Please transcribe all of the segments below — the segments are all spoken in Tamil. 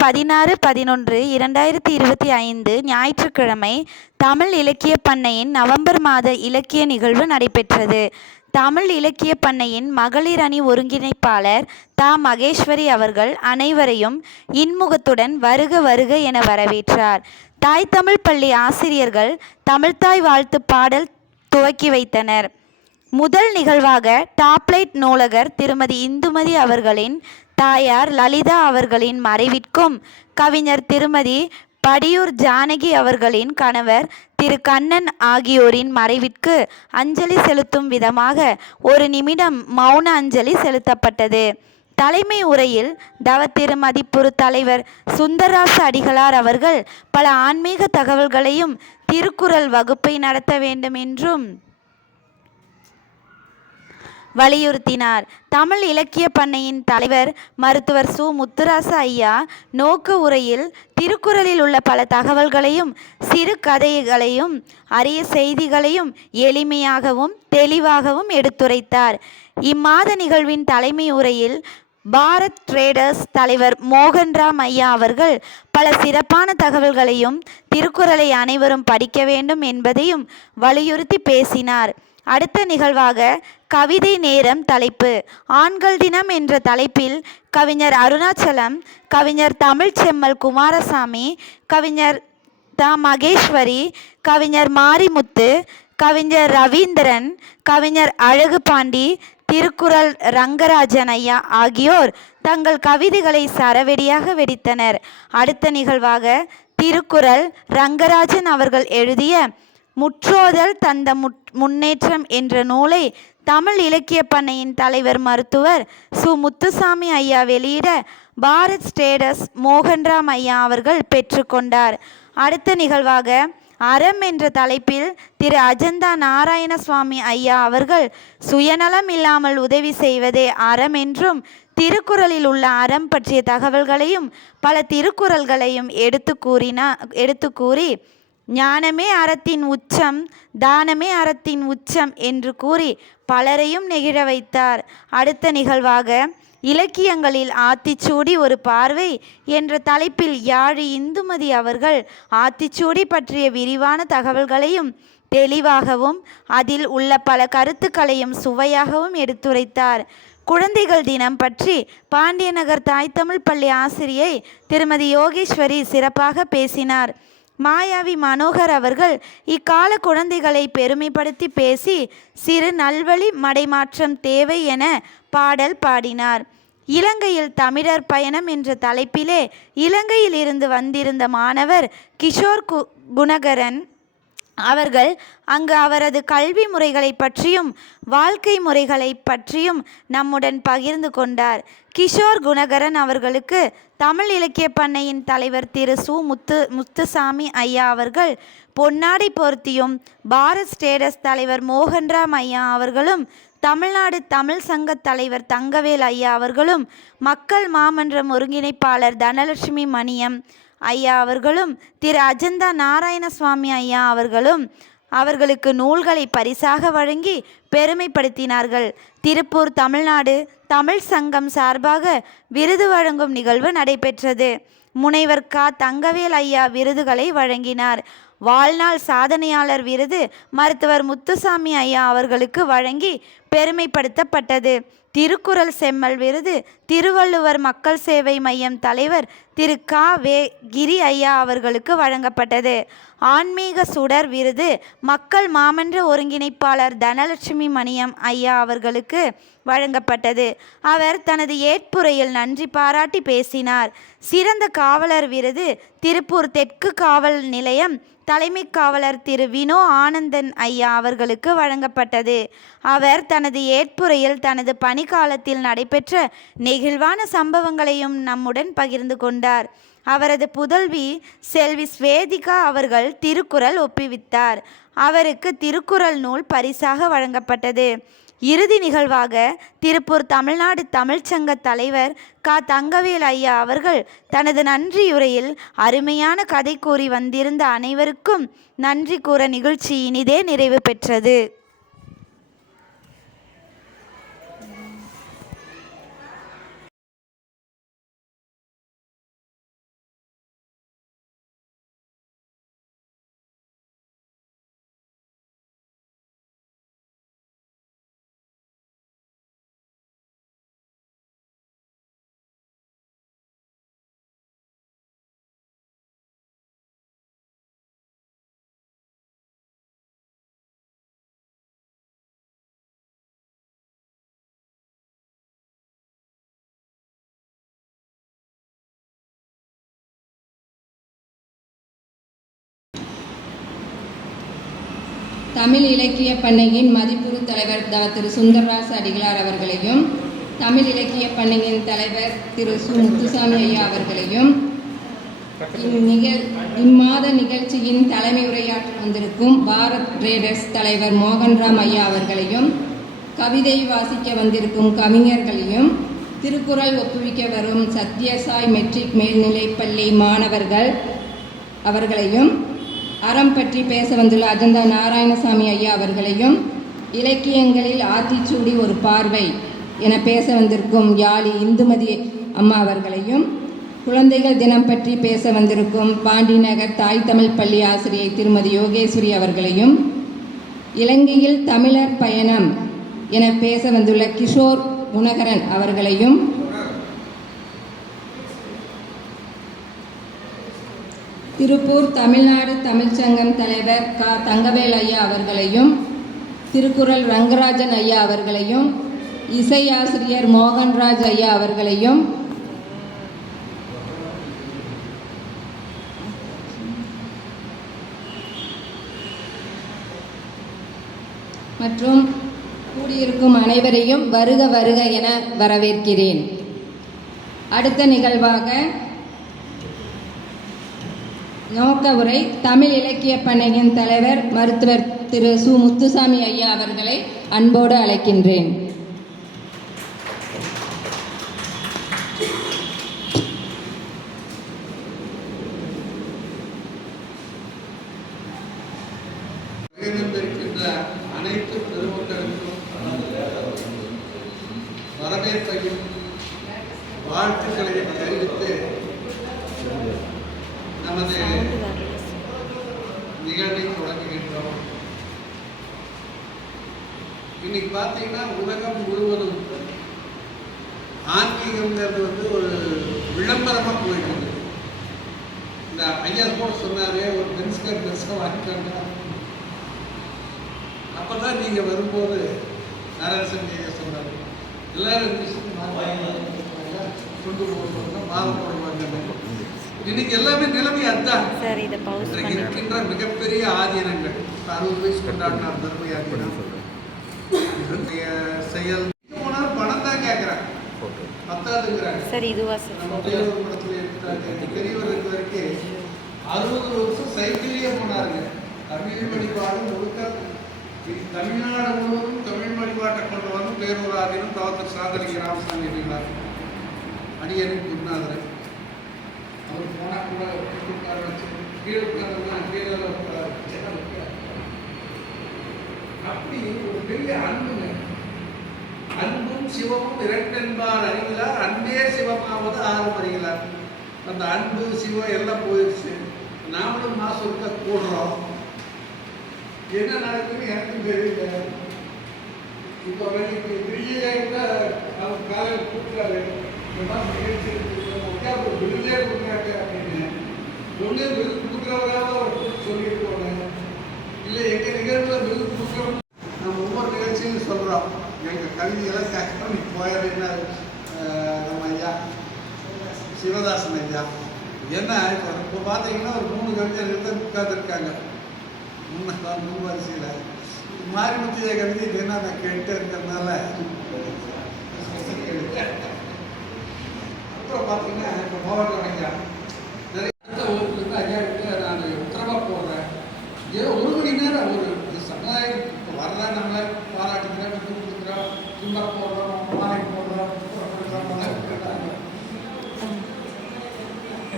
16/11/2025 ஞாயிற்றுக்கிழமை தமிழ் இலக்கியப் பண்ணையின் நவம்பர் மாத இலக்கிய நிகழ்வு நடைபெற்றது. தமிழ் இலக்கியப் பண்ணையின் மகளிர் அணி ஒருங்கிணைப்பாளர் தா. மகேஸ்வரி அவர்கள் அனைவரையும் இன்முகத்துடன் வருக வருக என வரவேற்றார். தாய் தமிழ் பள்ளி ஆசிரியர்கள் தமிழ்த்தாய் வாழ்த்துப் பாடல் துவக்கி வைத்தனர். முதல் நிகழ்வாக டாப்லைட் நூலகர் திருமதி இந்துமதி அவர்களின் தாயார் லலிதா அவர்களின் மறைவிற்கும், கவிஞர் திருமதி படியூர் ஜானகி அவர்களின் கணவர் திரு கண்ணன் ஆகியோரின் மறைவிற்கு அஞ்சலி செலுத்தும் விதமாக 1 நிமிடம் மௌன அஞ்சலி செலுத்தப்பட்டது. தலைமை உரையில் தவத்திருமதிப்புறு தலைவர் சுந்தரராச அடிகளார் அவர்கள் பல ஆன்மீக தகவல்களையும் திருக்குறள் வகுப்பை நடத்த வேண்டும் என்றும் வலியுறுத்தினார். தமிழ் இலக்கிய பண்ணையின் தலைவர் மருத்துவர் சு. முத்துராச ஐயா நோக்க உரையில் திருக்குறளில் உள்ள பல தகவல்களையும் சிறு கதைகளையும் அரிய செய்திகளையும் எளிமையாகவும் தெளிவாகவும் எடுத்துரைத்தார். இம்மாத நிகழ்வின் தலைமை உரையில் பாரத் ட்ரேடர்ஸ் தலைவர் மோகன்ராம் ஐயா அவர்கள் பல சிறப்பான தகவல்களையும் திருக்குறளை அனைவரும் படிக்க வேண்டும் என்பதையும் வலியுறுத்தி பேசினார். அடுத்த நிகழ்வாக கவிதை நேரம் தலைப்பு ஆண்கள் தினம் என்ற தலைப்பில் கவிஞர் அருணாச்சலம், கவிஞர் தமிழ்ச்செம்மல் குமாரசாமி, கவிஞர் தா. மகேஸ்வரி, கவிஞர் மாரிமுத்து, கவிஞர் ரவீந்திரன், கவிஞர் அழகுபாண்டி, திருக்குறள் ரங்கராஜன் ஐயா ஆகியோர் தங்கள் கவிதைகளை சரவெடியாக வெடித்தனர். அடுத்த நிகழ்வாக திருக்குறள் ரங்கராஜன் அவர்கள் எழுதிய முற்றோதல் தந்த முன்னேற்றம் என்ற நூலை தமிழ் இலக்கிய பண்ணையின் தலைவர் மருத்துவர் சு. முத்துசாமி ஐயா வெளியிட பாரத் ட்ரேடர்ஸ் மோகன்ராம் ஐயா அவர்கள் பெற்றுக்கொண்டார். அடுத்த நிகழ்வாக அறம் என்ற தலைப்பில் திரு அஜந்தா நாராயணசுவாமி ஐயா அவர்கள் சுயநலம் இல்லாமல் உதவி செய்வதே அறம் என்றும், திருக்குறளில் உள்ள அறம் பற்றிய தகவல்களையும் பல திருக்குறள்களையும் எடுத்து கூறி ஞானமே அறத்தின் உச்சம், தானமே அறத்தின் உச்சம் என்று கூறி பலரையும் நெகிழ வைத்தார். அடுத்த நிகழ்வாக இலக்கியங்களில் ஆத்திச்சூடி ஒரு பார்வை என்ற தலைப்பில் யாழி இந்துமதி அவர்கள் ஆத்திச்சூடி பற்றிய விரிவான தகவல்களையும் தெளிவாகவும் அதில் உள்ள பல கருத்துக்களையும் சுவையாகவும் எடுத்துரைத்தார். குழந்தைகள் தினம் பற்றி பாண்டியநகர் தாய் தமிழ் பள்ளி ஆசிரியை திருமதி யோகேஸ்வரி சிறப்பாக பேசினார். மாயாவி மனோகர் அவர்கள் இக்கால குழந்தைகளை பெருமைப்படுத்தி பேசி சிறு நல்வழி மடைமாற்றம் தேவை என பாடல் பாடினார். இலங்கையில் தமிழர் பயணம் என்ற தலைப்பிலே இலங்கையில் இருந்து வந்திருந்த மாணவர் கிஷோர் குணகரன் அவர்கள் அங்கு அவரது கல்வி முறைகளை பற்றியும் வாழ்க்கை முறைகளை பற்றியும் நம்முடன் பகிர்ந்து கொண்டார். கிஷோர் குணகரன் அவர்களுக்கு தமிழ் இலக்கிய பண்ணையின் தலைவர் திரு சு. முத்துசாமி ஐயா அவர்கள் பொன்னாடை பொருத்தியும், பாரத் ட்ரேடர்ஸ் தலைவர் மோகன்ராம் ஐயா அவர்களும், தமிழ்நாடு தமிழ் சங்க தலைவர் தங்கவேல் ஐயா அவர்களும், மக்கள் மாமன்றம் ஒருங்கிணைப்பாளர் தனலட்சுமி மணியம் ஐயா அவர்களும், திரு அஜந்தா நாராயணசுவாமி ஐயா அவர்களும் அவர்களுக்கு நூல்களை பரிசாக வழங்கி பெருமைப்படுத்தினார்கள். திருப்பூர் தமிழ்நாடு தமிழ் சங்கம் சார்பாக விருது வழங்கும் நிகழ்வு நடைபெற்றது. முனைவர் க. தங்கவேல் ஐயா விருதுகளை வழங்கினார். வாழ்நாள் சாதனையாளர் விருது மருத்துவர் முத்துசாமி ஐயா அவர்களுக்கு வழங்கி பெருமைப்படுத்தப்பட்டது. திருக்குறள் செம்மல் விருது திருவள்ளுவர் மக்கள் சேவை மையம் தலைவர் திரு க. வே. கிரி ஐயா அவர்களுக்கு வழங்கப்பட்டது. ஆன்மீக சுடர் விருது மக்கள் மாமன்ற ஒருங்கிணைப்பாளர் தனலட்சுமி மணியம் ஐயா அவர்களுக்கு வழங்கப்பட்டது. அவர் தனது ஏற்புரையில் நன்றி பாராட்டி பேசினார். சிறந்த காவலர் விருது திருப்பூர் தெற்கு காவல் நிலையம் தலைமை காவலர் திரு வினோ ஆனந்தன் ஐயா அவர்களுக்கு வழங்கப்பட்டது. அவர் தனது ஏற்புரையில் தனது பணிக்காலத்தில் நடைபெற்ற நெகிழ்வான சம்பவங்களையும் நம்முடன் பகிர்ந்து கொண்டார். அவரது புதல்வி செல்வி ஸ்வேதிகா அவர்கள் திருக்குறள் ஒப்புவித்தார். அவருக்கு திருக்குறள் நூல் பரிசாக வழங்கப்பட்டது. இறுதி நிகழ்வாக திருப்பூர் தமிழ்நாடு தமிழ்ச்சங்க தலைவர் க. தங்கவேல் ஐயா அவர்கள் தனது நன்றியுரையில் அருமையான கதை கூறி வந்திருந்த அனைவருக்கும் நன்றி கூற நிகழ்ச்சி இனிதே நிறைவு பெற்றது. தமிழ் இலக்கிய பண்ணையின் மதிப்புறு தலைவர் திரு சுந்தரராச அடிகளார் அவர்களையும், தமிழ் இலக்கிய பண்ணையின் தலைவர் திரு சு முத்துசாமி ஐயா அவர்களையும், இம்மாத நிகழ்ச்சியின் தலைமை உரையாற்ற வந்திருக்கும் பாரத் ட்ரேடர்ஸ் தலைவர் மோகன்ராம் ஐயா அவர்களையும், கவிதை வாசிக்க வந்திருக்கும் கவிஞர்களையும், திருக்குறள் ஒப்புவிக்க வரும் சத்யசாய் மெட்ரிக் மேல்நிலைப்பள்ளி மாணவர்கள் அவர்களையும், அறம் பற்றி பேச வந்துள்ள அஜந்தா நாராயணசாமி ஐயா அவர்களையும், இலக்கியங்களில் ஆத்திச்சூடி ஒரு பார்வை என பேச வந்திருக்கும் யாழி இந்துமதி அம்மா அவர்களையும், குழந்தைகள் தினம் பற்றி பேச வந்திருக்கும் பாண்டிநகர் தாய் தமிழ் பள்ளி ஆசிரியை திருமதி யோகேஸ்வரி அவர்களையும், இலங்கையில் தமிழர் பயணம் என பேச வந்துள்ள கிஷோர் குணகரன் அவர்களையும், திருப்பூர் தமிழ்நாடு தமிழ்ச்சங்கம் தலைவர் தங்கவேல் ஐயா அவர்களையும், திருக்குறள் ரங்கராஜன் ஐயா அவர்களையும், இசையாசிரியர் மோகன்ராஜ் ஐயா அவர்களையும், மற்றும் கூடியிருக்கும் அனைவரையும் வருக வருக என வரவேற்கிறேன். அடுத்த நிகழ்வாக நோக்க உரை தமிழ் இலக்கிய பண்ணையின் தலைவர் மருத்துவர் திரு சு முத்துசாமி ஐயா அவர்களை அன்போடு அழைக்கின்றேன். அனைத்து பெருமக்களுக்கும் வரவேற்பையும் வாழ்த்துக்களையும் தெரிவித்து நமது நிகழ்வை தொடங்குகின்றோம். இன்னைக்கு பார்த்தீங்கன்னா உலகம் முழுவதும் ஆன்மீகம்ங்கிறது ஒரு விளம்பரமாக போயிருக்கு. இந்த ஐயா கூட சொன்னாரே, ஒரு பென்ஸ்கர் வாங்கிட்டாங்க. அப்போ தான் நீங்கள் வரும்போது நரேசன் சொன்னார், எல்லாரும் கொண்டு போக மாதம் போடுவாங்க. இன்னைக்கு எல்லாமே நிலைமை அதுதான். இருக்கின்ற மிகப்பெரிய ஆதீனங்கள் 60 வயசு கொண்டாடினார் தர்மயாத்திரம் செயல் போனாலும் பணம் தான் கேட்குறாங்க, பத்தாதுங்கிறாங்க. நம்ம படத்துல பெரியவர் இருக்க வரைக்கும் 60 வருஷம் சைக்கிள்லேயே போனாருங்க. தமிழ் வழிபாடு முழுக்க தமிழ்நாடு முழுவதும் தமிழ் வழிபாட்டை கொண்டு வந்து பேரூர் ஆதீனம் தவத்தில் சாதனைக்கு ராமசாமி இருக்கிறார். அடியனும் குருநாதர் அவர் போனால் கூட உட்கார வச்சு கீழே உட்கார்ந்தா கீழே அப்படி ஒரு பெரிய அன்புங்க. அன்பும் சிவமும் இரண்டென்பார் அறிகிறார், அன்பே சிவமாவது ஆறும் அறிகிறார். அந்த அன்பு சிவம் எல்லாம் போயிடுச்சு. நாமளும் மாசம் இருக்க கூடுறோம். என்ன நடக்குதுன்னு எனக்கும் தெரியல. இப்போ பெரிய அவர் காலையில் கூப்பிட்டாரு, நிகழ்ச்சி ஒரு விருதே கொடுக்குறாங்க அப்படின்னு. ஒன்று விருது கொடுக்குறவராக அவர் சொல்லியிருக்கோங்க. இல்லை எங்கள் நிகழ்வில் விருது கொடுக்குறோம். நம்ம ஒவ்வொரு நிகழ்ச்சியும் சொல்கிறோம். எங்கள் கவிதையெல்லாம் கேட்க பண்ணி போயிடுறீங்கன்னா நம்ம ஐயா சிவதாசன் ஐயா என்ன இப்போ பார்த்தீங்கன்னா ஒரு 3 கவிஞர்கள் உட்கார்ந்துருக்காங்க. முன் வரிசையில் மாரிமுத்திய கவிதை என்ன நான் கேட்டே இருக்கிறதுனால. அப்புறம் பார்த்தீங்கன்னா இப்போ மாவட்ட ஐயா நிறைய அடுத்த ஊருக்கு ஐயாவுக்கு நான் உத்தரவாக போடுறேன். ஏதோ 1 மணி நேரம் ஒரு சமுதாயம் இப்போ வர்றதா நம்மளை பாராட்டுக்கிறோம், விட்டு கொடுக்குறோம், துண்டா போடுறோம், மாலை போடுறோம்,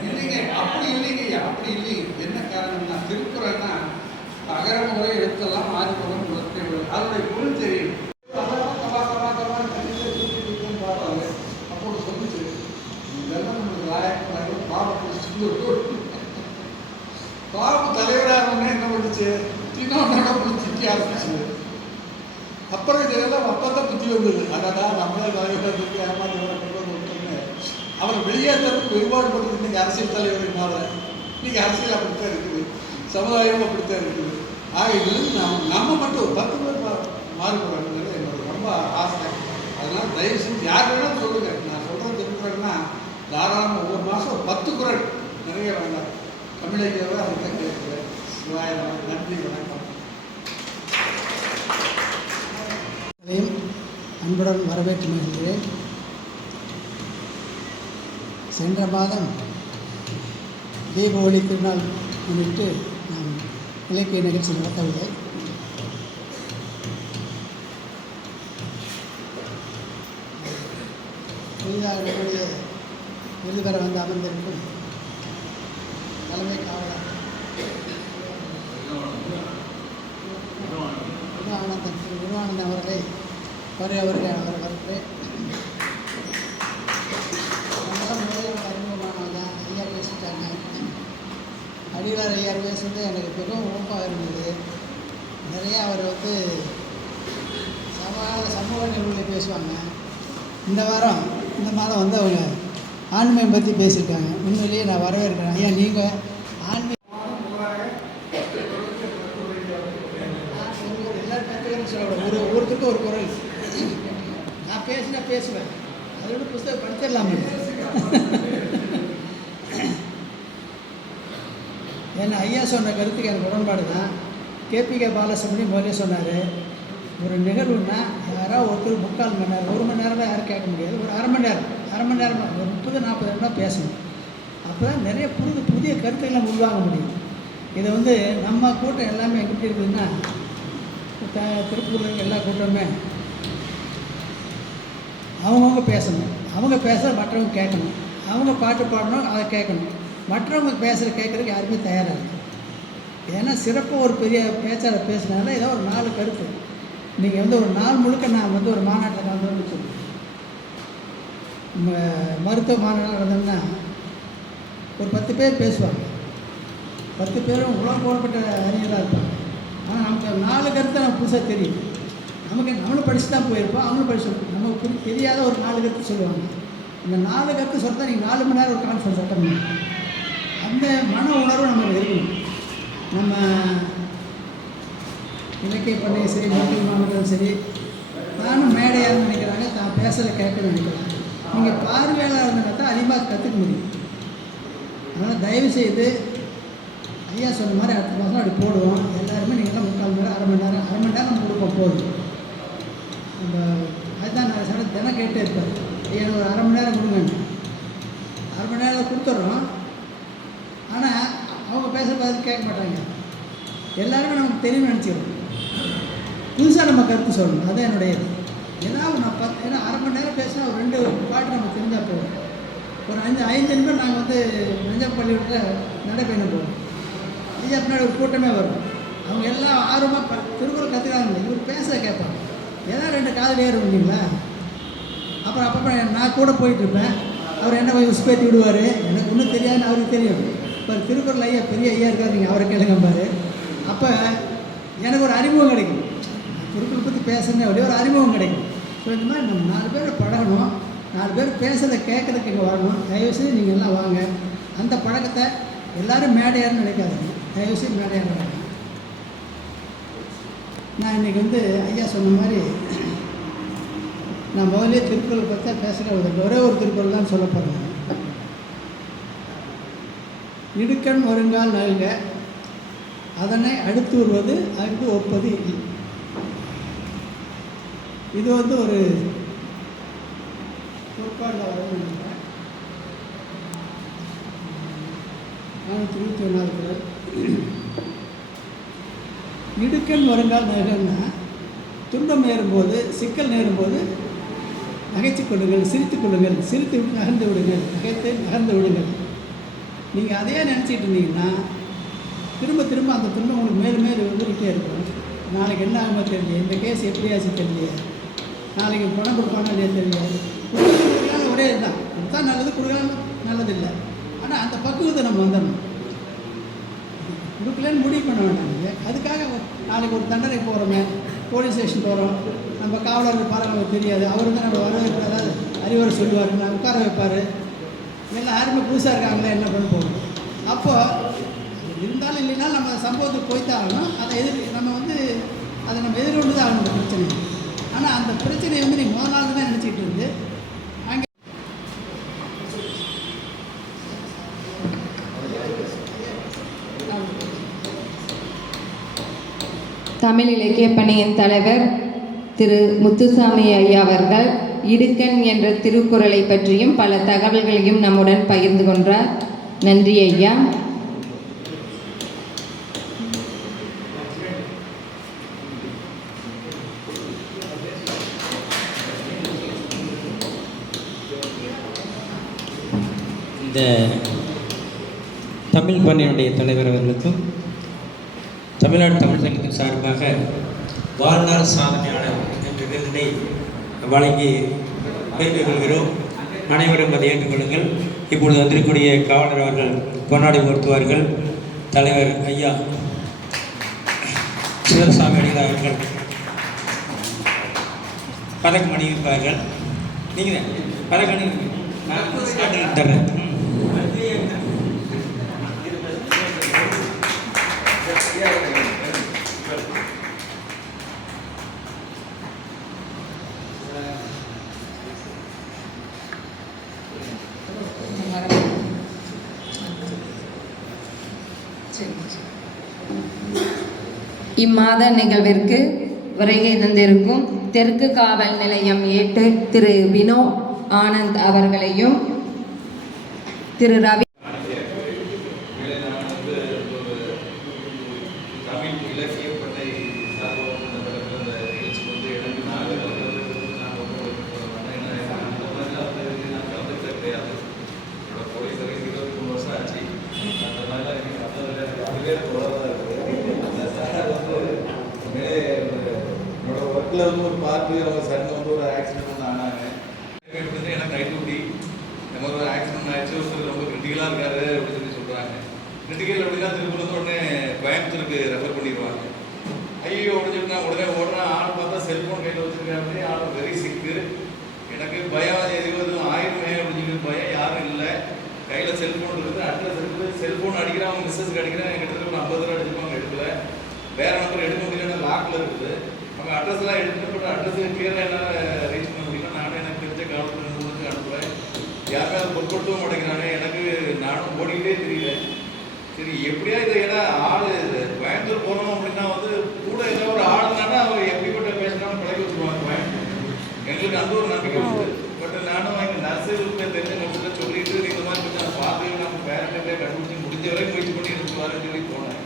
இல்லைங்க. அப்படி இல்லைங்கய்யா, அப்படி இல்லைங்க. என்ன காரணம்னா திருக்குறள்னா அகரமுறை எழுத்தெல்லாம் ஆதிபகம் முதற்கே உள்ளது. அதனுடைய பொருள் தெரியும். அப்போது சொல்லிச்சு இதெல்லாம் நம்மளுக்கு லாயக்கு பாபு தலைவராக என்ன பண்ணுச்சு, தின்னோட திக்க ஆரம்பிச்சு. அப்புறம் இதெல்லாம் அப்பதான் புத்தி வந்தது. அதான் நம்மளே தலைவராக இருக்கு ஏமாந்து விட்டுன்னு அவரை வெளியேற்றத்துக்கு ஒருபாடு பட்டு இன்னைக்கு அரசியல் தலைவரின் மாதிரி இன்னைக்கு அரசியல் அப்படித்தான் இருக்குது, சமுதாயம் அப்படித்தான் இருக்குது. ஆக இதுலேருந்து நம்ம மட்டும் 10 பேர் மாறுபடுறது என்னோட ரொம்ப ஆசை. அதனால் தயவு செஞ்சு யார் வேணாலும் சொல்லுங்க. நான் சொல்கிறது திருக்குறள்னா தாராளமாக ஒவ்வொரு மாதம் 10 குறள் நிறைய வேண்டாம். தமிழ் ஐயாவை அதுக்கு கேட்குறேன். சிவாய நன்றி, வணக்கம். அன்புடன் வரவேற்று மகிழ்கிறேன். சென்ற மாதம் தீபாவளி திருநாள் முன்னிட்டு நாம் இலக்கிய நிகழ்ச்சி நடத்தவில்லை. புதிதாக நம்முடைய விருது பெற வந்து அமர்ந்திருக்கும் தலைமை காவலர் குருவானந்தன் அவர்களை அவரை வரவேற்கிறேன். அறிமுகமானவங்க தான் ஐயா பேசிட்டாங்க. அடிகளார் ஐயா பேசுறது எனக்கு மிகவும் ஊக்கமாக இருந்தது. நிறையா அவர் வந்து சமூக நிகழ்வுகளை பேசுவாங்க. இந்த மாதம் வந்து அவங்க ஆன்மீகம் பற்றி பேசியிருக்காங்க. உண்மையிலேயே நான் வரவேற்கிறேன். ஐயா நீங்கள் ஆன்மீகம் எல்லாரும் கற்றுக்கணும்னு சொல்லக்கூடாது. ஒருத்தருக்கு ஒரு குரல். நான் பேசுவேன். அதோட புத்தகம் படிச்சிடலாமே. ஏன்னா ஐயா சொன்ன கருத்துக்கு எனக்கு உடன்பாடு தான். கேபிகே பாலசுப்ரமணியம் முதலே சொன்னார், ஒரு நிகழ்வுன்னா யாராவது ஒருத்தர் 3/4 மணி நேரம் 1 மணி நேரம் தான் யாரும் கேட்க முடியாது. ஒரு அரை மணி நேரம் ஒரு 30-40 நிமிடம் பேசணும். அப்போ தான் நிறைய புதிய கருத்துக்களை உருவாங்க முடியும். இதை வந்து நம்ம கூட்டம் எல்லாமே எப்படி இருக்குதுன்னா, திருப்பூரில் எல்லா கூட்டமே அவங்கவுங்க பேசணும். அவங்க பேச மற்றவங்க கேட்கணும். அவங்க பாட்டு பாடணும், அதை கேட்கணும். மற்றவங்க கேட்குறதுக்கு யாருமே தயாராக இல்லை. ஏன்னா சிறப்பாக ஒரு பெரிய பேச்சாளர் பேசினால ஏதோ ஒரு 4 கருத்து. நீங்கள் வந்து ஒரு நாள் முழுக்க நான் வந்து ஒரு மாநாட்டில் கலந்துன்னு சொல்லுவேன். மருத்துவ மாநாட்டில் நடந்தோம்னா ஒரு 10 பேர் பேசுவாங்க. 10 பேரும் உலகம் போடப்பட்ட அறிஞராக இருப்பாங்க. ஆனால் நமக்கு 4 கருத்தை நமக்கு புதுசாக தெரியும். நம்மளும் படித்து தான் போயிருப்போம், அவங்களும் படிச்சு நமக்கு தெரியாத ஒரு 4 கருத்து சொல்லுவாங்க. இந்த 4 கருத்து சொல்லிட்டா நீங்கள் 4 மணி நேரம் ஒரு கான்ஃபரன்ஸ் அட்டன் பண்ணணும். அந்த மன உணர்வு நமக்கு இருக்கணும். நம்ம இலக்கிய பண்ணையை சரி, மருத்துவ மாணவர்களும் சரி, நானும் மேடையாருன்னு நினைக்கிறாங்க, தான் பேசுகிறத கேட்கணும்னு நினைக்கிறாங்க. நீங்கள் பார்வையாளர் இருந்தால் அதிகமாக கற்றுக்க முடியும். அதனால் தயவுசெய்து ஐயா சொன்ன மாதிரி அடுத்த மாதம் அப்படி போடுவோம். எல்லாருமே நீங்கள்லாம் 3/4 மணி நேரம் அரை மணி நேரம் கொடுப்போம் போதும். நம்ம அதுதான் நான் சொன்ன தினம் கேட்டே இருப்பார், ஐயா ஒரு அரை மணி நேரம் கொடுங்க. அரை மணி நேரம் கொடுத்துட்றோம். ஆனால் அவங்க பேசுகிற பதில் கேட்க மாட்டாங்க. எல்லாருமே நமக்கு தெரியும்னு நினச்சிக்கிறோம். புதுசாக நம்ம கருத்து சொல்லணும். அதுதான் என்னுடைய இது. ஏதாவது நான் ஏன்னா அரை மணி நேரம் பேசினா ஒரு 2 பாட்டு நமக்கு தெரிஞ்சால் போகும். ஒரு 5 நிமிடம் நாங்கள் வந்து நெஞ்சம் பள்ளிக்கூடத்தில் நடைபயணம் போவோம். ஐயா பின்னாடி ஒரு கூட்டமே வரும். அவங்க எல்லாம் ஆர்வமாக திருக்குறள் கற்றுக்கிறாங்க. இவர் பேச கேட்பாங்க. ஏதாவது 2 காதல் ஏறும் இல்லைங்களா. அப்புறம் அப்பப்போ நான் கூட போயிட்டுருப்பேன். அவர் என்ன போய் உசுப்பேற்றி விடுவார். எனக்கு ஒன்றும் தெரியாதுன்னு அவருக்கு தெரியும். இப்போ திருக்குறள் ஐயா பெரிய ஐயா இருக்கார், நீங்கள் அவரை கேளுங்கம்பார். அப்போ எனக்கு ஒரு அறிமுகம் கிடைக்கும். திருக்குறள் பற்றி பேசுகிறேன் அப்படியே ஒரு அறிமுகம் கிடைக்கும். ஸோ இந்த மாதிரி நம்ம 4 பேர் பழகணும். 4 பேர் பேசுகிறத கேட்குறதுக்கு இங்கே வரணும். தயவுசெய்து நீங்கள் எல்லாம் வாங்க. அந்த பழக்கத்தை எல்லோரும் மேடையாருன்னு நினைக்காதீங்க. தயவுசெய்து மேடையார் வராங்க. நான் இன்றைக்கி வந்து ஐயா சொன்ன மாதிரி நான் முதலே திருக்குறள் பற்றி பேசுகிற ஒரே ஒரு திருக்குறள் தான் சொல்ல போகிறேன். இடுக்கண் வருங்கால் நல்க அதனை அடுத்து வருவது அங்கு ஒப்பது இல்லை. இது வந்து ஒரு கோட்பாடில் வரணும். 421 குறள். இடுக்கண் வருங்கால் நல்கன்னா துன்பம் நேரும்போது, சிக்கல் நேரும்போது நகைச்சு கொள்ளுங்கள், சிரித்து கொள்ளுங்கள், சிரித்து விட்டு நகர்ந்து விடுங்கள், நகைத்து நகர்ந்து விடுங்கள். நீங்கள் அதையே நினச்சிட்டு இருந்தீங்கன்னா திரும்ப அந்த துன்பம் உங்களுக்கு மேலும் மேலும் வந்துக்கிட்டே இருக்கும். நாளைக்கு என்ன ஆகுமோ தெரியல, இந்த கேஸ் எப்படியாச்சு தெரியல, நாளைக்கு பணம் கொடுப்பாங்க இல்லையா தெரியல. கொடுக்கலாம் ஒரே இதுதான், கொடுத்தா நல்லது, கொடுக்கலாம் நல்லதில்லை. ஆனால் அந்த பக்குவத்தை நம்ம வந்துடணும். கொடுக்கலன்னு முடிவு பண்ண வேண்டாம். அதுக்காக நாளைக்கு ஒரு தண்டனை போகிறோமே, போலீஸ் ஸ்டேஷன் போகிறோம், நம்ம காவலர்கள் பாருங்க தெரியாது, அவர் வந்து நம்ம வரவேற்பு ஏதாவது அறிவுரை சொல்லுவார், நான் உட்கார வைப்பார். எல்லாம் யாருமே புதுசாக இருக்காங்களே என்ன பண்ண போகிறோம். அப்போ இருந்தாலும் இல்லைன்னா நம்ம சம்பவத்துக்கு போய்த்தான் ஆகணும். நம்ம வந்து அதை நம்ம எதிர்கொண்டு தான் ஆகணும் அந்த பிரச்சனை. ஆனால் அந்த பிரச்சனையை வந்து நீங்கள் முதல் நாள் தான் நினச்சிக்கிட்டு இருந்து அங்கே தமிழ் இலக்கிய பணியின் தலைவர் திரு முத்துசாமி ஐயா அவர்கள் இடுக்கண் என்ற திருக்குறளை பற்றியும் பல தகவல்களையும் நம்முடன் பகிர்ந்து கொண்டார். நன்றி ஐயா. இந்த தமிழ் பண்ணையுடைய தலைவர் அவர்களுக்கும் தமிழ்நாடு தமிழ் சங்கத்தின் சார்பாக வாழ்நாள் சாதனையாளர் என்ற விருதினை வழங்கி ஏற்றுக்கொள்கிறோம். அனைவரும் அதை ஏற்றுக்கொள்ளுங்கள். இப்பொழுது வந்திருக்கூடிய காவலர் அவர்கள் கொண்டாடி பொருத்துவார்கள். தலைவர் ஐயா சிவசாமி அடிகள் அவர்கள் பதக்கம் அணிவிப்பார்கள். நீங்கள் பதக்கம் அணி தர்றேன். இம்மாத நிகழ்விற்கு வருகை தந்திருக்கும் தெற்கு காவல் நிலையம் ஏட்டு திரு வினோ ஆனந்த் அவர்களையும் திரு ரவி ஒரு பார்த்து அவங்க சன் வந்து ஒரு ஆக்சிடென்ட் வந்து ஆனாங்க. எனக்கு நைட் டியூட்டி இந்த மாதிரி ஒரு ஆக்சிடென்ட் ஆயிடுச்சு, ஒருத்தர் ரொம்ப கிரிட்டிக்கலாக இருக்காரு அப்படின்னு சொல்லி சொல்கிறாங்க. கிரிட்டிக்கல் அப்படின்னா திருப்பி வந்து உடனே கோயம்புத்தூருக்கு ரெஃபர் பண்ணிடுவாங்க. ஐயோ அப்படின்னு சொல்லி நான் உடனே ஓடுறேன். ஆள் பார்த்தா செல்ஃபோன் கையில் வச்சுருக்காங்க. ஆள் வெரி சிக்கு. எனக்கு பயம் எதுவும் ஆயிரமே அப்படின்னு சொல்லி பயம் யாரும் இல்லை. கையில் செல்ஃபோன் இருக்குது, அட்ரஸ் இருக்குது. செல்ஃபோன் அடிக்கிறேன், அவங்க மிஸ்ஸஸ்க்கு அடிக்கிறேன். கிட்டத்தட்ட ஒரு 50 ரூபா அடிச்சிருப்பாங்க, எடுக்கல. வேறு நம்பர் எடுக்க முடியலன்னா லாக்கில் இருக்குது. அவங்க அட்ரஸ்லாம் எடுத்துட்டு போட்டு அட்ரஸ் கிளியராக என்னால் ரீச் பண்ண முடியல. நானும் எனக்கு தெரிஞ்ச காலத்தில் முடிச்சு அனுப்புகிறேன். யாருமே அதை பொருட்படுத்தவும் மாட்டேங்கிறாங்க. எனக்கு நானும் ஓடிக்கிட்டே தெரியல. சரி எப்படியா இதை ஏன்னா ஆள் கோயம்புத்தூர் போகணும் அப்படின்னா வந்து கூட ஏதாவது ஒரு ஆளுனானா அவர் எப்படிப்பட்ட பேசினாலும் பழகி வச்சுருவாங்க. எங்களுக்கு அந்த ஒரு நம்பிக்கை உண்டு. பட் நானும் எங்கள் நர்ஸுக்கு தெரிஞ்ச நர்ஸில் சொல்லிட்டு இந்த மாதிரி கொஞ்சம் பார்த்து நம்ம பேரண்ட்டே கண்டுபிடிச்சி முடிஞ்ச வரைக்கும் முயற்சி பண்ணி இருக்குவாருன்னு சொல்லி போனேன்.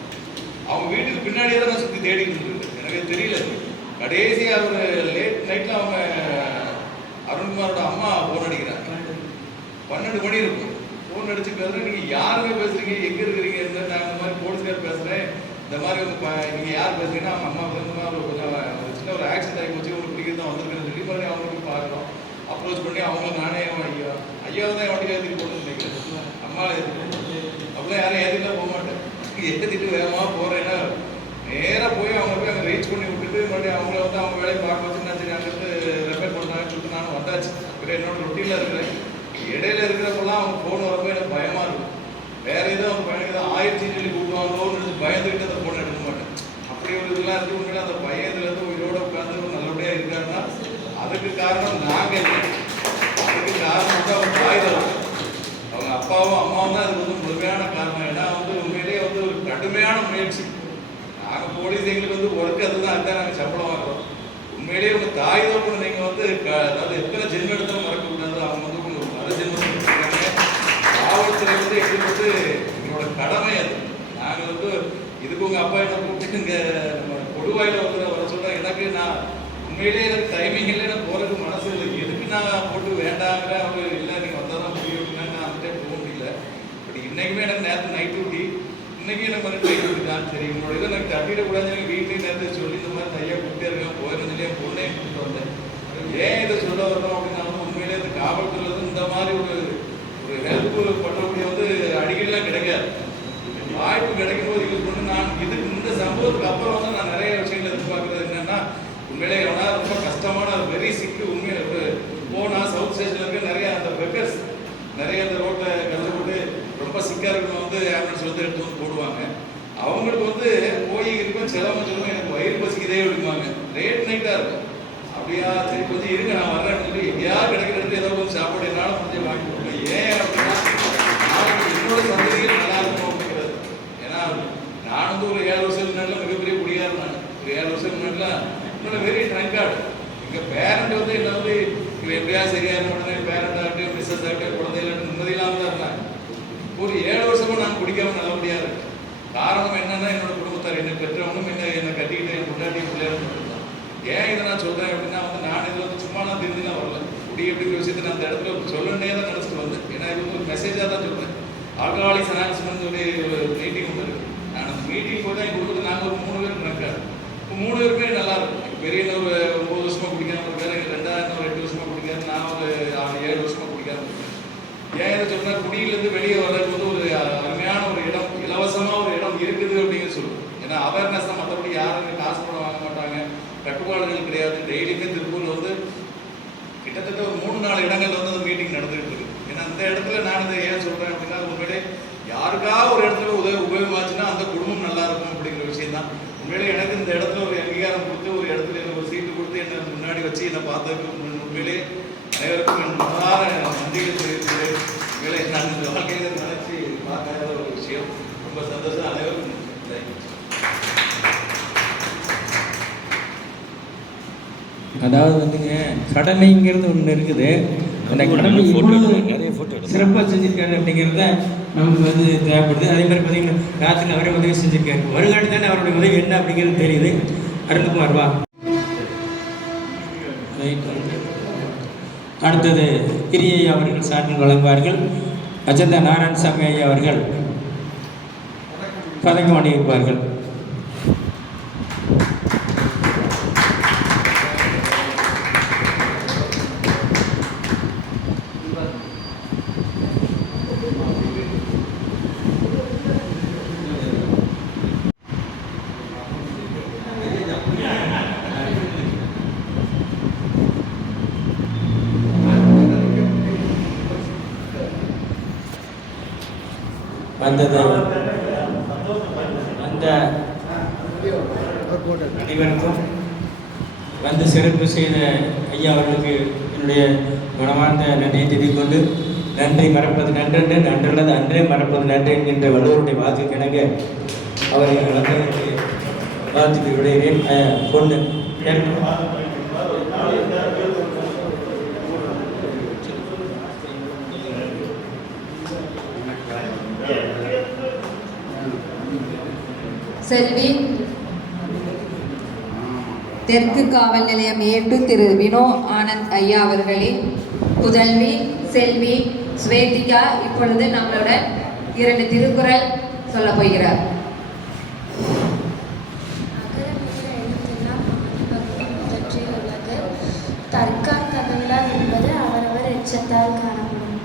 அவங்க வீட்டுக்கு பின்னாடியே தான் நான் சுற்றி தேடிட்டு இருந்தது. எனக்கு தெரியல. கடைசியாக ஒரு லேட் நைட்டில் அவங்க அருண்குமாரோட அம்மா ஃபோன் அடிக்கிறாங்க. 12 மணி இருக்கும். ஃபோன் அடித்து பேசுகிறேன். நீங்கள் யாருமே பேசுகிறீங்க, எங்கே இருக்கிறீங்க? நான் இந்த மாதிரி போலீஸ்கார் பேசுகிறேன். இந்த மாதிரி நீங்கள் யார் பேசுகிறீங்கன்னா அவங்க அம்மா வந்து கொஞ்சம் ஒரு சின்ன ஒரு ஆக்சிடென்ட் ஆகி போச்சு, உங்களுக்கு பிடிக்கிறது தான் வந்திருக்குன்னு சொல்லி மாதிரி அவங்களுக்கு பார்க்குறோம். அப்ரோச் பண்ணி அவங்க நானே ஐயாவை தான் வண்டியில் ஏற்றிட்டு போகணும்னு நினைக்கிறேன். அம்மா அப்படிலாம் யாரும் ஏற்றிலாம் போக மாட்டேன். ஏற்றிட்டு வேகமாக போகிறேன்னா நேராக போய் அவங்க போய் அங்கே ரீச் பண்ணி விட்டுட்டு மறுபடியும் அவங்கள வந்து அவங்க வேலையை பார்க்க வச்சு நான் சரி அங்கேருந்து ரெஃபர் பண்ணுறாங்கன்னு சொல்லிட்டு நானும் வந்தாச்சு. அப்புறம் என்னோட ரொட்டீனில் இருக்கிறேன். இடையில இருக்கிறப்பெல்லாம் அவங்க ஃபோன் வரப்போ எனக்கு பயமாக இருக்கும். வேறு எதுவும் அவங்க பையனுக்கு தான் ஆயிடுச்சுன்னு சொல்லி கூப்பிடுவாங்களோன்னு பயந்துக்கிட்டு அந்த ஃபோன் எடுக்க மாட்டேன். அப்படி ஒரு இதெல்லாம் இருந்து உண்மையில அந்த பையன்லேருந்து உயிரோட உட்காந்து நல்லபடியாக இருக்காருன்னா அதுக்கு காரணம் நாங்கள் இல்லை. அதுக்கு காரணம் வந்து அவங்க தாய் தான். அவங்க அப்பாவும் அம்மாவும் தான் அதுக்கு வந்து முழுமையான காரணம். ஏன்னா வந்து உண்மையிலேயே வந்து ஒரு கடுமையான முயற்சி. நாங்கள் போலீஸ் எங்களுக்கு வந்து ஒர்க்கு அதுதான், அதுதான் நாங்கள் சம்பளம் வாங்குறோம். உண்மையிலேயே உங்கள் தாய் தான் நீங்கள் வந்து அதாவது எத்தனை ஜென்மம் எடுத்தாலும் மறக்கக்கூடாது. அவங்க வந்து உங்களுக்கு மறு ஜென்மம் கொடுத்துருக்காங்க. காவல்துறை வந்து எங்களுக்கு வந்து எங்களோட கடமை அது. நாங்கள் வந்து இதுக்கு உங்கள் அப்பா என்ன கூப்பிட்டு இங்கே நம்ம கொடுவாயில் வந்து வர சொல்கிறேன். எனக்கு நான் உண்மையிலேயே எனக்கு டைமிங் இல்லை, எனக்கு போகிறதுக்கு மனசு இல்லை. எதுக்கு நான் போட்டு வேண்டாங்கிற அவங்க இல்லை நீங்கள் வந்தால் தான் முடியும் அப்படின்னா நான் அந்த டைம் போக முடியல. பட் இன்றைக்குமே எனக்கு நேரத்து நைட் டியூட்டி. இன்றைக்கி எனக்கு வந்து டைம் இருக்கான்னு சரி உங்களோட இதை எனக்கு தட்டிடக்கூடாதுன்னு எனக்கு வீட்லேயும் நேரத்தை சொல்லி இந்த மாதிரி தையா கூப்பிட்டே இருக்கேன். போயிருந்து சொல்லி என் பொண்ணே கூப்பிட்டு வந்தேன். ஏன் இதை சொல்ல வரணும் அப்படின்னா வந்து உண்மையிலே இந்த காவல்துறையில் வந்து இந்த மாதிரி ஒரு ஹெல்ப் பண்ணக்கூடிய வந்து அடிக்கடிலாம் கிடைக்காது. வாய்ப்பு கிடைக்கும் போது யூஸ் பண்ணி நான் இதுக்கு இந்த சம்பவத்துக்கு அப்புறம் வந்து நான் நிறைய விஷயங்கள் எதிர்பார்க்குறது என்னென்னா உண்மையிலே எவனா ரொம்ப கஷ்டமான வெரி சிக்கு உண்மையில போனால் சவுத் ஸ்டேஷனில் இருக்க நிறைய அந்த பெக்கர்ஸ் நிறைய அந்த ரோட்டில் கஷ்டப்பட்டு ரொம்ப சிக்காக இருக்கணும் வந்து ஆம்புலன்ஸ் வந்து எடுத்து வந்து போடுவாங்க. அவங்களுக்கு வந்து போய் இருக்கும் செலவு சொல்லுவோம் எனக்கு வயிறு பசிக்குதே அப்படிம்பாங்க. லேட் நைட்டாக இருக்கும். அப்படியா சரி கொஞ்சம் இருங்க நான் வரேன்னு சொல்லி எங்கேயாவது கிடைக்கிற இடத்துல ஏதோ கொஞ்சம் சாப்பாடு என்னால் கொஞ்சம் வாங்கி கொடுப்பேன். ஏன் அப்படின்னா நாளைக்கு என்னோட சந்ததிகள் நல்லா இருக்கணும் அப்படிங்கிறது. ஏன்னா நான் வந்து ஒரு 7 வருஷம் முன்னாடிலாம் மிகப்பெரிய குடியாக இருந்தாங்க. ஒரு 7 வருஷம் முன்னாடிலாம் இன்னொரு வெரி ட்ரங்கார்டு எப்படியா சரியா உடனே பேரண்ட் ஆகட்டும் மிஸ்ஸஸ் ஆகட்டும் குழந்தைகள் நிம்மதியில்லாமல் தான் இருந்தாங்க. ஒரு 7 வருஷமா நான் குடிக்காம நல்லபடியா இருக்கேன். காரணம் என்னன்னா என்னோட குடும்பத்தார் என்னை பெற்றவங்களும் என்னை கட்டிக்கிட்டு என் முன்னாடி பிள்ளைகளும் மட்டும்தான். ஏன் இதை நான் சொல்றேன் அப்படின்னா நான் இதில் சும்மா நான் தெரிஞ்சுலாம் வரல. குடி அப்படிங்கிற விஷயத்தை நான் அந்த இடத்துல சொல்லணுன்னே தான் நினச்சிட்டு வந்தேன். ஏன்னா இது ஒரு மெசேஜாக தான் சொல்றேன். ஆல்கஹாலிக்ஸ் அனாலிசிஸ்மெண்ட் சொல்லி ஒரு மீட்டிங் ஒன்று இருக்கு. நான் அந்த மீட்டிங் போய் தான் என் குடும்பத்தில் நாங்கள் ஒரு 3 பேர் கணக்காரு. இப்போ 3 பேருமே நல்லா இருக்கும். பெரிய ஒரு 9 வருஷமா குடிக்காம இருக்காரு, எங்கள் 2 ஒரு 8 வருஷமா குடிக்காரு, நான் ஒரு 7 வருஷமா குடிக்காம இருக்கேன். ஏன் இதை சொன்னா குடியிலேருந்து வெளியே வர்றதுக்கு வந்து ஒரு அருமையான ஒரு இடம், இலவசமாக ஒரு இடம் இருக்குது அப்படின்னு சொல்லுவோம். ஏன்னா அவேர்னஸ் தான், மற்றபடி யாருமே காசு பணம் வாங்க மாட்டாங்க, கட்டுப்பாடுகள் கிடையாது. டெய்லியுமே திருப்பூரில் வந்து கிட்டத்தட்ட ஒரு 3-4 இடங்கள்ல வந்து அந்த மீட்டிங் நடந்துகிட்டு இருக்கு. ஏன்னா அந்த இடத்துல நான் இதை ஏன் சொல்றேன் அப்படின்னா உண்மையிலே யாருக்காவது ஒரு இடத்துல உபயோகமாச்சுன்னா அந்த குடும்பம் நல்லா இருக்கும் அப்படிங்கிற விஷயம் தான். உண்மையிலே எனக்கு இந்த இடத்துல ஒரு அங்கீகாரம் கொடுத்து ஒரு இடத்துல எனக்கு ஒரு சீட்டு கொடுத்து என்னை முன்னாடி வச்சு என்னை பார்த்ததுக்கு உண்மையிலே அனைவருக்கும் என் மனதார நன்றிகள் தெரிவிக்கிறேன். உண்மையிலே நான் இந்த வாழ்க்கையில நினைச்சு பார்க்காத ஒரு விஷயம். ரொம்ப சந்தோஷம். அனைவருக்கும் தேங்க்யூ. அதாவது வந்துங்க கடமைங்கிறது ஒன்று இருக்குது. அந்த கடமை சிறப்பாக செஞ்சுருக்காரு அப்படிங்கிறத நமக்கு வந்து தேவைப்படுது. அதே மாதிரி பார்த்தீங்கன்னா ராத்திரி அவரே உதவி செஞ்சுருக்காரு. வருங்காட்டி தானே அவருடைய உதவி என்ன அப்படிங்கிறது தெரியுது. அருண்குமார் வா. அடுத்தது கிரியை அவர்கள் சான்றிதழ் வழங்குவார்கள். அஜந்தா நாராயணசாமி ஐயா அவர்கள் பதக்கம் அணிவிப்பார்கள். வந்தது அந்த அனைவருக்கும் வந்து சிறப்பு செய்த ஐயா அவர்களுக்கு என்னுடைய குணமார்ந்த நன்றியை தெரிவிக்கொண்டு, நன்றி மறப்பது நன்றென்று, நன்றல்லது அன்றே மறப்பது நன்று என்கின்ற வள்ளுவருடைய வாக்கு கிணங்க அவரை வளர்ந்ததற்கு வாழ்த்துக்கு விடைகிறேன். பொண்ணு செல்வி தெற்கு காவல் நிலையம் ஏட்டு திரு வினோ ஆனந்த் ஐயா அவர்களின் புதல்வி செல்வி ஸ்வேதிகா இப்பொழுது நம்மளோட 2 திருக்குறள் சொல்ல போகிறார். தற்கால் தகவலா என்பது அவரவர் எச்சத்தால் காணப்படும்.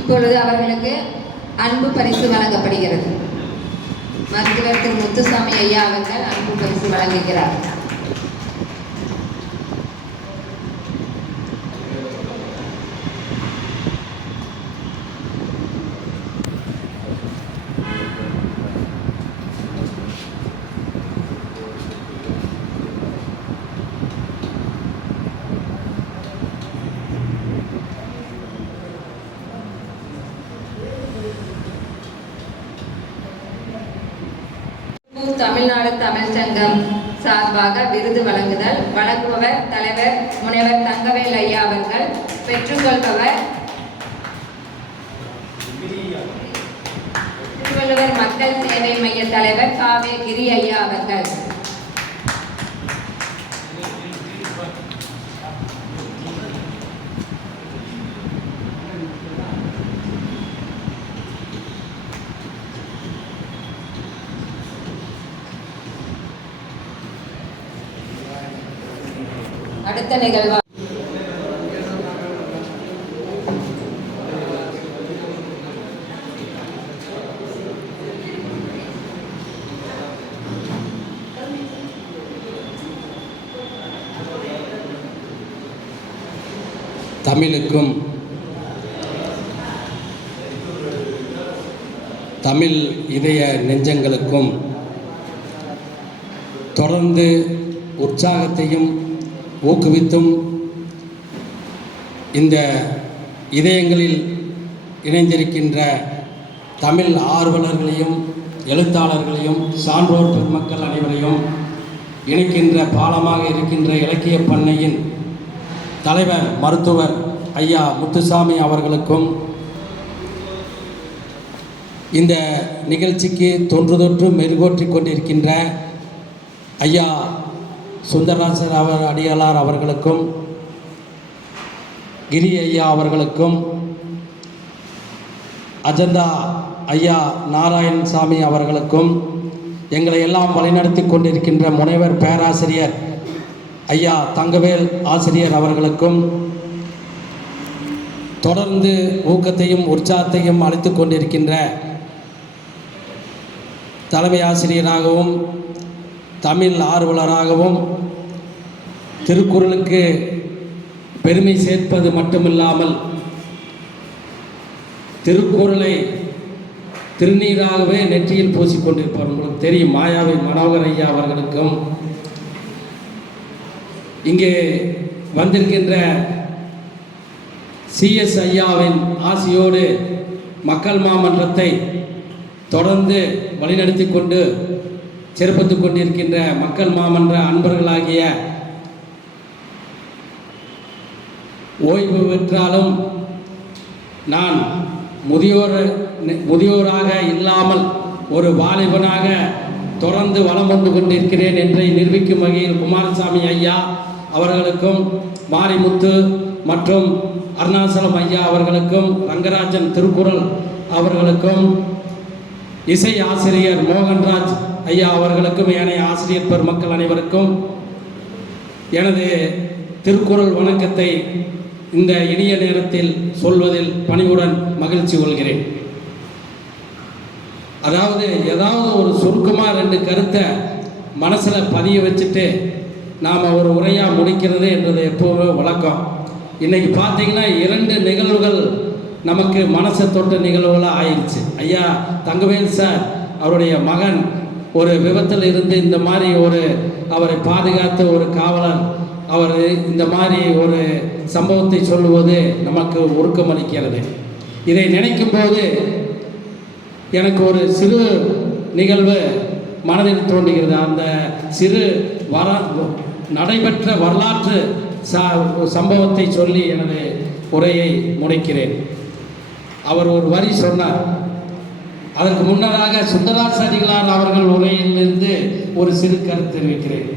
இப்பொழுது அவர்களுக்கு அன்பு பரிசு வழங்கப்படுகிறது. மருத்துவர் திரு முத்துசாமி ஐயா அவர்கள் அன்பு பரிசு வழங்குகிறார். தமிழ்நாடு தமிழ் சங்கம் சார்பாக விருது வழங்குதல். வழங்குபவர் தலைவர் முனைவர் தங்கவேல் ஐயா அவர்கள். பெற்றுக்கொள்பவர் திருவள்ளுவர் மக்கள் சேவை மைய தலைவர் காவே கிரி ஐயா அவர்கள். அடுத்த நிகழ்வா தமிழுக்கும் தமிழ் இதய நெஞ்சங்களுக்கும் தொடர்ந்து உற்சாகத்தையும் ஊக்குவித்தும் இந்த இதயங்களில் இணைந்திருக்கின்ற தமிழ் ஆர்வலர்களையும் எழுத்தாளர்களையும் சான்றோர் பெருமக்கள் அனைவரையும் இணைக்கின்ற பாலமாக இருக்கின்ற இலக்கிய பண்ணையின் தலைவர் மருத்துவர் ஐயா முத்துசாமி அவர்களுக்கும் இந்த நிகழ்ச்சிக்கு தொன்று தொற்று மெருகூற்றி கொண்டிருக்கின்ற ஐயா சுந்தரராசர் அடிகளார் அவர்களுக்கும் கிரி ஐயா அவர்களுக்கும் அஜந்தா ஐயா நாராயணசாமி அவர்களுக்கும் எங்களை எல்லாம் வழிநடத்தி கொண்டிருக்கின்ற முனைவர் பேராசிரியர் ஐயா தங்கவேல் ஆசிரியர் அவர்களுக்கும் தொடர்ந்து ஊக்கத்தையும் உற்சாகத்தையும் அளித்து கொண்டிருக்கின்ற தலைமை ஆசிரியராகவும் தமிழ் ஆர்வலராகவும் திருக்குறளுக்கு பெருமை சேர்ப்பது மட்டுமில்லாமல் திருக்குறளை திருநீராகவே நெற்றியில் பூசிக்கொண்டிருப்பார். உங்களுக்கு தெரியும் மாயாவி மனோகர் ஐயா அவர்களுக்கும் இங்கே வந்திருக்கின்ற சிஎஸ் ஐயாவின் ஆசியோடு மக்கள் மாமன்றத்தை தொடர்ந்து வழிநடத்தி கொண்டு சிறப்பித்துக் கொண்டிருக்கின்ற மக்கள் மாமன்ற அன்பர்களாகிய ஓய்வு பெற்றாலும் நான் முதியோராக இல்லாமல் ஒரு வாலிபனாக தொடர்ந்து வலம் வந்து கொண்டிருக்கிறேன் என்றை நிரூபிக்கும் வகையில் குமாரசாமி ஐயா அவர்களுக்கும் மாரிமுத்து மற்றும் அருணாசலம் ஐயா அவர்களுக்கும் ரங்கராஜன் திருக்குறள் அவர்களுக்கும் இசை ஆசிரியர் மோகன்ராஜ் ஐயா அவர்களுக்கும் ஏனைய ஆசிரியர் பெருமக்கள் அனைவருக்கும் எனது திருக்குறள் வணக்கத்தை இந்த இனிய நேரத்தில் சொல்வதில் பணிவுடன் மகிழ்ச்சி கொள்கிறேன். அதாவது ஏதாவது ஒரு சுருக்கமாக 2 கருத்தை மனசில் பதிய வச்சுட்டு நாம் ஒரு உரையாக முடிக்கிறது என்றது எப்போவுமே வழக்கம். இன்றைக்கி பார்த்தீங்கன்னா 2 நிகழ்வுகள் நமக்கு மனசை தொட்ட நிகழ்வுகளாக ஆயிடுச்சு. ஐயா தங்கவேல் சார் அவருடைய மகன் ஒரு விபத்தில் இருந்து இந்த மாதிரி அவரை பாதுகாத்த ஒரு காவலர் அவர் இந்த மாதிரி ஒரு சம்பவத்தை சொல்லுவது நமக்கு உருக்கமளிக்கிறது. இதை நினைக்கும் போது எனக்கு ஒரு சிறு நிகழ்வு மனதில் தோன்றுகிறது. அந்த சிறு நடைபெற்ற வரலாற்று சம்பவத்தை சொல்லி எனது உரையை முடிக்கிறேன். அவர் ஒரு வரி சொன்னார். அதற்கு முன்னதாக சுந்தரராச அடிகளார் அவர்கள் உரையிலிருந்து ஒரு சிறு கருத்து தெரிவிக்கிறேன்.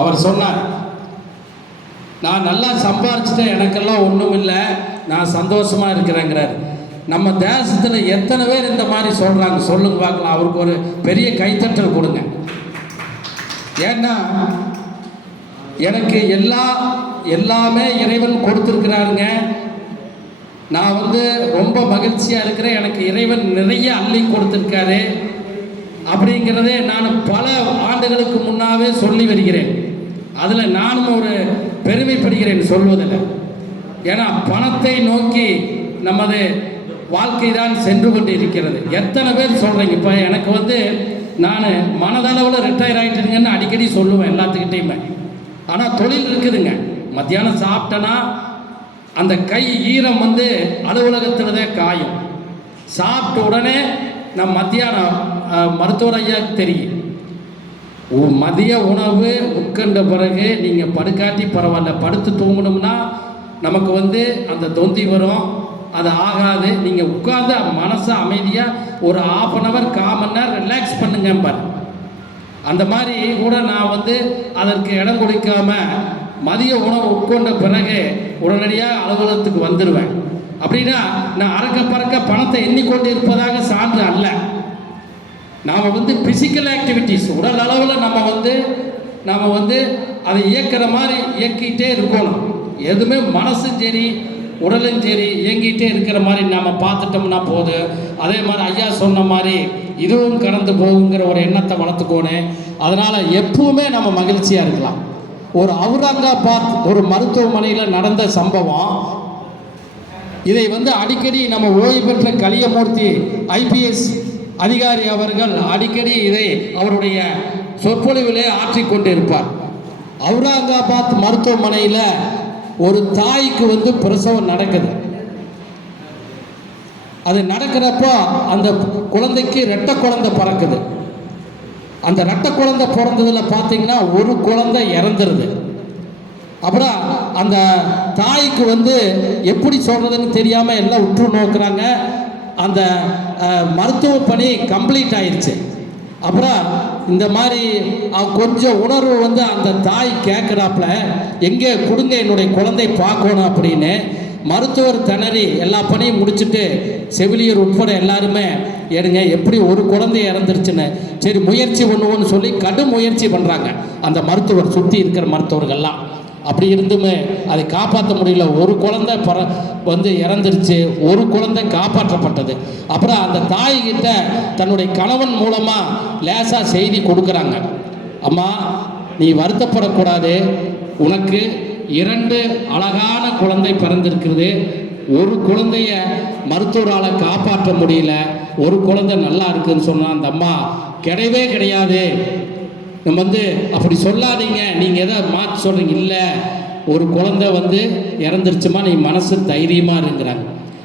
அவர் சொன்னார், நான் நல்லா சம்பாரிச்சுட்டேன், எனக்கெல்லாம் ஒன்றும் இல்லை, நான் சந்தோஷமாக இருக்கிறேங்கிறார். நம்ம தேசத்தில் எத்தனை பேர் இந்த மாதிரி சொல்கிறாங்க சொல்லுங்க பார்க்கலாம். அவருக்கு ஒரு பெரிய கைத்தட்டல் கொடுங்க. ஏன்னா எனக்கு எல்லாமே இறைவன் கொடுத்துருக்கிறாருங்க. நான் ரொம்ப மகிழ்ச்சியாக இருக்கிறேன். எனக்கு இறைவன் நிறைய அள்ளி கொடுத்துருக்காரு அப்படிங்கிறதே நான் பல ஆண்டுகளுக்கு முன்னாவே சொல்லி வருகிறேன். அதில் நானும் ஒரு பெருமைப்படுகிறேன் சொல்வதில். ஏன்னா பணத்தை நோக்கி நமது வாழ்க்கை தான் சென்று கொண்டு இருக்கிறது. எத்தனை பேர் சொல்கிறீங்க. இப்போ எனக்கு நான் மனதளவில் ரிட்டையர் ஆகிட்டுருங்கன்னு அடிக்கடி சொல்லுவேன் எல்லாத்துக்கிட்டையுமே. ஆனால் தொழில் இருக்குதுங்க. மத்தியானம் சாப்பிட்டேன்னா அந்த கை ஈரம் அலுவலகத்தில் தான் காயும். சாப்பிட்ட உடனே நான் மத்தியானம் மருத்துவர் ஐயாவுக்கு தெரியும், மதிய உணவு உட்கண்ட பிறகு நீங்கள் படுக்காட்டி பரவாயில்ல, படுத்து தூங்கணும்னா நமக்கு அந்த தொந்தி வரும், அது ஆகாது. நீங்கள் உட்காந்து மனசை அமைதியாக ஒரு 1/2 hour 1/4 மணி நேரம் ரிலாக்ஸ் பண்ணுங்க பாரு. அந்த மாதிரி கூட நான் அதற்கு இடம் கொடுக்காம மதிய உணவு உட்கொண்ட பிறகு உடனடியாக அலுவலகத்துக்கு வந்துடுவேன். அப்படின்னா நான் அறக்க பறக்க பணத்தை எண்ணிக்கொண்டு இருப்பதாக சான்று அல்ல. நாம் ஃபிசிக்கல் ஆக்டிவிட்டீஸ் உடல் அளவில் நம்ம அதை இயக்கிற மாதிரி இயக்கிட்டே இருக்கணும். எதுவுமே மனசும் சரி உடலும் சரி இயங்கிட்டே இருக்கிற மாதிரி நாம் பார்த்துட்டோம்னா போதும். அதே மாதிரி ஐயா சொன்ன மாதிரி இதுவும் கடந்து போகுங்கிற ஒரு எண்ணத்தை வளர்த்துக்கோணும். அதனால் எப்பவுமே நம்ம மகிழ்ச்சியாக இருக்கலாம். ஒரு அவுரங்காபாத் ஒரு மருத்துவமனையில் நடந்த சம்பவம், இதை அடிக்கடி நம்ம ஓய்வு பெற்ற கலியமூர்த்தி ஐபிஎஸ் அதிகாரி அவர்கள் அடிக்கடி இதை அவருடைய சொற்பொழிவிலே ஆற்றிக்கொண்டிருப்பார். அவுரங்காபாத் மருத்துவமனையில் ஒரு தாய்க்கு பிரசவம் நடக்குது. அது நடக்கிறப்போ அந்த குழந்தைக்கு இரட்டை குழந்தை பிறக்குது. அந்த ரெட்டை குழந்தை பிறந்ததுல பார்த்தீங்கன்னா ஒரு குழந்தை இறந்துருது. அப்புறம் அந்த தாய்க்கு வந்து எப்படி சொல்கிறதுன்னு தெரியாமல் எல்லாம் உற்று நோக்குறாங்க. அந்த மருத்துவ பணி கம்ப்ளீட் ஆயிடுச்சு. அப்புறம் இந்த மாதிரி கொஞ்சம் உணர்வு வந்து அந்த தாய் கேட்குறாப்புல, எங்கே கொடுங்க என்னுடைய குழந்தை பார்க்கணும் அப்படின்னு. மருத்துவர் திணறி எல்லா பணியும் முடிச்சுட்டு செவிலியர் உட்பட எல்லாருமே எடுங்க எப்படி ஒரு குழந்தை இறந்துருச்சுன்னு சரி முயற்சி பண்ணுவோன்னு சொல்லி கடும் முயற்சி பண்ணுறாங்க அந்த மருத்துவர், சுற்றி இருக்கிற மருத்துவர்கள்லாம். அப்படி இருந்துமே அதை காப்பாற்ற முடியல. ஒரு குழந்தை வந்து இறந்துருச்சு, ஒரு குழந்தை காப்பாற்றப்பட்டது. அப்புறம் அந்த தாய்கிட்ட தன்னுடைய கணவன் மூலமாக லேசாக செய்தி கொடுக்குறாங்க, அம்மா நீ வருத்தப்படக்கூடாது, உனக்கு 2 அழகான குழந்தை பிறந்திருக்கிறது. ஒரு குழந்தைய மருத்துவரால் காப்பாற்ற முடியல, ஒரு குழந்தை நல்லா இருக்குன்னு சொன்னால் அந்த அம்மா கிடையவே கிடையாது, நம்ம வந்து அப்படி சொல்லாதீங்க, நீங்கள் எதை மாற்றி சொல்கிறீங்க, இல்லை ஒரு குழந்தை வந்து இறந்துருச்சுமா, நீ மனசு தைரியமாக இருக்கிறாங்க.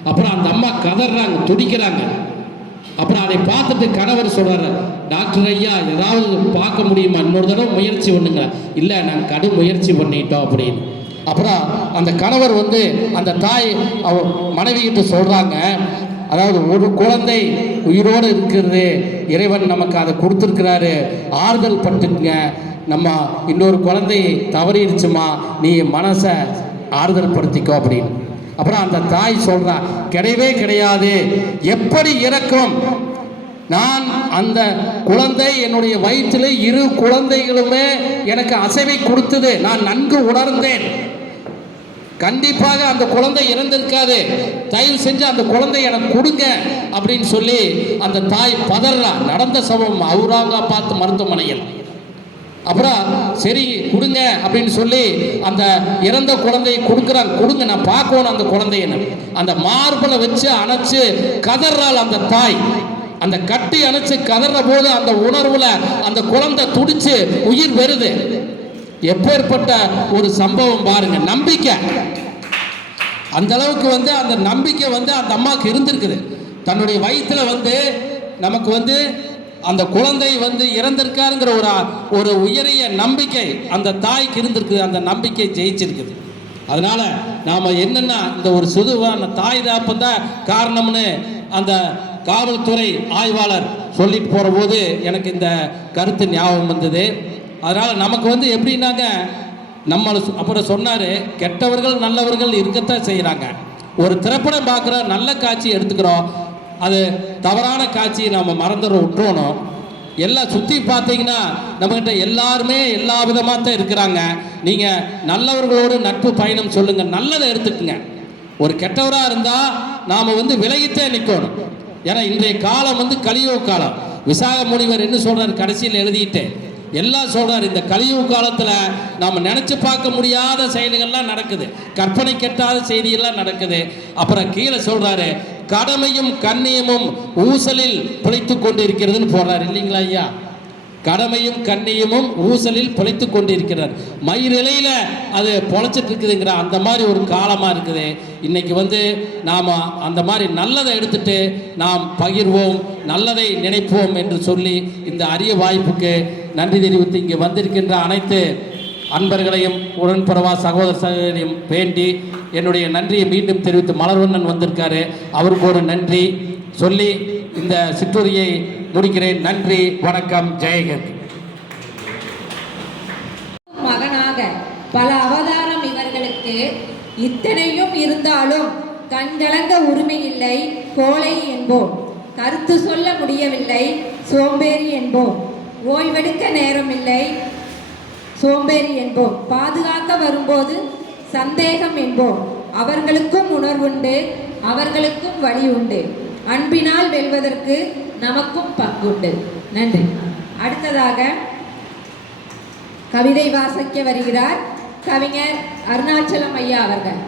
அப்புறம் அந்த அம்மா கதறாங்க, துடிக்கிறாங்க. அப்புறம் அதை பார்த்துட்டு கணவர் சொல்கிறார், டாக்டர் ஐயா ஏதாவது பார்க்க முடியுமா, இன்னொரு தடவை முயற்சி பண்ணுங்க. இல்லை நாங்கள் கடும் முயற்சி பண்ணிட்டோம் அப்படின்னு. அப்புறம் அந்த கணவர் வந்து அந்த தாய் மனைவிகிட்ட சொல்கிறாங்க, அதாவது ஒரு குழந்தை உயிரோடு இருக்கிறது, இறைவன் நமக்கு அதை கொடுத்துருக்கிறாரு, ஆறுதல் பட்டுங்க, நம்ம இன்னொரு குழந்தை தவறிடுச்சுமா, நீ மனசை ஆறுதல் படுத்திக்கோ அப்படின்னு. அப்புறம் அந்த தாய் சொல்றா, கிடையவே கிடையாது, எப்படி இறக்கும், நான் அந்த குழந்தை என்னுடைய வயிற்றில் 2 குழந்தைகளுமே எனக்கு அசைவை கொடுத்தது, நான் நன்கு உணர்ந்தேன், கண்டிப்பாக அந்த குழந்தை இறந்திருக்காது, தயவு செஞ்சு அந்த குழந்தை எனக்கு கொடுங்க அப்படின்னு சொல்லி அந்த தாய் பதறா. நடந்த சம்பவம் அவுரங்காபாத் மருத்துவமனையில். அப்புறம் சரி கொடுங்க அப்படின்னு சொல்லி அந்த இறந்த குழந்தையை கொடுக்குறாங்க, கொடுங்க நான் பார்க்கணும் அந்த குழந்தைன்னு. அந்த மார்பில் வச்சு அணைச்சு கதறாள் அந்த தாய். அந்த கட்டி அணைச்சு கதற போது அந்த உணர்வுல அந்த குழந்தை துடிச்சு உயிர் வருது. எப்பேற்பட்ட ஒரு சம்பவம் பாருங்க. நம்பிக்கை, அந்த அளவுக்கு வந்து அந்த நம்பிக்கை வந்து அந்த அம்மாவுக்கு இருந்திருக்குது. தன்னுடைய வயிற்றுல வந்து நமக்கு வந்து அந்த குழந்தை வந்து இறந்திருக்காருங்கிற ஒரு உயரிய நம்பிக்கை அந்த தாய்க்கு இருந்திருக்குது. அந்த நம்பிக்கை ஜெயிச்சிருக்குது. அதனால நாம என்னன்னா இந்த ஒரு சுதுவான தாய் தாப்பந்தான் காரணம்னு அந்த காவல்துறை ஆய்வாளர் சொல்லிட்டு போற போது எனக்கு இந்த கருத்து ஞாபகம் வந்தது. அதனால் நமக்கு வந்து எப்படின்னாங்க, நம்மளை அப்புறம் சொன்னார், கெட்டவர்கள் நல்லவர்கள் இருக்கத்தான் செய்கிறாங்க. ஒரு திரைப்படம் பார்க்குறோம், நல்ல காட்சி எடுத்துக்கிறோம், அது தவறான காட்சியை நம்ம விட்டுறணும். எல்லாம் சுற்றி பார்த்தீங்கன்னா நம்மகிட்ட எல்லாருமே எல்லா விதமாக தான் இருக்கிறாங்க. நீங்கள் நல்லவர்களோடு நட்பு பயணம் சொல்லுங்கள், நல்லதை எடுத்துக்குங்க. ஒரு கெட்டவராக இருந்தால் நாம் வந்து விலகித்தே நிற்கணும். ஏன்னா இன்றைய காலம் வந்து கலியுக காலம். விசாக முனிவர் என்ன சொல்கிறார், கடைசியில் எழுதிட்டேன் எல்லாம் சொல்றாரு, இந்த கலியுக காலத்துல நாம நினைச்சு பார்க்க முடியாத செயல்கள்லாம் நடக்குது, கற்பனை கெட்டாத செய்தியெல்லாம் நடக்குது. அப்புறம் கீழே சொல்றாரு, கடமையும் கண்ணியமும் ஊசலில் பிழைத்து கொண்டு இருக்கிறதுன்னு போடுறாரு இல்லைங்களா ஐயா. கடமையும் கண்ணியமும் ஊசலில் பிழைத்து கொண்டு இருக்கிறார். மயிரிலையில அது பொழைச்சிட்டு இருக்குதுங்கிற அந்த மாதிரி ஒரு காலமா இருக்குது இன்னைக்கு. வந்து நாம அந்த மாதிரி நல்லதை எடுத்துட்டு நாம் பகிர்வோம், நல்லதை நினைப்போம் என்று சொல்லி இந்த அரிய வாய்ப்புக்கு நன்றி தெரிவித்து இங்கே வந்திருக்கின்ற அனைத்து அன்பர்களையும் உடன்பரவா சகோதர சகோதரியும் வேண்டி என்னுடைய நன்றியை மீண்டும் தெரிவித்து, மலர்வண்ணன் வந்திருக்காரு, அவருக்கு ஒரு நன்றி சொல்லி இந்த சிற்றுரையை முடிக்கிறேன். நன்றி, வணக்கம், ஜெயஹிந்த். மகனாக பல அவதாரம் இவர்களுக்கு, இத்தனையும் இருந்தாலும் கண்கலங்க உரிமை இல்லை, கோழை என்போம், கருத்து சொல்ல முடியவில்லை, சோம்பேறி என்போம், ஓய்வெடுக்க நேரம் இல்லை, சோம்பேறி என்போம், பாதுகாக்க வரும்போது சந்தேகம் என்போம், அவர்களுக்கும் உணர்வுண்டு, அவர்களுக்கும் வழி உண்டு, அன்பினால் வெல்வதற்கு நமக்கும் பங்குண்டு. நன்றி. அடுத்ததாக கவிதை வாசிக்க வருகிறார் கவிஞர் அருணாச்சலம் ஐயா அவர்கள்.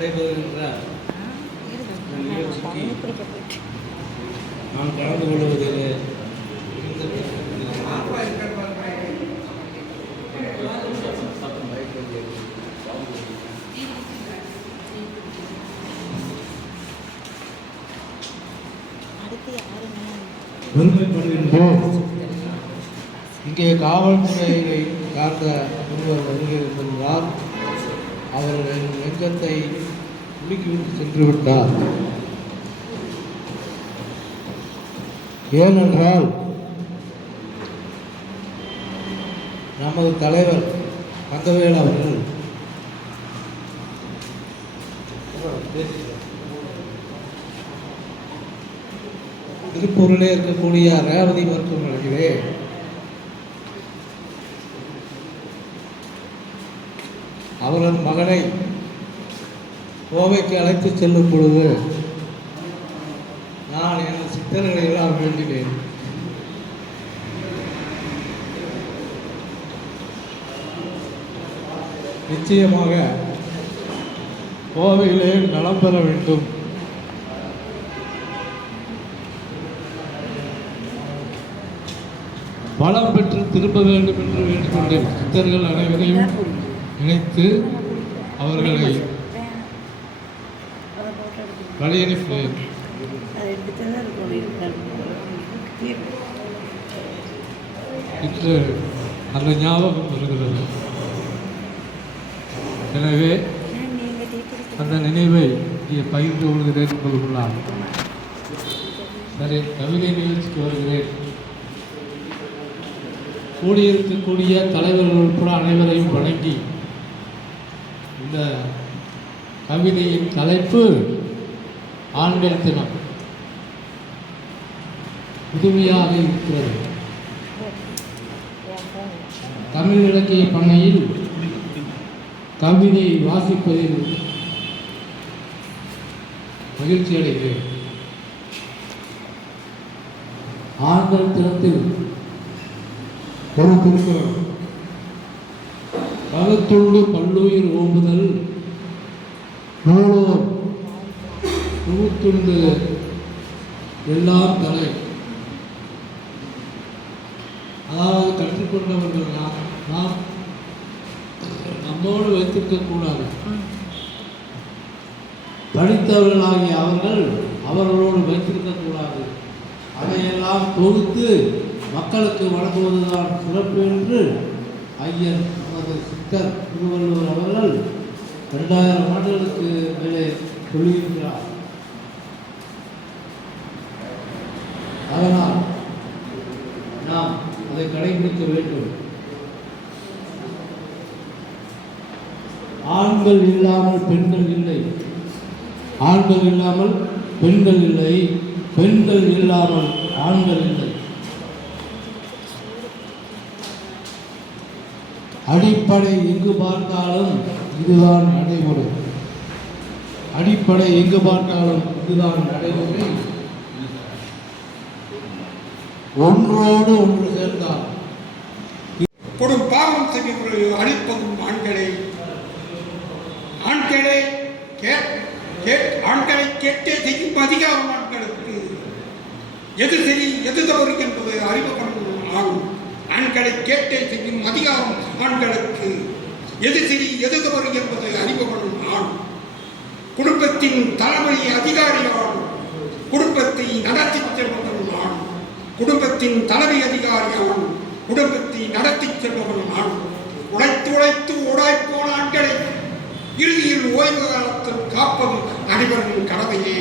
நடைபெறுகின்ற இந்த நிகழ்ச்சிக்கு நான் கலந்து கொள்வதில் பெருமைப்படுகின்றோம். இங்கே காவல்துறையை சார்ந்த ஒருவர் வருகிறார். அவர்கள் நெஞ்சத்தை உலுக்கிவிட்டு சென்று விட்டார். ஏனென்றால் நமது தலைவர் தங்கவேல் அவர்கள் திருப்பூரிலே இருக்கக்கூடிய ரேவதி மருத்துவமனையிலே அவரது மகனை கோவைக்கு அழைத்து செல்லும் பொழுது நான் எனது சித்தர்களை எல்லாம் வேண்டினேன். நிச்சயமாக கோவையிலே நலம் பெற வேண்டும். பலம் பெற்று திரும்ப வேண்டும் என்று வேண்டிக்கொண்டேன். சித்தர்கள் அனைவரையும் இணைத்து அவர்களை வழியனுப்பினேன். இன்று அந்த ஞாபகம் வருகிறது. எனவே அந்த நினைவை இங்கே பகிர்ந்து கொள்கிறேன் என்பதுள்ளார். சரி, கவிதை நிகழ்ச்சிக்கு வருகிறேன். கூடியிருக்கக்கூடிய தலைவர்கள் உட்பட அனைவரையும் வணங்கி இந்த கவிதையின் தலைப்பு ஆண்கள் தினம். புதுமையாக இருக்கிறது. தமிழ் இலக்கிய பண்ணையில் கவிதை வாசிப்பதில் மகிழ்ச்சி அடைகிறேன். ஆண்கள் தினத்தில் ஒரு திருக்குறள், பகத்துண்டு பல்லுயிர் ஓம்புதல் நூலோர் புகுத்துண்டு எல்லாம் தலை. அதாவது கற்றுக்கொண்டவர்கள் நாம் நம்மோடு வைத்திருக்கக்கூடாது. படித்தவர்களாகிய அவர்கள் அவர்களோடு வைத்திருக்கக்கூடாது. அதையெல்லாம் தொகுத்து மக்களுக்கு வழங்குவதுதான் சிறப்பு என்று ஐயர் நமது சித்தர் திருவள்ளுவர் அவர்கள் 2000 ஆண்டுகளுக்கு மேலே சொல்லியிருக்கிறார். அதனால் நாம் அதை கடைபிடிக்க வேண்டும். ஆண்கள் இல்லாமல் பெண்கள் இல்லை, ஆண்கள் இல்லாமல் பெண்கள் இல்லை, பெண்கள் இல்லாமல் ஆண்கள் இல்லை. அடிப்படை எங்கு பார்த்தாலும் இதுதான் நடைமுறை. அடிப்படை எங்கு பார்த்தாலும் இதுதான் நடைமுறை. ஒன்றோடு ஒன்று சேர்ந்தால் கொடும் பாவம் செய்பவர்கள் அழிப்பதும் ஆண்களை ஆண்களை கேட்டே செய்யும் அதிகாரம் ஆண்களுக்கு. எது சரி எது தவறு என்பது அறிமுகம் ஆகும். ஆண்களை கேட்டே செய்யும் அதிகாரம் ஆண்களுக்கு. எது சரி எது தவறு என்பது அறிமுகம் ஆகும். குடும்பத்தின் தலைமை அதிகாரியான் குடும்பத்தை நடத்தி செல்பவன் ஆண். குடும்பத்தின் தலைமை அதிகாரியான் குடும்பத்தை நடத்தி செல்பவன் ஆண். உழைத்து உழைத்து ஓடாய்ப்போன ஆண்களை இறுதியில் ஓய்வு காலத்தில் காப்பது அனைவரின் கடமையே.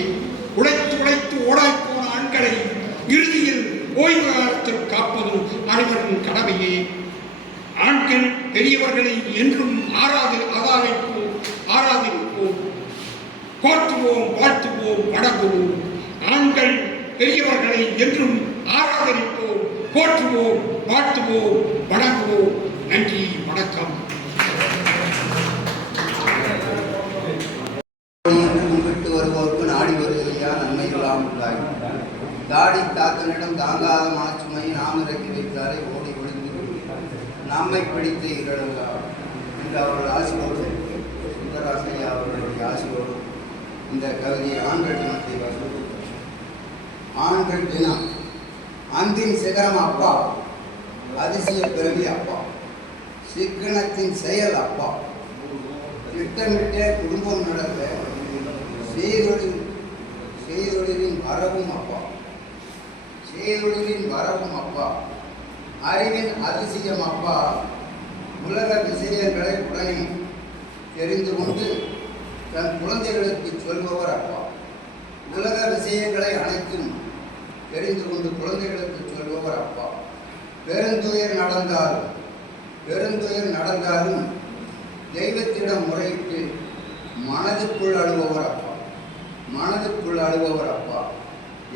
உழைத்து உழைத்து ஓடாய்ப்போன ஆண்களை இறுதியில் ஓய்வு காலத்தில் காப்பது அனைவரின் கடமையே. ஆண்கள் பெரியவர்களை என்றும் ஆராதிப்போம், போற்றுவோம், வாழ்த்துவோம், வணங்குவோம். ஆண்கள் பெரியவர்களை என்றும் ஆராதரிப்போம், போற்றுவோம், வாழ்த்துவோம், வணங்குவோம். நன்றி, வணக்கம். கும்பிட்டு வருவோருக்கு நாடி வருவதையா நன்மை இல்லாமல் தாடி தாத்தனிடம் தாங்காத மாச்சுமை நாம் இறக்கி வைத்தாரை ஓடி ஒளிந்து நம்மை பிடித்த இகழல்லா என்று அவர்கள் ஆசிரியர் இந்த முத்தராசையா அவர்களுடைய ஆசையோடு இந்த கவிதையை ஆண்கள் தினத்தை வாசிக்கிறோம். ஆண்கள் தினம். அன்பின் சிகரம் அப்பா, அதிசய பிறவி அப்பா, சிக்கனத்தின் செயல் அப்பா, திட்டமிட்ட குடும்பம் நடந்த செய்தொழிலின் வரவும் அப்பா, செய்தொழிலின் வரவும் அப்பா, அறிவின் அதிசயம் அப்பா, உலக விஷயங்களை உடனே தெரிந்து கொண்டு தன் குழந்தைகளுக்கு சொல்பவர் அப்பா, உலக விஷயங்களை அனைத்தும் தெரிந்து கொண்டு குழந்தைகளுக்கு சொல்பவர் அப்பா, பெருந்துயர் நடந்தாலும் தெய்வத்திடம் முறையிட்டு மனதுக்குள் அழுபவர் அப்பா.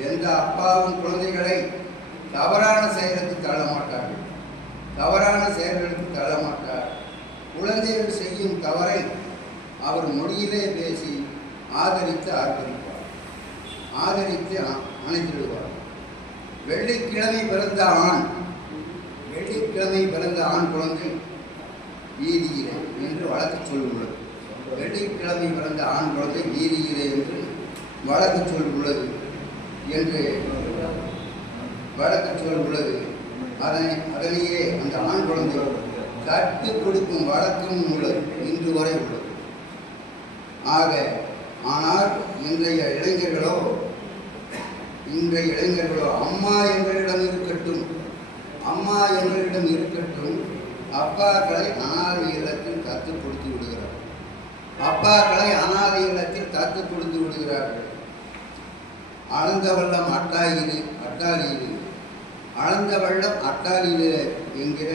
எந்த அப்பாவும் குழந்தைகளை தவறான செயலுக்கு தள்ள மாட்டார். குழந்தைகள் செய்யும் தவறை அவர் மொழியிலே பேசி ஆதரித்து அணைத்திடுவார். வெள்ளிக்கிழமை பிறந்த ஆண் குழந்தை வீதியிலே என்று வழக்கு சொல் உள்ளது. வெள்ளிக்கிழமை பிறந்த ஆண் குழந்தை வீதியிலே என்று வழக்கு சொல் உள்ளது. அதனையே அந்த ஆண் குழந்தை கட்டு கொடுக்கும் வழக்கம் உள்ளது, இன்று வரை உள்ளது. ஆனால் இன்றைய இளைஞர்களோ அம்மா எங்களிடம் இருக்கட்டும், அப்பாக்களை அனாதை இல்லத்தில் கற்றுக் கொடுத்து விடுகிறார்கள். அளந்த வெள்ளம் அட்டாலியிலே என்கிற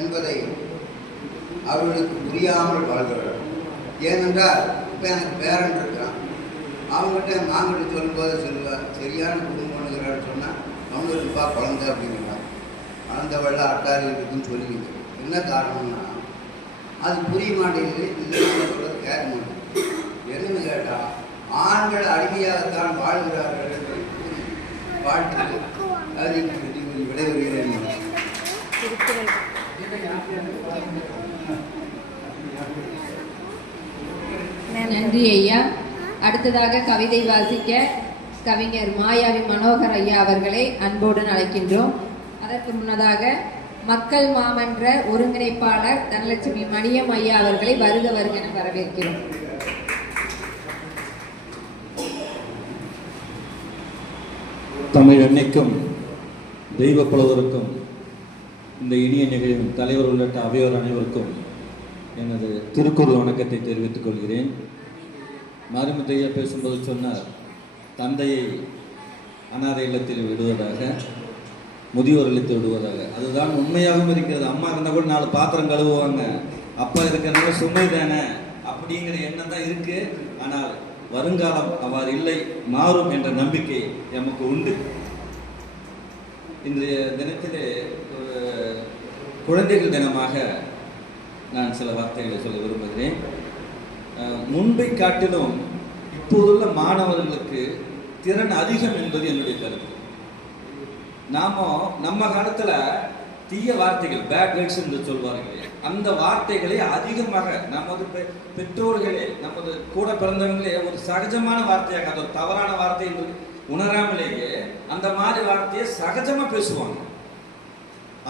என்பதை அவர்களுக்கு புரியாமல் வாழ்கிறார்கள். ஏனென்றால் இப்போ எனக்கு பேரன் இருக்கிறான், மாங்கிட்ட சொல்லும்போது சொல்லுவார், சரியான குடும்பம்னுங்கிறான்னு சொன்னால் அவங்களுக்குப்பா குழந்தை அப்படிங்கிறார். அளந்த வெள்ளம் அட்டாலியில் இருக்குன்னு சொல்லிக்கிட்டு என்ன காரணம்னா அது புரிய மாட்டேங்குது, இல்லை சொல்றது கேட்க மாட்டேங்குது. என்னன்னு கேட்டால் ஆண்கள் அடிமையாகத்தான் வாழ்கிறார்கள் என்பதை கூறி வாழ்த்து அதை விடைபெறுகிறேன். நன்றி ஐயா. அடுத்ததாக கவிதை வாசிக்க கவிஞர் மாயாவி மனோகர் ஐயா அவர்களை அன்போடு அழைக்கின்றோம். அதற்கு முன்னதாக மக்கள் மாமன்ற ஒருங்கிணைப்பாளர் தனலட்சுமி மணியம் ஐயா அவர்களை வருக என வரவேற்கிறோம். தமிழ் எண்ணிக்கும் தெய்வ புலவருக்கும் இந்த இனிய நிகழ்வின் தலைவர் உள்ளிட்ட அவையோர் அனைவருக்கும் எனது திருக்குறள் வணக்கத்தை தெரிவித்துக் கொள்கிறேன். மாரிமுத்தையா பேசும்போது சொன்னார், தந்தையை அனாதை இல்லத்தில் விடுவதாக, முதியோர் இல்லத்தில் விடுவதாக. அதுதான் உண்மையாகவும் இருக்கிறது. அம்மா இருந்தால் கூட 4 பாத்திரம் கழுவுவாங்க, அப்பா இருக்கிறனால சுமை தானே அப்படிங்கிற எண்ணம் தான் இருக்கு. ஆனால் வருங்காலம் அவ்வாறு இல்லை, மாறும் என்ற நம்பிக்கை எமக்கு உண்டு. இன்றைய தினத்திலே ஒரு குழந்தைகள் தினமாக நான் சில வார்த்தைகளை சொல்ல விரும்புகிறேன். முன்பை காட்டிலும் இப்போதுள்ள மாணவர்களுக்கு திறன் அதிகம் என்பது என்னுடைய கருத்து. நம்ம காலத்துல தீய வார்த்தைகள், பேட் வேர்ட்ஸ் என்று சொல்வார்களே, அந்த வார்த்தைகளை அதிகமாக நமது பெற்றோர்களே, நமது கூட பிறந்தவங்களே ஒரு சகஜமான வார்த்தையாக, அது ஒரு தவறான வார்த்தை என்று உணராமலேயே அந்த மாதிரி வார்த்தையை சகஜமா பேசுவாங்க.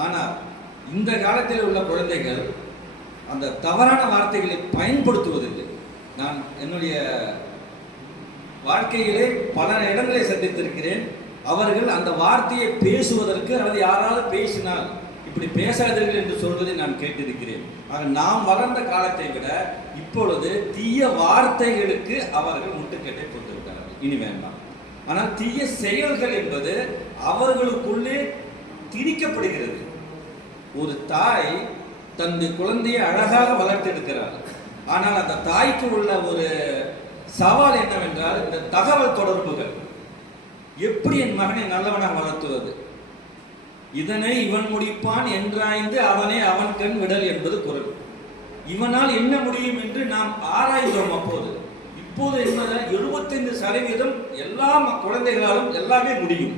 ஆனால் இந்த காலத்தில் உள்ள குழந்தைகள் அந்த தவறான வார்த்தைகளை பயன்படுத்துவதில்லை. நான் என்னுடைய வாழ்க்கையிலே பல இடங்களை சந்தித்திருக்கிறேன். அவர்கள் அந்த வார்த்தையை பேசுவதற்கு அல்லது யாராவது பேசினால் இப்படி பேசாதீர்கள் என்று சொல்வதை நான் கேட்டிருக்கிறேன். ஆக நாம் வளர்ந்த காலத்தை விட இப்பொழுது தீய வார்த்தைகளுக்கு அவர்கள் முட்டுக்கட்டை போட்டு விட்டார்கள். இனி வேண்டாம். ஆனால் தீய செயல்கள் என்பது அவர்களுக்குள்ளே திணிக்கப்படுகிறது. ஒரு தாய் தன்னுடைய குழந்தையை அழகாக வளர்த்தெடுக்கிறார். ஆனால் அந்த தாய்க்கு உள்ள ஒரு சவால் என்னவென்றால், இந்த தகவல் தொடர்புகள். எப்படி என் மகனை நல்லவனாக வளர்த்துவது, இதனை இவன் முடிப்பான் என்றாய்ந்து அவனை அவன் கண் விடல் என்பது குறள். இவனால் என்ன முடியும் என்று நாம் ஆராய்கிறோம். இப்போது என்பதால் 75% எல்லா குழந்தைகளாலும் எல்லாமே முடியும்.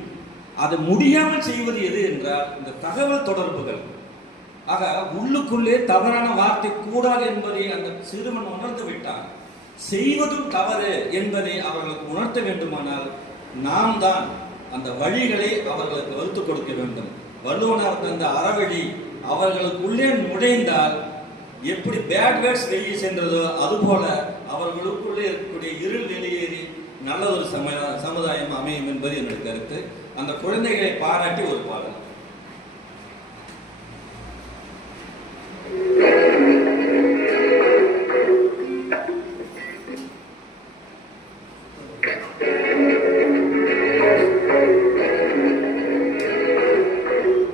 அது முடியாமல் செய்வது எது என்றால் இந்த தகவல் தொடர்புகள். ஆக உள்ளுக்குள்ளே தவறான வார்த்தை கூடாது என்பதை அந்த சிறுவன் உணர்ந்து விட்டான். செய்வதும் தவறு என்பதை அவர்களுக்கு உணர்த்த வேண்டுமானால் நாம் தான் அந்த வழிகளை அவர்களுக்கு வகுத்து கொடுக்க வேண்டும். வள்ளுவனார் தந்த அறவழி அவர்களுக்குள்ளே நுழைந்தால் எப்படி பேட் வேர்ட்ஸ் வெளியே சென்றதோ அதுபோல அவர்களுக்குள்ளே இருக்கக்கூடிய இருள் வெளியேறி நல்ல ஒரு சமுதாயம் அமையும் என்பது என்னுடைய கருத்து. அந்த குழந்தைகளை பாராட்டி ஒரு பாடல்.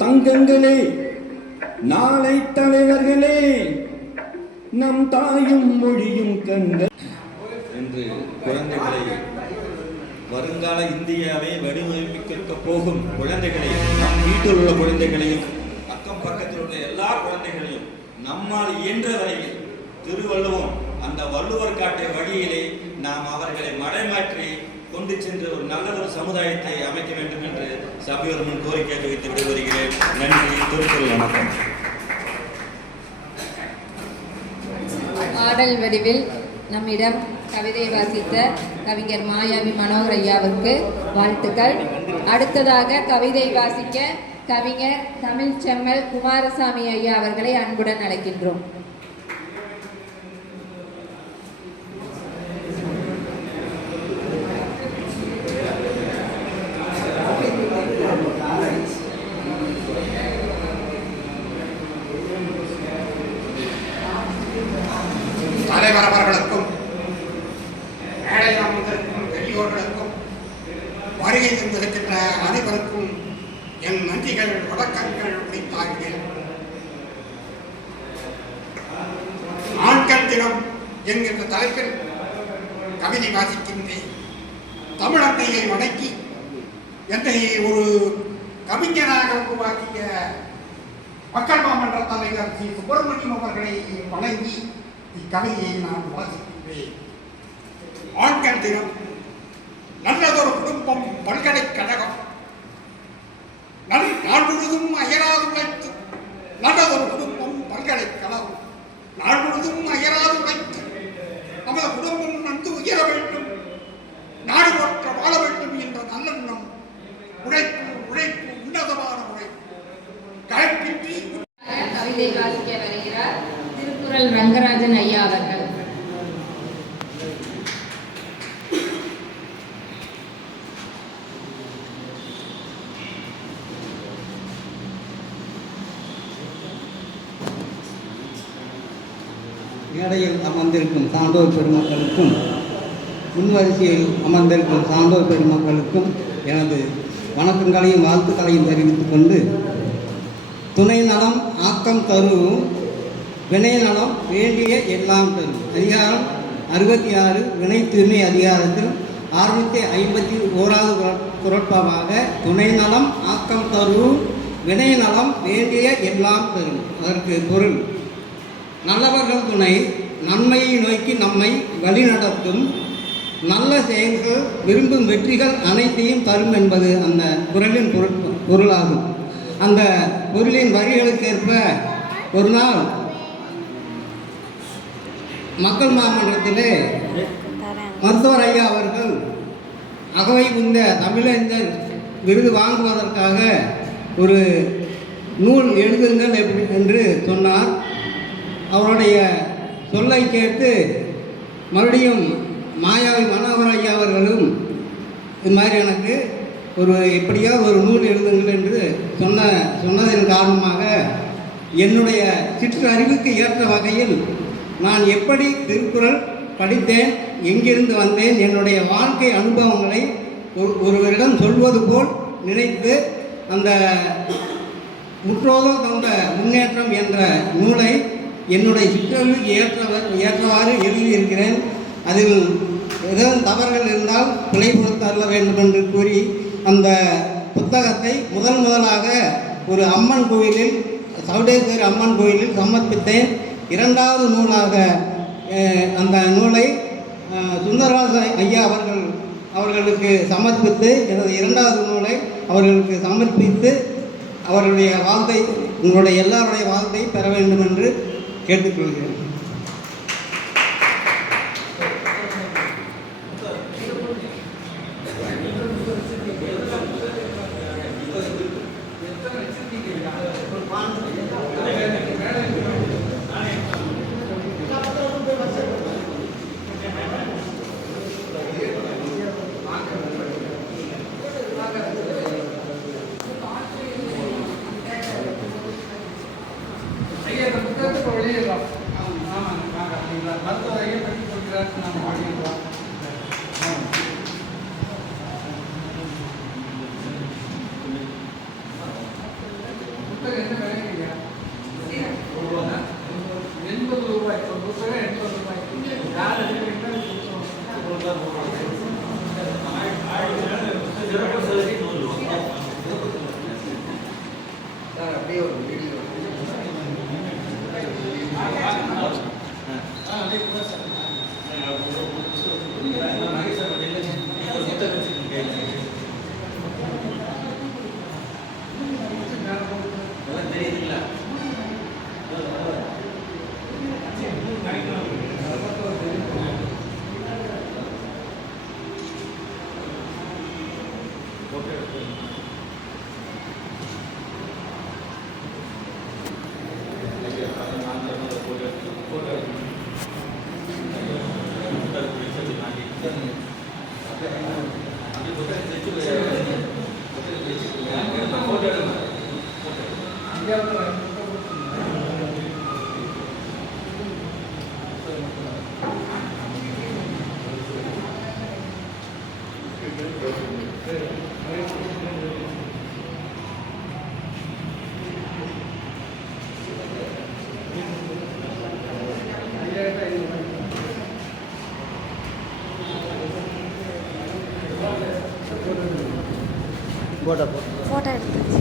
தங்கங்களே, நாளை தலைவர்களே, நம் தாயும் மொழியும் கண்கள் என்று குழந்தைகளை, வருங்கால இந்தியாவை வடிவமைக்க போகும் குழந்தைகளை, நம் வீட்டில் உள்ள குழந்தைகளையும் அக்கம் பக்கத்தில் உள்ள எல்லா குழந்தைகளையும் நம்மால் இயன்ற வரையில் திருவள்ளுவம் அந்த வள்ளுவர் காட்டிய வழியிலே நாம் அவர்களை மடைமாற்றி கொண்டு சென்று ஒரு நல்ல ஒரு சமுதாயத்தை அமைக்க வேண்டும் என்று சபையோர் முன் கோரிக்கை வைத்து விடைபெறுகிறேன். நன்றி. திருக்குறள் வணக்கம். பாடல் வடிவில் நம்மிடம் கவிதை வாசித்த கவிஞர் மாயாவி மனோகர் ஐயாவிற்கு வாழ்த்துக்கள். அடுத்ததாக கவிதை வாசிக்க கவிஞர் தமிழ்ச்செம்மல் குமாரசாமி ஐயா அவர்களை அன்புடன் அழைக்கின்றோம். தலைவர் அவர்களுக்கும் மேடையாமத்திற்கும் பெரியோர்களுக்கும் வருகை தந்திருக்கின்ற அனைவருக்கும் என் நன்றிகள் வணக்கங்கள் உரித்தாகிறேன். ஆண்கள் தினம் என்கின்ற தலைப்பில் கவிதை வாசிக்கின்றேன். தமிழன்னையை வணங்கி என்னை ஒரு கவிஞனாக உருவாக்கிய மக்கள் மாமன்ற தலைவர் ஸ்ரீ சுப்பிரமணியம் அவர்களை வணங்கி இக்கவிதையை நான் வாசிக்கின்றேன். ஆண்கள் தினம். நல்லதொரு குடும்பம் பல்கலைக்கழகம் நாள் முழுதும் அயராது உழைத்து, நல்லதொரு குடும்பம் பல்கலைக்கழகம் நாள் முழுதும் அயராது உழைத்து நமது குடும்பம் நன்கு உயர வேண்டும், நாடு போற்ற வாழ வேண்டும் என்ற நல்லெண்ணம், உழைப்பு உழைப்பு உன்னதமான உழைப்பு கலைப்பின்றி கவிதை வாசிக்க வருகிறார் திருக்குறள் ரங்கராஜன் ஐயா அவர்கள். மேடையில் அமர்ந்திருக்கும் சான்றோர் பெருமக்களுக்கும் முன்வரிசையில் அமர்ந்திருக்கும் சான்றோர் பெருமக்களுக்கும் எனது வணக்கங்களையும் வாழ்த்துக்களையும் தெரிவித்துக் கொண்டு, துணை நலம் ஆக்கம் தரும், வினை நலம் வேண்டிய எல்லாம் தரும். அதிகாரம் 66 வினை தூய்மை அதிகாரத்தில் 651வது குறட்பாவாக துணை நலம் ஆக்கம் தரும், வினை நலம் வேண்டிய எல்லாம் தரும். அதற்கு பொருள், நல்லவர்கள் துணை நன்மையை நோக்கி நம்மை வழிநடத்தும், நல்ல செயல்கள் விரும்பும் வெற்றிகள் அனைத்தையும் தரும் என்பது அந்த குறளின் பொருளாகும். அந்த பொருளின் வரிகளுக்கேற்ப ஒரு நாள் மக்கள் மாமன்றத்திலே மருத்துவர் ஐயா அவர்கள் அகவை உந்த தமிழறிஞர் விருது வாங்குவதற்காக ஒரு நூல் எழுதுங்கள் என்று சொன்னார். அவருடைய சொல்லை கேட்டு மறுபடியும் மாயாவி மனோகர் ஐயா அவர்களும் இது மாதிரி எனக்கு எப்படியாவது ஒரு நூல் எழுதுங்கள் என்று சொன்னதன் காரணமாக என்னுடைய சிற்று அறிவுக்கு ஏற்ற வகையில் நான் எப்படி திருக்குறள் படித்தேன், எங்கிருந்து வந்தேன், என்னுடைய வாழ்க்கை அனுபவங்களை ஒருவரிடம் சொல்வது போல் நினைத்து அந்த முற்றோதல் தந்த முன்னேற்றம் என்ற நூலை என்னுடைய சிற்றறிவுக்கு ஏற்றவாறு எழுதியிருக்கிறேன். அதில் ஏதாவது தவறுகள் இருந்தால் பிழை பொறுத்தள்ள வேண்டும் என்று கூறி அந்த புத்தகத்தை முதலாக ஒரு அம்மன் கோயிலில், சவுடேஸ்வரி அம்மன் கோயிலில் சமர்ப்பித்தேன். இரண்டாவது நூலாக அந்த நூலை சுந்தரராஜ ஐயா அவர்களுக்கு சமர்ப்பித்து, எனது இரண்டாவது நூலை அவர்களுக்கு சமர்ப்பித்து அவருடைய வாழ்த்தை, உங்களுடைய எல்லாருடைய வாழ்த்தை பெற வேண்டும் என்று கேட்டுக்கொள்கிறேன். அப்படியே ஒரு வீடியோ தெரியுதுங்களா? ஃபோட்டோ எடுத்தாச்சு.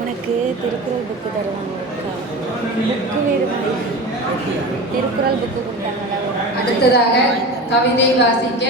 உனக்கு திருக்குறள் புக்கு தருவாங்க. புக்கு வேறு திருக்குறள் புக்கு கொடுத்தாங்க. அடுத்ததாக கவிதை வாசிக்க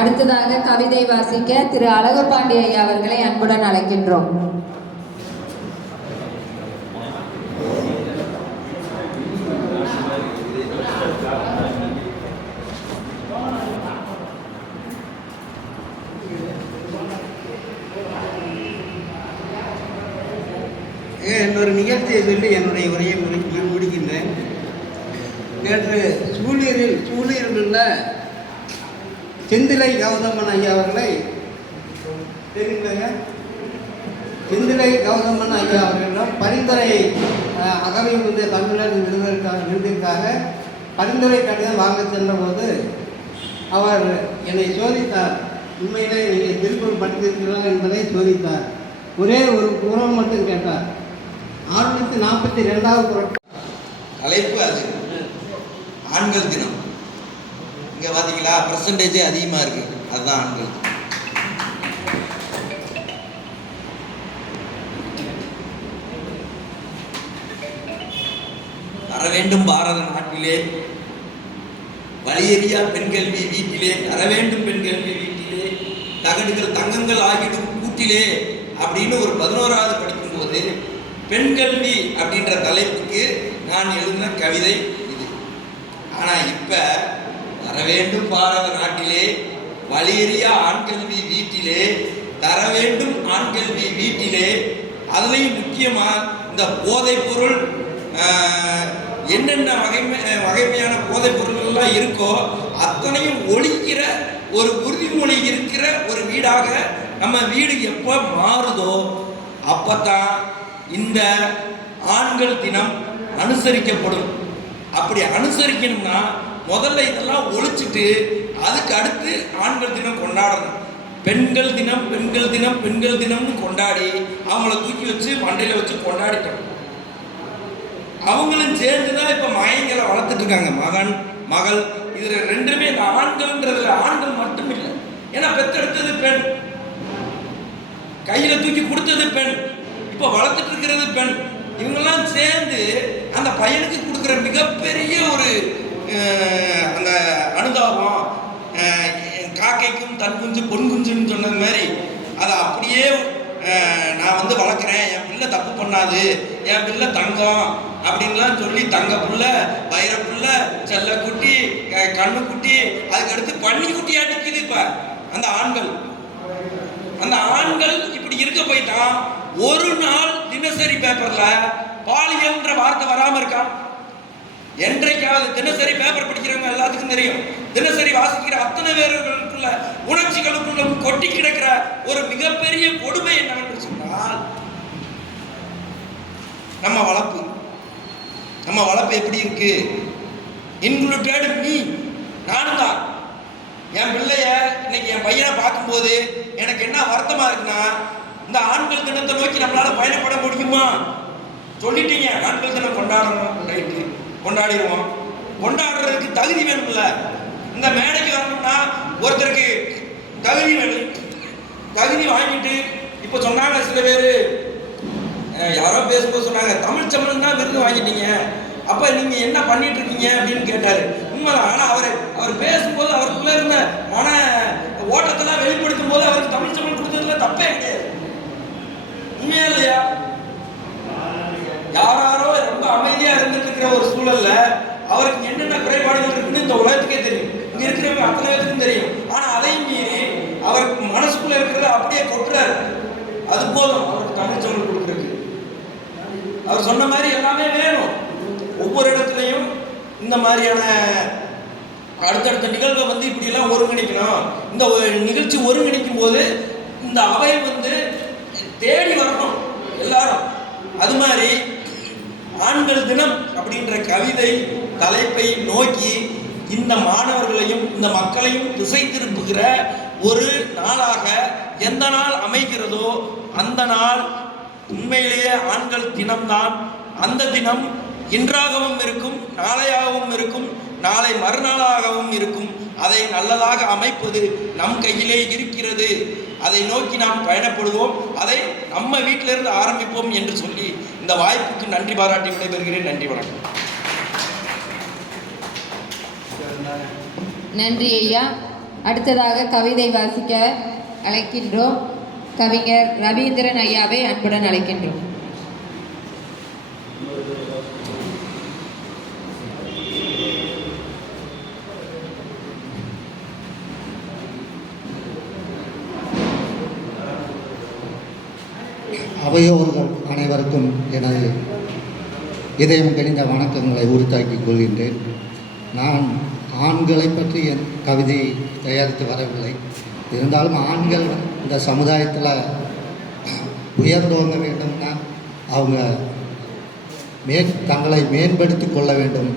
அடுத்ததாக கவிதை வாசிக்க திரு அழகுபாண்டி ஐயா அவர்களை அன்புடன் அழைக்கின்றோம். இன்னொரு நிகழ்ச்சியை சொல்லி என்னுடைய உரையை முடிக்கின்றேன். நேற்று சூழியரில் உள்ள செந்திலை கௌதமன் ஐயா அவர்களை தெரிந்தங்க. செந்திலை கௌதமன் ஐயா அவர்களிடம் பரிந்துரை அகவை முந்தைய தமிழர் விருதிற்காக பரிந்துரை கடிதம் வாங்க சென்ற போது அவர் என்னை சோதித்தார். உண்மையிலே நீங்கள் திருக்குறள் படித்திருக்கிறீர்களா என்பதை சோதித்தார். ஒரே ஒரு குறள் மட்டும் கேட்டார். 642வது குறள் தலைப்பு அது. ஆண்கள் தினம். இங்கே பார்த்தீங்களா பர்சன்டேஜே அதிகமாக இருக்குது, அதுதான் ஆண்கள். தர வேண்டும் பாரத நாட்டிலே வலியறியா பெண்கல்வி வீட்டிலே, தர வேண்டும் பெண்கல்வி வீட்டிலே, தகடுகள் தங்கங்கள் ஆகிடும் கூட்டிலே அப்படின்னு ஒரு 11வது படிக்கும்போது பெண்கல்வி அப்படின்ற தலைப்புக்கு நான் எழுதின கவிதை இது. ஆனால் இப்போ தர வேண்டும் பாரத நாட்டிலே வலியறியா ஆண்கல்வி வீட்டிலே, தர வேண்டும் ஆண்கல்வி வீட்டிலே, அதுலேயும் முக்கியமாக இந்த போதைப் பொருள் என்னென்ன வகைமையான போதைப் பொருள்கள்லாம் இருக்கோ அத்தனையும் ஒழிக்கிற ஒரு உறுதிமொழி இருக்கிற ஒரு வீடாக நம்ம வீடு எப்போ மாறுதோ அப்போ தான் இந்த ஆண்கள் தினம் அனுசரிக்கப்படும். அப்படி அனுசரிக்கணும்னா முதல்ல இதெல்லாம் ஒழிச்சிட்டு அதுக்கு அடுத்து ஆண்கள் தினம் கொண்டாடணும். பெண்கள் தினம் பெண்கள் தினம் பெண்கள் தினம்னு கொண்டாடி அவங்கள தூக்கி வச்சு மண்டையில் வச்சு கொண்டாடிட்டோம். அவங்களும் சேர்ந்து தான் இப்போ மகன்களை வளர்த்துட்டு இருக்காங்க. மகன் மகள் இதில் ரெண்டுமே இந்த ஆண்கள்ன்றதுல ஆண்கள் மட்டும் இல்லை. ஏன்னா பெற்றெடுத்தது பெண், கையில் தூக்கி கொடுத்தது பெண், இப்போ வளர்த்துட்டு இருக்கிறது பெண். இவங்கெல்லாம் சேர்ந்து அந்த பையனுக்கு கொடுக்குற மிகப்பெரிய ஒரு அந்த அனுதாபம், காக்கைக்கும் தன் குஞ்சு பொன் குஞ்சுன்னு சொன்னது மாதிரி அதை அப்படியே நான் வந்து வளர்க்குறேன், என் பிள்ளை தப்பு பண்ணாது, என் பிள்ளை தங்கம் அப்படின்லாம் சொல்லி தங்க புள்ள, வைர புள்ள, செல்ல குட்டி, கண்ணு குட்டி, அதுக்கடுத்து பன்னி குட்டியா நிற்குது இப்போ அந்த ஆண்கள். அந்த ஆண்கள் இப்படி இருக்க போய்தான் ஒரு நாள் தினசரி பேப்பர்ல பாலியல்ன்ற வார்த்தை வராம இருக்கா? என்றைக்காவது தினசரி பேப்பர் படிக்கிறவங்க எல்லாத்துக்கும் தெரியும், தினசரி வாசிக்கிற அத்தனை பேர்களுக்குள்ள உணர்ச்சிகளுக்குள்ள கொட்டி கிடக்கிற ஒரு மிகப்பெரிய கொடுமை என்னவென்று சொன்னால் நம்ம வளர்ப்பு எப்படி இருக்கு? இன்க்ளூடட் மீ, நானும் தான். என் பிள்ளைய இன்னைக்கு என் பையனை பார்க்கும்போது எனக்கு என்ன வருத்தமா இருக்குன்னா, இந்த ஆண்கள் தினத்தை நோக்கி நம்மளால பயணப்பட முடியுமா? சொல்லிட்டீங்க ஆண்கள் தினம் கொண்டாடணும், ரைட்டு, கொண்டாடிடுவோம். கொண்டாடுறதுக்கு தகுதி வேணும்ல. இந்த மேடைக்கு வரணும்னா ஒருத்தருக்கு தகுதி வேணும். தகுதி வாங்கிட்டு இப்போ சொன்னாங்க சில பேர், யாரோ பேசும்போது சொன்னாங்க தமிழ் சம்பளம் தான் விருது வாங்கிட்டீங்க, அப்போ நீங்கள் என்ன பண்ணிட்டு இருக்கீங்க அப்படின்னு கேட்டார். உண்மைதான். ஆனால் அவர் பேசும்போது அவருக்குள்ள இருந்த மன ஓட்டத்தெல்லாம் வெளிப்படுத்தும் போது அவருக்கு தமிழ் சம்பளம் கொடுத்ததுல தப்பே கிடையாது. உண்மையா இல்லையா? யாரோ ரொம்ப அமைதியாக இருந்துட்டு இருக்கிற ஒரு சூழல்ல அவருக்கு என்னென்ன குறைபாடுகள் இருக்குன்னு இந்த உலகத்துக்கே தெரியும், இங்க இருக்கிறவங்க அத்தனை பேருக்கும் தெரியும். ஆனால் அதையும் மீறி அவருக்கு மனசுக்குள்ள இருக்கிறத அப்படியே கொட்டுறாரு. அது போதும் அவருக்கு தமிழ் சம்பளம் கொடுக்குறதுக்கு. அவர் சொன்ன மாதிரி எல்லாமே வேணும். ஒவ்வொரு இடத்துலையும் இந்த மாதிரியான அடுத்தடுத்த நிகழ்வை வந்து இப்படியெல்லாம் ஒருங்கிணைக்கணும். இந்த நிகழ்ச்சி ஒருங்கிணைக்கும் போது இந்த அவை வந்து தேடி வரணும் எல்லாரும். அது மாதிரி ஆண்கள் தினம் அப்படின்ற கவிதை தலைப்பை நோக்கி இந்த மாணவர்களையும் இந்த மக்களையும் திசை திருப்புகிற ஒரு நாளாக எந்த நாள் அமைகிறதோ அந்த நாள் உண்மையிலேயே ஆண்கள் தினம்தான். அந்த தினம் இன்றாகவும் இருக்கும், நாளையாகவும் இருக்கும், நாளை மறுநாளாகவும் இருக்கும். அதை நல்லதாக அமைப்பது நம் கையிலே இருக்கிறது. அதை நோக்கி நாம் பயணப்படுவோம். அதை நம்ம வீட்டிலிருந்து ஆரம்பிப்போம் என்று சொல்லி இந்த வாய்ப்புக்கு நன்றி பாராட்டி விடைபெறுகிறேன். நன்றி, வணக்கம். நன்றி ஐயா. அடுத்ததாக கவிதை வாசிக்க அழைக்கின்றோம். கவிஞர் ரவீந்திரன் ஐயாவை அன்புடன் அழைக்கின்றோம். அவையோர்கள் அனைவருக்கும் எனது இதயம் கனிந்த வணக்கங்களை உறுத்தாக்கிக் கொள்கின்றேன். நான் ஆண்களை பற்றி என் கவிதை தயாரித்து வரவில்லை. இருந்தாலும் ஆண்கள் இந்த சமுதாயத்தில் உயர்ந்தோங்க வேண்டும்னா அவங்க தங்களை மேம்படுத்தி கொள்ள வேண்டும்,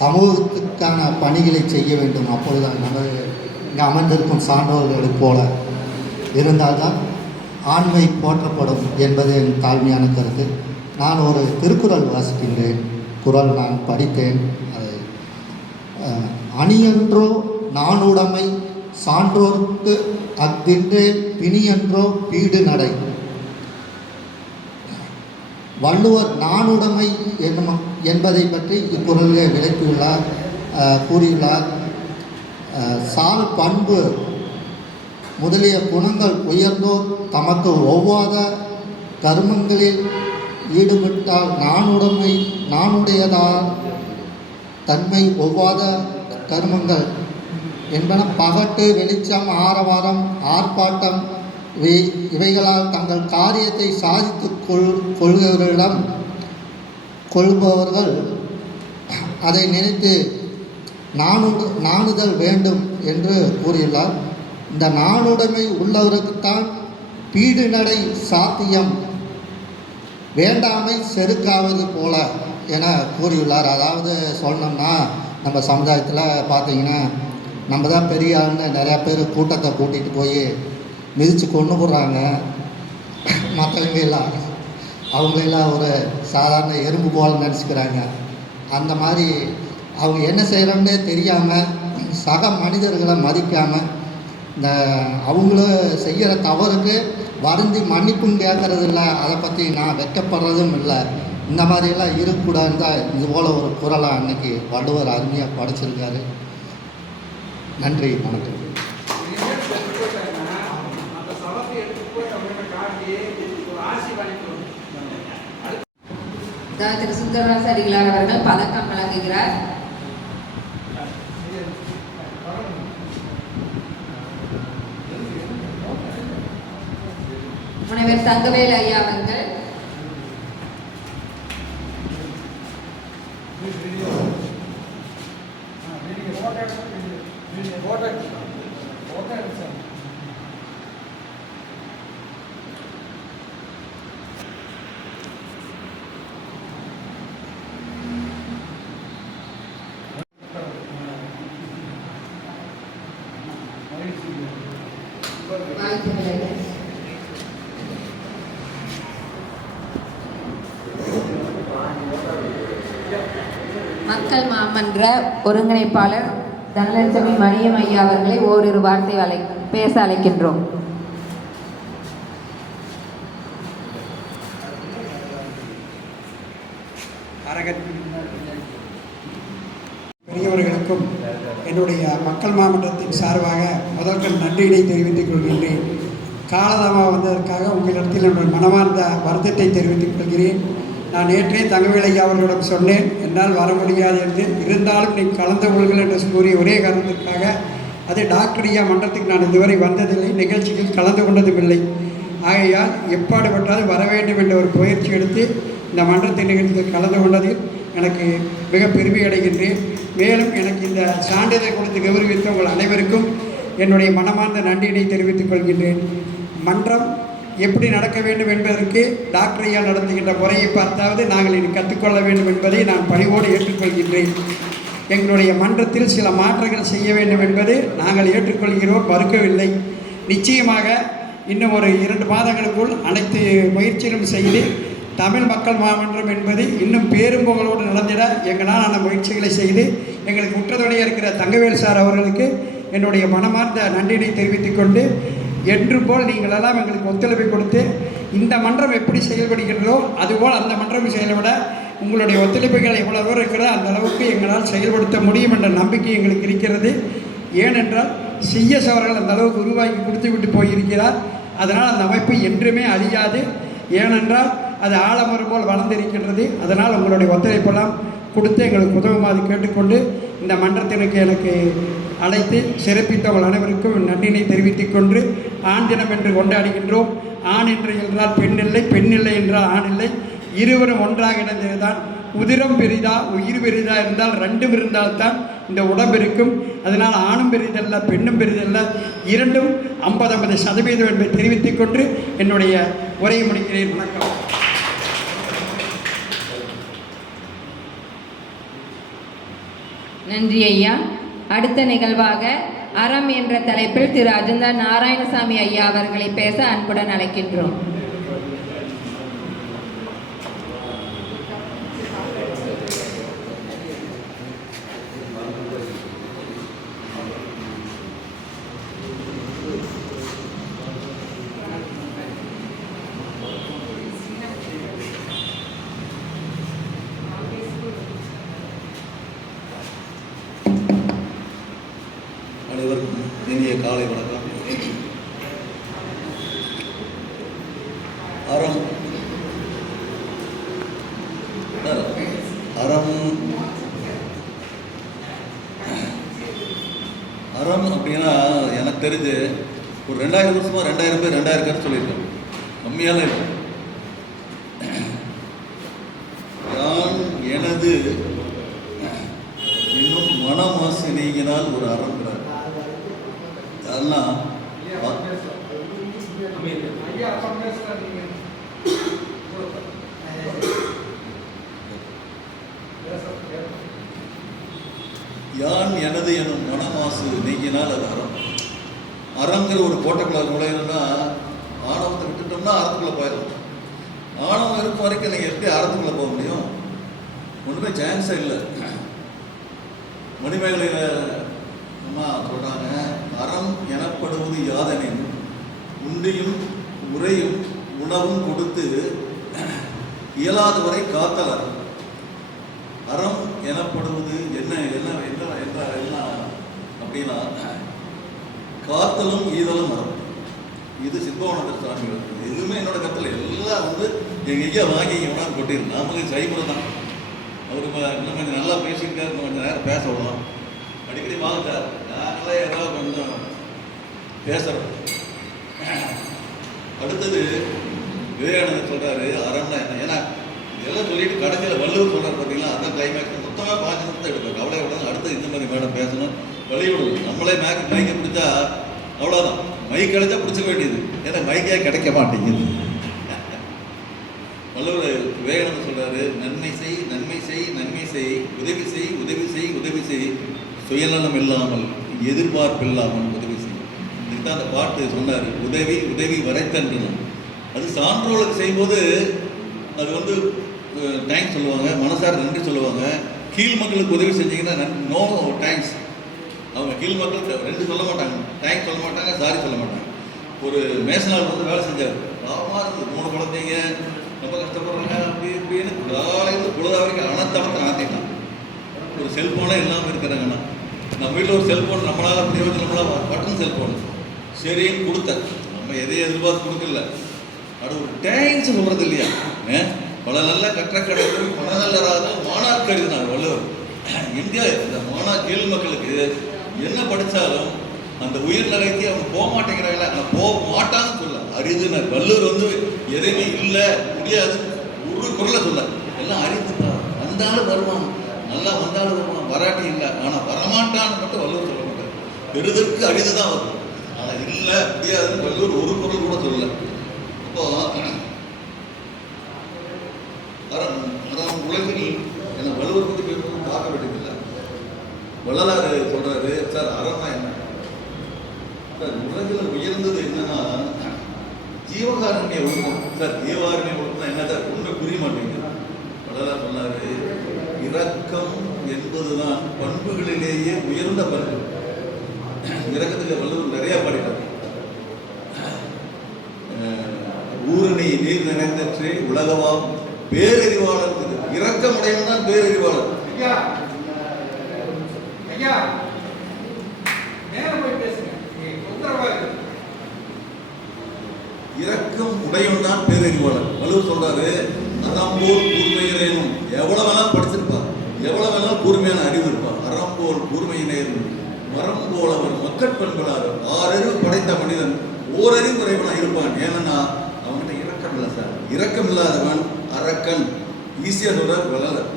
சமூகத்துக்கான பணிகளை செய்ய வேண்டும். அப்பொழுதுதான் நமது இங்கே அமர்ந்திருக்கும் சான்றோர்களைப் போல இருந்தால்தான் ஆண்மை போற்றப்படும் என்பது என் தாழ்மையான கருத்து. நான் ஒரு திருக்குறள் வாசிக்கின்றேன். குறள் நான் படித்தேன். அதை அணியன்றோ நானுடைமை சான்றோர்க்கு அஃதின்றே பிணியன்றோ பீடு நடை. வள்ளுவர் நானுடைமை என்பதை பற்றி இக்குறளிலே விளக்கியுள்ளார், கூறியுள்ளார். சால் பண்பு முதலிய குணங்கள் உயர்ந்தோர் தமக்கு ஒவ்வாத கர்மங்களில் ஈடுபட்டால் நானுடையதால் தன்மை ஒவ்வாத கர்மங்கள் என்பன பகட்டு, வெளிச்சம், ஆரவாரம், ஆர்ப்பாட்டம் இவைகளால் தங்கள் காரியத்தை சாதித்து கொள்பவர்கள் அதை நினைத்து நாணுதல் வேண்டும் என்று கூறியுள்ளார். இந்த நாணுடைமை உள்ளவருக்குத்தான் பீடு நடை சாத்தியம், வேண்டாமை செருக்காவது போல என கூறியுள்ளார். அதாவது சொல்லணும்னா நம்ம சமுதாயத்தில் பார்த்திங்கன்னா நம்ம தான் பெரிய ஆளுன்னு நிறையா பேர் கூட்டத்தை கூட்டிகிட்டு போய் மிதித்து கொண்டு போடுறாங்க. மற்றவங்க எல்லாம் அவங்களெல்லாம் ஒரு சாதாரண எறும்பு போல் நினச்சிக்கிறாங்க. அந்த மாதிரி அவங்க என்ன செய்கிறாங்கன்னே தெரியாமல் சக மனிதர்களை மதிக்காமல் இந்த அவங்களும் செய்கிற தவறுக்கு வருந்தி மன்னிப்பும் கேட்கறது இல்லை, அதை பற்றி நான் வெட்கப்படுறதும் இல்லை. இந்த மாதிரியெல்லாம் இருக்கக்கூடாதுன்னு தான் இது போல் ஒரு குறளை அன்னைக்கு வள்ளுவர் அருமையாக படிச்சிருக்காரு. நன்றி, வணக்கம். திரு சுந்தரராச அடிகளார் அவர்கள் பதக்கம் வழங்குகிறார். முனைவர் தங்கவேல் ஐயா அவர்கள், மக்கள் மாமன்ற ஒருங்கிணைப்பாளர் தனலட்சுமி மணியம் ஐயா அவர்களை ஓரிரு வார்த்தை பேச அழைக்கின்றோம். பெரியவர்களுக்கும் என்னுடைய மக்கள் மாமன்றத்தின் சார்பாக முதற்கண் நன்றியினை தெரிவித்துக் கொள்கின்றேன். காலதாமம் வந்ததற்காக உங்களிடத்தில் என்னுடைய மனமார்ந்த வருத்தத்தை தெரிவித்துக் கொள்கிறேன். நான் நேற்றே தங்கவேல் ஐயா அவர்களிடம் சொன்னேன், என்னால் வர முடியாது என்று. இருந்தாலும் நீங்கள் கலந்து கொள்ளுங்கள் என்று கூறிய ஒரே காரணத்திற்காக, அது டாக்டர் ஐயா மன்றத்துக்கு நான் இதுவரை வந்ததில்லை, நிகழ்ச்சியில் கலந்து கொண்டதும் இல்லை. ஆகையால் எப்பாடுபட்டாலும் வர வேண்டும் என்ற ஒரு முயற்சி எடுத்து இந்த மன்றத்தின் நிகழ்ச்சியில் கலந்து கொண்டதில் எனக்கு மிக பெருமை அடைகின்றேன். மேலும் எனக்கு இந்த சான்றிதழ் கொடுத்து கௌரவித்த உங்கள் அனைவருக்கும் என்னுடைய மனமார்ந்த நன்றியினை தெரிவித்துக் கொள்கின்றேன். மன்றம் எப்படி நடக்க வேண்டும் என்பதற்கு டாக்டர் ஐயா நடத்துகின்ற முறையை பார்த்தாவது நாங்கள் இனி கற்றுக்கொள்ள வேண்டும் என்பதை நான் பணிவோடு ஏற்றுக்கொள்கின்றேன். எங்களுடைய மன்றத்தில் சில மாற்றங்கள் செய்ய வேண்டும் என்பது நாங்கள் ஏற்றுக்கொள்கிறோம், மறுக்கவில்லை. நிச்சயமாக இன்னும் ஒரு 2 மாதங்களுக்குள் அனைத்து முயற்சிகளும் செய்து தமிழ் மக்கள் மாமன்றம் என்பது இன்னும் பேரும்புகளோடு நடந்திட எங்களால் முயற்சிகளை செய்து எங்களுக்கு உற்றதுணையாக இருக்கிற தங்கவேல் சார் அவர்களுக்கு என்னுடைய மனமார்ந்த நன்றியினை தெரிவித்துக் கொண்டு, என்று போல் நீங்களெல்லாம் எங்களுக்கு ஒத்துழைப்பை கொடுத்து இந்த மன்றம் எப்படி செயல்படுகின்றதோ அதுபோல் அந்த மன்றம் செயல்பட உங்களுடைய ஒத்துழைப்புகள் எவ்வளவு இருக்கிறதோ அந்த அளவுக்கு எங்களால் செயல்படுத்த முடியும் என்ற நம்பிக்கை எங்களுக்கு இருக்கிறது. ஏனென்றால் சிஎஸ் அவர்கள் அந்த அளவுக்கு உருவாக்கி கொடுத்து விட்டு போயிருக்கிறார். அதனால் அந்த அமைப்பு என்றுமே அழியாது. ஏனென்றால் அது ஆலமரம் போல் வளர்ந்திருக்கின்றது. அதனால் உங்களுடைய ஒத்துழைப்பெல்லாம் கொடுத்து எங்களுக்கு உதவுமாறு கேட்டுக்கொண்டு இந்த மன்றத்திற்கு எனக்கு அழைத்து சிறப்பித்தவர்கள் அனைவருக்கும் நன்றினை தெரிவித்துக் கொண்டு, ஆண் தினம் என்று கொண்டாடுகின்றோம். ஆண் என்று என்றால் பெண் இல்லை, பெண் இல்லை என்றால் ஆண் இல்லை, இருவரும் ஒன்றாக இணைந்ததுதான். உதிரம் பெரிதா உயிர் பெரிதா இருந்தால் 2ம் இருந்தால்தான் இந்த உடம்பு இருக்கும். அதனால் ஆணும் பெரிதல்ல பெண்ணும் பெரிதல்ல, இரண்டும் 50-50% என்பதை தெரிவித்துக் கொண்டு என்னுடைய உரையை முடிக்கிறேன். வணக்கம். நன்றி ஐயா. அடுத்த நிகழ்வாக அறம் என்ற தலைப்பில் திரு அஜந்தா நாராயணசாமி ஐயா அவர்களை பேச அன்புடன் அழைக்கின்றோம். காலை வணக்கம். அறம் அறம் அப்படின்னா எனக்கு தெரிஞ்சு ஒரு 2000 வருஷமா 2000 பேர் 2000 கருத்து சொல்லியிருக்காங்க. கம்மியால இல்லை. யான் எனது இன்னும் மனமாசு நீங்கினால் ஒரு அறங்கிறார். அதெல்லாம் யான் எனது எனும் மனமாசு நீங்கினால் அது அறம். அறங்கிற ஒரு கோட்டைக்குள்ள நுழையணும்னா ஆணவத்தை விட்டுட்டோம்னா அறத்துக்குள்ள போயிடும். ஆணவம் இருக்கும் வரைக்கும் நீங்கள் எப்படி அறத்துக்குள்ள போக முடியும்? ஒன்றுமே சான்ஸே இல்லை. மணிமேகலையில் அம்மா சொல்கிறாங்க, அறம் எனப்படுவது யாதெனின் உண்டியும் உரையும் உணவும் கொடுத்து இயலாதவரை காத்தல். அறம் எனப்படுவது என்ன என்ன என்ன என்ன என்ன அப்படின்னா காத்தலும் ஈதலும் அறம். இது சித்பவானந்த சுவாமி. எதுவுமே என்னோட கத்தில் எல்லாம் எங்கள் ஐயா வாங்கி எவனா கொட்டிரு. நாமளும் சைபுரம் தான். அவர் இன்னும் கொஞ்சம் நல்லா பேசிக்கிட்டார். கொஞ்சம் நேரம் பேச விடலாம். அடிக்கடி வாங்கிட்டார். நாங்களே ஏதாவது கொஞ்சம் பேசுகிறோம். அடுத்தது விவேகானந்தர் சொல்கிறாரு அறம்னா என்ன. ஏன்னா இதெல்லாம் சொல்லிட்டு கடைசியில் வள்ளுவர் சொல்கிறார் பார்த்தீங்களா, அதான் கிளைமேக்ஸ். மொத்தமாக 5 நிமிஷத்தை எடுக்கும். கவலை விடணும். அடுத்து இந்த மாதிரி மேடம் பேசணும், வெளியிடணும். நம்மளே மைக்கை பிடிச்சா அவ்வளோதான். மைக் கிடைச்சா பிடிச்சிக்க வேண்டியது. ஏன்னா மைக்கே கிடைக்க மாட்டேங்குது. வள்ளுவர் விவேகானந்தர் சொல்கிறாரு, நன்மை செய் நன்மை செய் நன்மை செய், உதவி செய் உதவி செய் உதவி செய், சுயநலம் இல்லாமல் எதிர்பார்ப்பில்லாமல் உதவி செய். இதுக்கு தான் அந்த பாட்டு சொன்னார். உதவி உதவி வரைத்தன்றணும். அது சான்றோர்களுக்கு செய்யும்போது அது தேங்க்ஸ் சொல்லுவாங்க, மனசார நன்றி சொல்லுவாங்க. கீழ் மக்களுக்கு உதவி செஞ்சீங்கன்னா நோ தேங்க்ஸ். அவங்க கீழ் மக்களுக்கு 2 சொல்ல மாட்டாங்க. தேங்க்ஸ் சொல்ல மாட்டாங்க, சாரி சொல்ல மாட்டாங்க. ஒரு மேசனார் வேலை செஞ்சார். பாவமாக இருக்குது. 3 குழந்தைங்க ரொம்ப கஷ்டப்படுறாங்க. அப்படி இப்படின்னு காலையில் பொழுதா வரைக்கும் அனத்தவத்தை அனத்திக்கலாம். ஒரு செல்ஃபோனே இல்லாமல் இருக்கிறாங்கன்னா, நம்ம வீட்டில் ஒரு செல்ஃபோன் நம்மளால் முடியாது. நம்மளால் பட்டன் செல்ஃபோன் சரின்னு கொடுத்தேன். நம்ம எதையும் எதிர்பார்த்து கொடுக்கல. அது ஒரு தேங்க்ஸ் சொல்கிறது இல்லையா? பல நல்ல கற்றக்கடைகள் மனநல்லராக மாணாக்கர் எழுதினார் வள்ளுவர். இந்தியா இந்த கீழ் மக்களுக்கு என்ன படித்தாலும் அந்த உயிர்நிலைக்கு அவங்க போக மாட்டேங்கிறாங்களே. ஆனால் போக மாட்டான்னு சொல்ல அரிதுனார் வள்ளுவர். எதையுமே இல்லை முடியாது ஒரு குரலை சொல்ல, எல்லாம் அரிதுப்பா. வந்தாலும் வருவான், நல்லா வந்தாலும் வருவான், வராட்டி இல்லை. ஆனால் வரமாட்டான்னு மட்டும் வள்ளுவர் சொல்ல மாட்டார். பெறுதற்கு அரிது தான் வரும். ஆனால் இல்லை முடியாதுன்னு வள்ளுவர் ஒரு குரல் கூட சொல்லலை. அப்போ அறம் உலகில் என்ன வள்ளுவர் பற்றி பேசுவது பார்க்க வேண்டியதில்லை. வள்ளலார் சொல்றாரு, சார் அறம்னா என்ன சார்? உலகில் உயர்ந்தது என்னன்னா ஜீவகாரண்ய ஒழுக்கம். சார் ஜீவகாரண்ய ஒழுக்கம்னா என்ன சார்? ஒன்று புரிய மாட்டேங்குது. வள்ளலார் சொன்னாரு, இரக்கம் என்பதுதான் பண்புகளிலேயே உயர்ந்த பண்பு. இரக்கத்துக்கு வள்ளுவர் நிறைய பாடினார். ஊரணி நீர் நிறைந்தற்றே உலகவாம் பேரறிவாளர். இரக்கமுடையவன் தான் பேரறிவாளர். இரக்கம் உடையவன் தான் பேரறிவாளர். வள்ளுவர் சொல்றாரு, அறம்போல் கூர்மையினேனும். எவ்வளவு வேணாலும் படிச்சிருப்பார், எவ்வளவு வேணாலும் கூர்மையான அறிவு இருப்பார். அறம்போல் கூர்மையினேனும் மரம் போல் அவர் மக்கட்பண்புறார். 6 அறிவு படைத்த மனிதன் ஓரறிவு குறைவனாக இருப்பான். ஏன்னா அவன்கிட்ட இரக்கம் இல்லை சார். இரக்கம் இல்லாதவன் அரக்கன். ஈஸியாக சொல்றார் வள்ளலார்.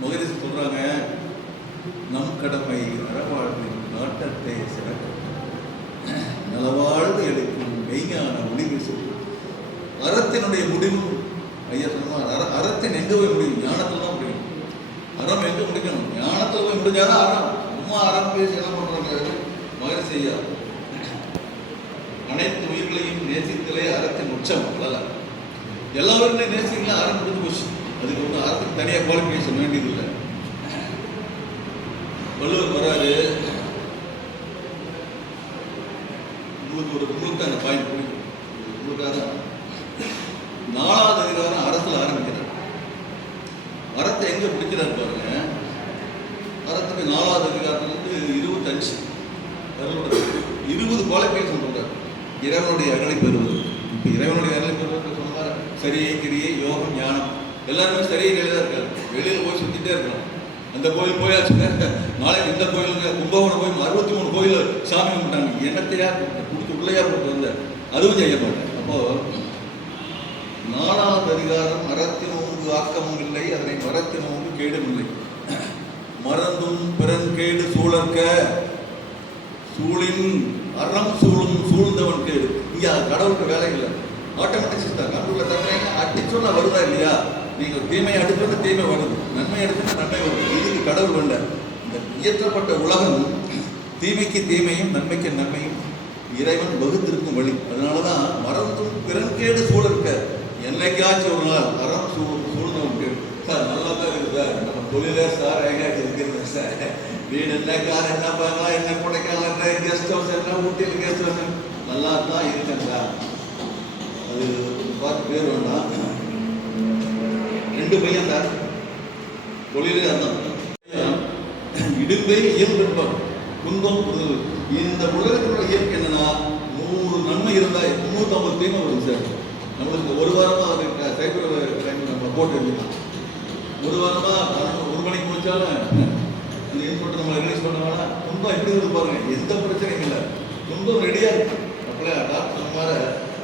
மகரிஷி சொல்றாங்க, நம் கடமை அறவாழ்வின் நாட்டத்தை சிறக்க நலவாழ்வு எடுக்கும் மெய்ஞான முடிவு சொல். அறத்தினுடைய முடிவு ஐயா சொன்னார். அறத்தின் எங்க போய் முடியும்? ஞானத்துல தான் முடியும். அறம் எங்க முடிக்கணும்? ஞானத்துல போய் முடிஞ்சாதான் அறம். சும்மா அறம் பேசி என்ன பண்றாங்க மகரிஷி ஐயா? அனைத்து உயிர்களையும் நேசித்தலே அறத்தின் உச்சம். வள்ளலார் எல்லாருமே நேசிக்கலாம். அறம் முடிஞ்சு போச்சு. அதுக்கு ஒன்றும் அறத்துக்கு தனியாக குவாலிஃபிகேஷன் வேண்டியதில்லை. வள்ளுவர் வராது. உங்களுக்கு அந்த பாயிண்ட் பிடிக்கும். உங்களுக்காக 4வது அதிகாரம் அறத்தில் ஆரம்பிக்கிறார். அறத்தை எங்க பிடிக்கிறார் பாருங்க. அறத்துக்கு 4வது அதிகாரத்திலிருந்து 25 20 குவாலிஃபிகேஷன் சொல்றாரு இறைவனுடைய அருளை பெறுவது. இப்போ இறைவனுடைய அருளை பெறுவது சொன்னார் சரியை கிரியை யோகம் ஞானம் எல்லாருமே சரியை தான் இருக்காரு. வெளியில் போய் சுற்றிட்டே இருக்கலாம். அந்த கோயில் போயாச்சுங்க, நாளைக்கு இந்த கோயிலுங்க கும்பகோணம் போய் 63 கோயில் சாமி கும்பிட்டாங்க. என்னத்தையா கொடுத்து உள்ளையா போட்டு வந்த அதுவும் செய்ய மாட்டேன். அப்போ 4வது அதிகாரம் அறத்தின் ஒன்று ஆக்கமும் இல்லை, அதனை மரத்தின் ஒன்று கேடும் இல்லை. மறந்தும் பிறன்கேடு சூழற்க சூழின் அறம் சூழும் சூழ்ந்தவன் கேடு. இங்கே கடவுளுக்கு வேலை இல்லை, ஆட்டோமேட்டிக் சிஸ்டம். கடவுளை தன்னை அடிச்சோன்னா வருதா இல்லையா? நீங்கள் தீமையை அடிச்சோன்னா தீமை வருது, நன்மை அடிச்சோன்னா நன்மை வருது. இதுக்கு கடவுள் வேண்ட. இந்த இயற்றப்பட்ட உலகம் தீமைக்கு தீமையும் நன்மைக்கு நன்மையும் இறைவன் வகுத்திருக்கும் வழி. அதனால தான் மறந்தும் பிறன்கேடு சூழற்க. என்னைக்காச்சும் ஒரு நாள் அறம் சூழ்ந்தவன் கேடு. சார் நல்லா தான் இருக்குது சார், நம்ம தொழிலே சார் எங்கேயாச்சும் இருக்கிறது சார். வீடு என்ன, கார் என்ன, பார்க்கலாம் என்ன, கொடைக்கானல் என்ன, கெஸ்ட் ஹவுஸ் என்ன, ஊட்டியில் கெஸ்ட் ஹவுஸ் நல்லா தான் இருக்கேன் சார். அது பார்த்து பேர் வேண்டாம். 2 பையன் சார், தொழிலே அதான். இடும்பை இயல்பு துன்பம் புரிதல். இந்த உலகத்தினோட இயற்கை என்னன்னா 100 நன்மை இருந்தால் 350 தீமை வருது சார். நம்மளுக்கு ஒரு வாரமாக சைக்கிள் டைம் நம்ம போட்டு எடுத்துக்கலாம். ஒரு வாரமாக 1 மணிக்கு முடிச்சாலும் இந்த இன்புட் நம்ம ரிலீஸ் பண்ணுவாங்க. துன்பம் எப்படி வருது பாருங்க, எந்த பிரச்சனையும் இல்லை, துன்பம் ரெடியாக இருக்கு. அப்படியே டாக்டர் மாதிரி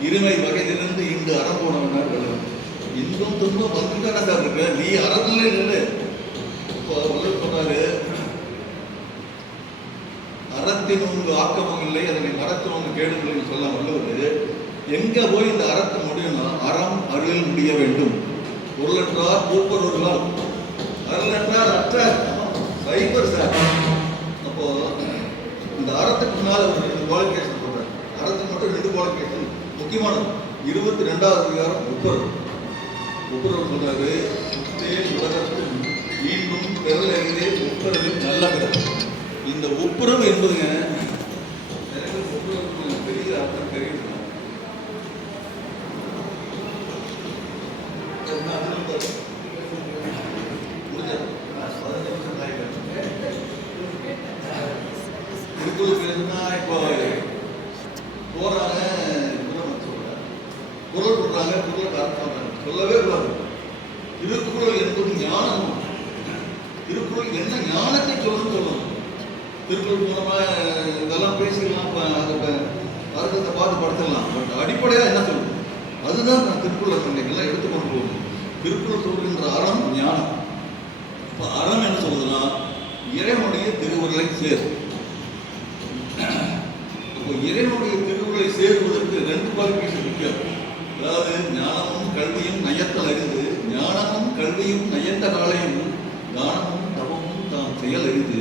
இருமை வகையிலிருந்து இங்கு அறம் போனவனார். இன்பம் துன்பம் வந்துட்டு தானே சார் இருக்கு, நீ அறநிலை இல்லை. இப்போ வள்ளுவர் சொன்னாரு, அறத்தின் ஒன்று ஆக்கமும் இல்லை, அதனை மரத்தின் ஒன்று கேடுதல் சொல்ல வள்ளுவர். எங்க போய் இந்த அறத்தை முடியும்னா அறம் அருளில் முடிய வேண்டும். பொருளற்றார் பூப்பொருளால் அருளற்றார் அற்றார் சைபர் சார். அப்போ இந்த அறத்துக்கு முன்னால் ஒரு 2 குவாலிஃபிகேஷன் சொல்றேன். அறத்துக்கு மட்டும் 2 குவாலிஃபிகேஷன் முக்கியமானது. 22வது அதிகாரம் ஒப்புரவு சொல்றாரு, உலகத்தில் மீண்டும் பெறலே ஒப்புரவில் நல்ல பிறகு. இந்த ஒப்புரவு என்பதுங்க பெரிய அர்த்தம் தெரியுது. இப்போ போறாங்க குரல் சொல்றாங்க, குரல் அர்த்தம் சொல்லவே கூடாது. திருக்குறள் என்பது ஞானம். திருக்குறள் என்ன ஞானத்தை சொல்லணும். திருக்குறள் மூலமா இதெல்லாம் பேசிக்கலாம், அர்த்தத்தை பார்த்து படுத்தலாம். பட் அடிப்படையாக என்ன சொல்லணும் அதுதான் நான் திருக்குறள் எல்லாம் எடுத்துக்கொண்டு போகணும். திருக்குறள் சொல்கின்ற அறம் ஞானம். இப்போ அறம் என்ன சொல்றதுன்னா இறைவனுடைய திருவுருளை சேர். இப்போ இறைவனுடைய திருவுருளை சேருவதற்கு 2 குவாலிஃபிகேஷன் முக்கியம். அதாவது ஞானமும் கல்வியும் நயத்தல் அறிந்து, ஞானமும் கல்வியும் நயத்த காலையும் தானமும் தவமும் தாம் செயல் அறிந்து,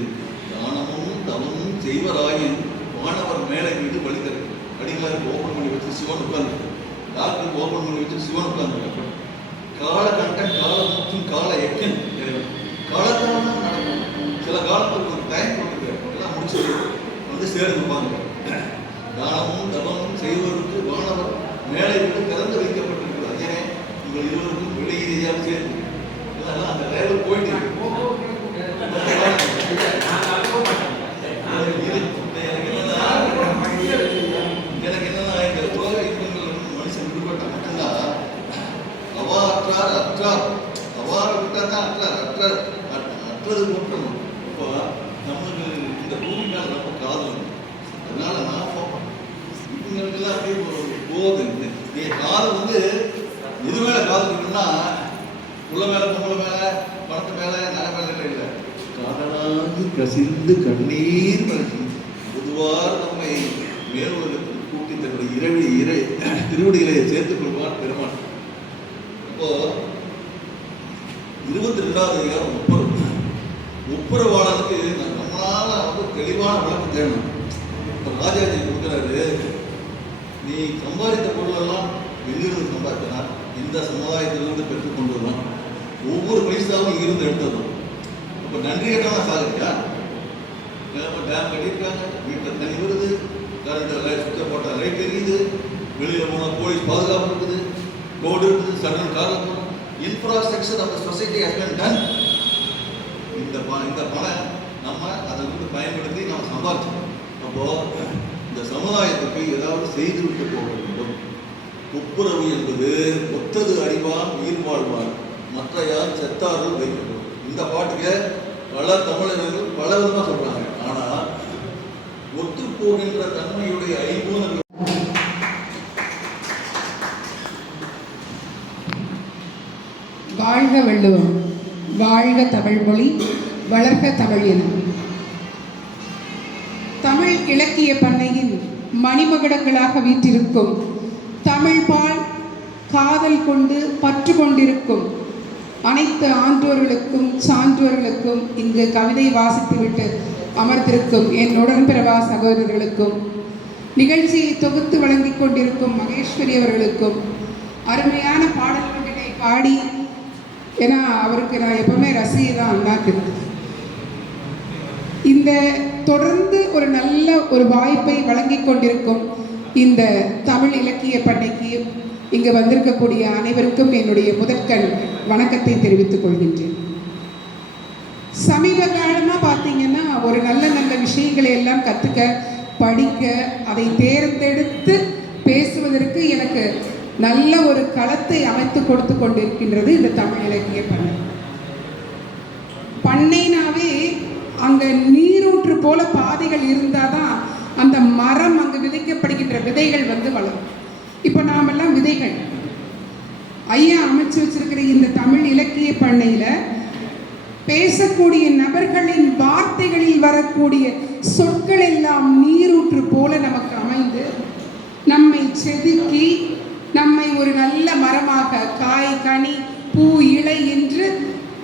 தானமும் தவமும் செய்வராயின் வானவர் மேலே மீது வழித்தரு. அடிகளாருக்கு ஓப்பன் பண்ணி வச்சு சிவன் உட்கார்ந்து, டாக்டருக்கு ஓப்பன் பண்ணி வச்சு சிவன் உட்கார்ந்து. கால கண்டன் காலம் மற்றும் கால எக்கன் காலத்தால் தான் நடக்கும். சில காலத்துக்கு ஒரு டைம் கொடுத்துருக்காரு, எல்லாம் முடிச்சு வந்து சேர்ந்துப்பாங்க. தானமும் தவமும் செய்வதற்கு வானவர் மேலே விட்டு திறந்து வைக்கப்பட்டிருக்கிறது. அதே உங்கள் இருவருக்கும் வெளியீதியாக சேர்ந்து இதெல்லாம் அந்த லேவல் போயிட்டு எனக்கு என்னன்னா இந்த உலக இன்பங்கள் மனுஷன் விடுபட்ட மட்டும்தான் அவா அற்றார் அற்றார் அவ்வாறு விட்டால் தான் அற்றார் அற்றது மட்டும். இப்போ நம்மளுக்கு இந்த பூமி மேலே ரொம்ப காதல், அதனால நான் இவங்களுக்கெல்லாம் அப்படியே போகுது. நீ காதல் வந்து இது மேலே காதல் இருக்குன்னா உள்ள மேலே பொங்கலை மேலே பணத்து மேலே நகை மேலே இல்லை, காதலாகி கசிந்து கண்ணீர் மலர்ச்சி பொதுவாக நம்மை மேல் உலகத்தில் கூட்டி தன்னுடைய திருவடிகளை சேர்த்துக் கொள்வார் பெருமான். அப்போ 22வது அதிகாரம் ஒப்புரவாளனுக்கு நம்மளால வந்து தெளிவான விளக்கம் தேடணும். இப்போ ராஜாஜி கொடுக்குறாரு, நீ சம்பாதித்த பொருளெல்லாம் எங்கிருந்து சம்பாதித்தனா இந்த சமுதாயத்திலிருந்து பெற்றுக்கொண்டு வரலாம், ஒவ்வொரு பைசாவும் இங்கிருந்து எடுத்துடணும். இப்போ நன்றி கட்டணம் சாகுறியா? டேம் கட்டியிருக்காங்க, வீட்டில் தண்ணி வருது, கரண்ட் லைட் சுவிட்சை போட்டால் லைட் எரியுது, வெளியில் போனால் போலீஸ் பாதுகாப்பு இருக்குது, ரோடு இருக்குது, சடன் காரில் போகணும், infrastructure of the society has been done. இந்த பணம் நம்ம அதை வந்து பயன்படுத்தி நம்ம சம்பாதிச்சோம். அப்போது இந்த சமுதாயத்துக்கு ஏதாவது செய்துவிட்டு போக வேண்டும். ஒப்புரவு என்பது ஒத்தது அறிவான் உயிர் வாழ்வான் மற்ற யார் செத்தார்கள் வைக்கப்படும். இந்த பாட்டுக்கு பல தமிழர்கள் பல விதமாக சொல்கிறாங்க. ஆனால் ஒத்து போகின்ற தன்மையுடைய ஐம்பூன வாழ்க வள்ளுவம், வாழ்க தமிழ்மொழி, வளர்க தமிழ் இனம். தமிழ் இலக்கிய பண்ணையின் மணிமகுடங்களாக வீற்றிருக்கும் தமிழ்பால் காதல் கொண்டு பற்று கொண்டிருக்கும் அனைத்து ஆன்றோர்களுக்கும் சான்றோர்களுக்கும் இங்கு கவிதை வாசித்துவிட்டு அமர்ந்திருக்கும் என் உடன்பிறவா சகோதரர்களுக்கும் நிகழ்ச்சியை தொகுத்து வழங்கி கொண்டிருக்கும் மகேஸ்வரி அவர்களுக்கும் அருமையான பாடல்களை பாடி, ஏன்னா அவருக்கு நான் எப்பவுமே ரசிகை தான் அண்ணாக்கு. இந்த தொடர்ந்து ஒரு நல்ல ஒரு வாய்ப்பை வழங்கி கொண்டிருக்கும் இந்த தமிழ் இலக்கிய பண்ணைக்கு இங்கு வந்திருக்கக்கூடிய அனைவருக்கும் என்னுடைய முதற்கண் வணக்கத்தை தெரிவித்துக் கொள்கின்றேன். சமீப காலமாக பார்த்தீங்கன்னா ஒரு நல்ல நல்ல விஷயங்களை எல்லாம் கற்றுக்க, படிக்க, அதை தேர்ந்தெடுத்து பேசுவதற்கு எனக்கு நல்ல ஒரு களத்தை அமைத்து கொடுத்து கொண்டிருக்கின்றது இந்த தமிழ் இலக்கிய பண்ணை. பண்ணைனாவே அங்கே நீரூற்று போல பாதைகள் இருந்தால் தான் அந்த மரம் அங்கு விதைக்கப்படுகின்ற விதைகள் வந்து வளரும். இப்போ நாமெல்லாம் விதைகள். ஐயா அமைச்சு வச்சிருக்கிற இந்த தமிழ் இலக்கிய பண்ணையில் பேசக்கூடிய நபர்களின் வார்த்தைகளில் வரக்கூடிய சொற்கள் எல்லாம் நீரூற்று போல நமக்கு அமைந்து நம்மை செதுக்கி நம்மை ஒரு நல்ல மரமாக காய் கனி பூ இலை என்று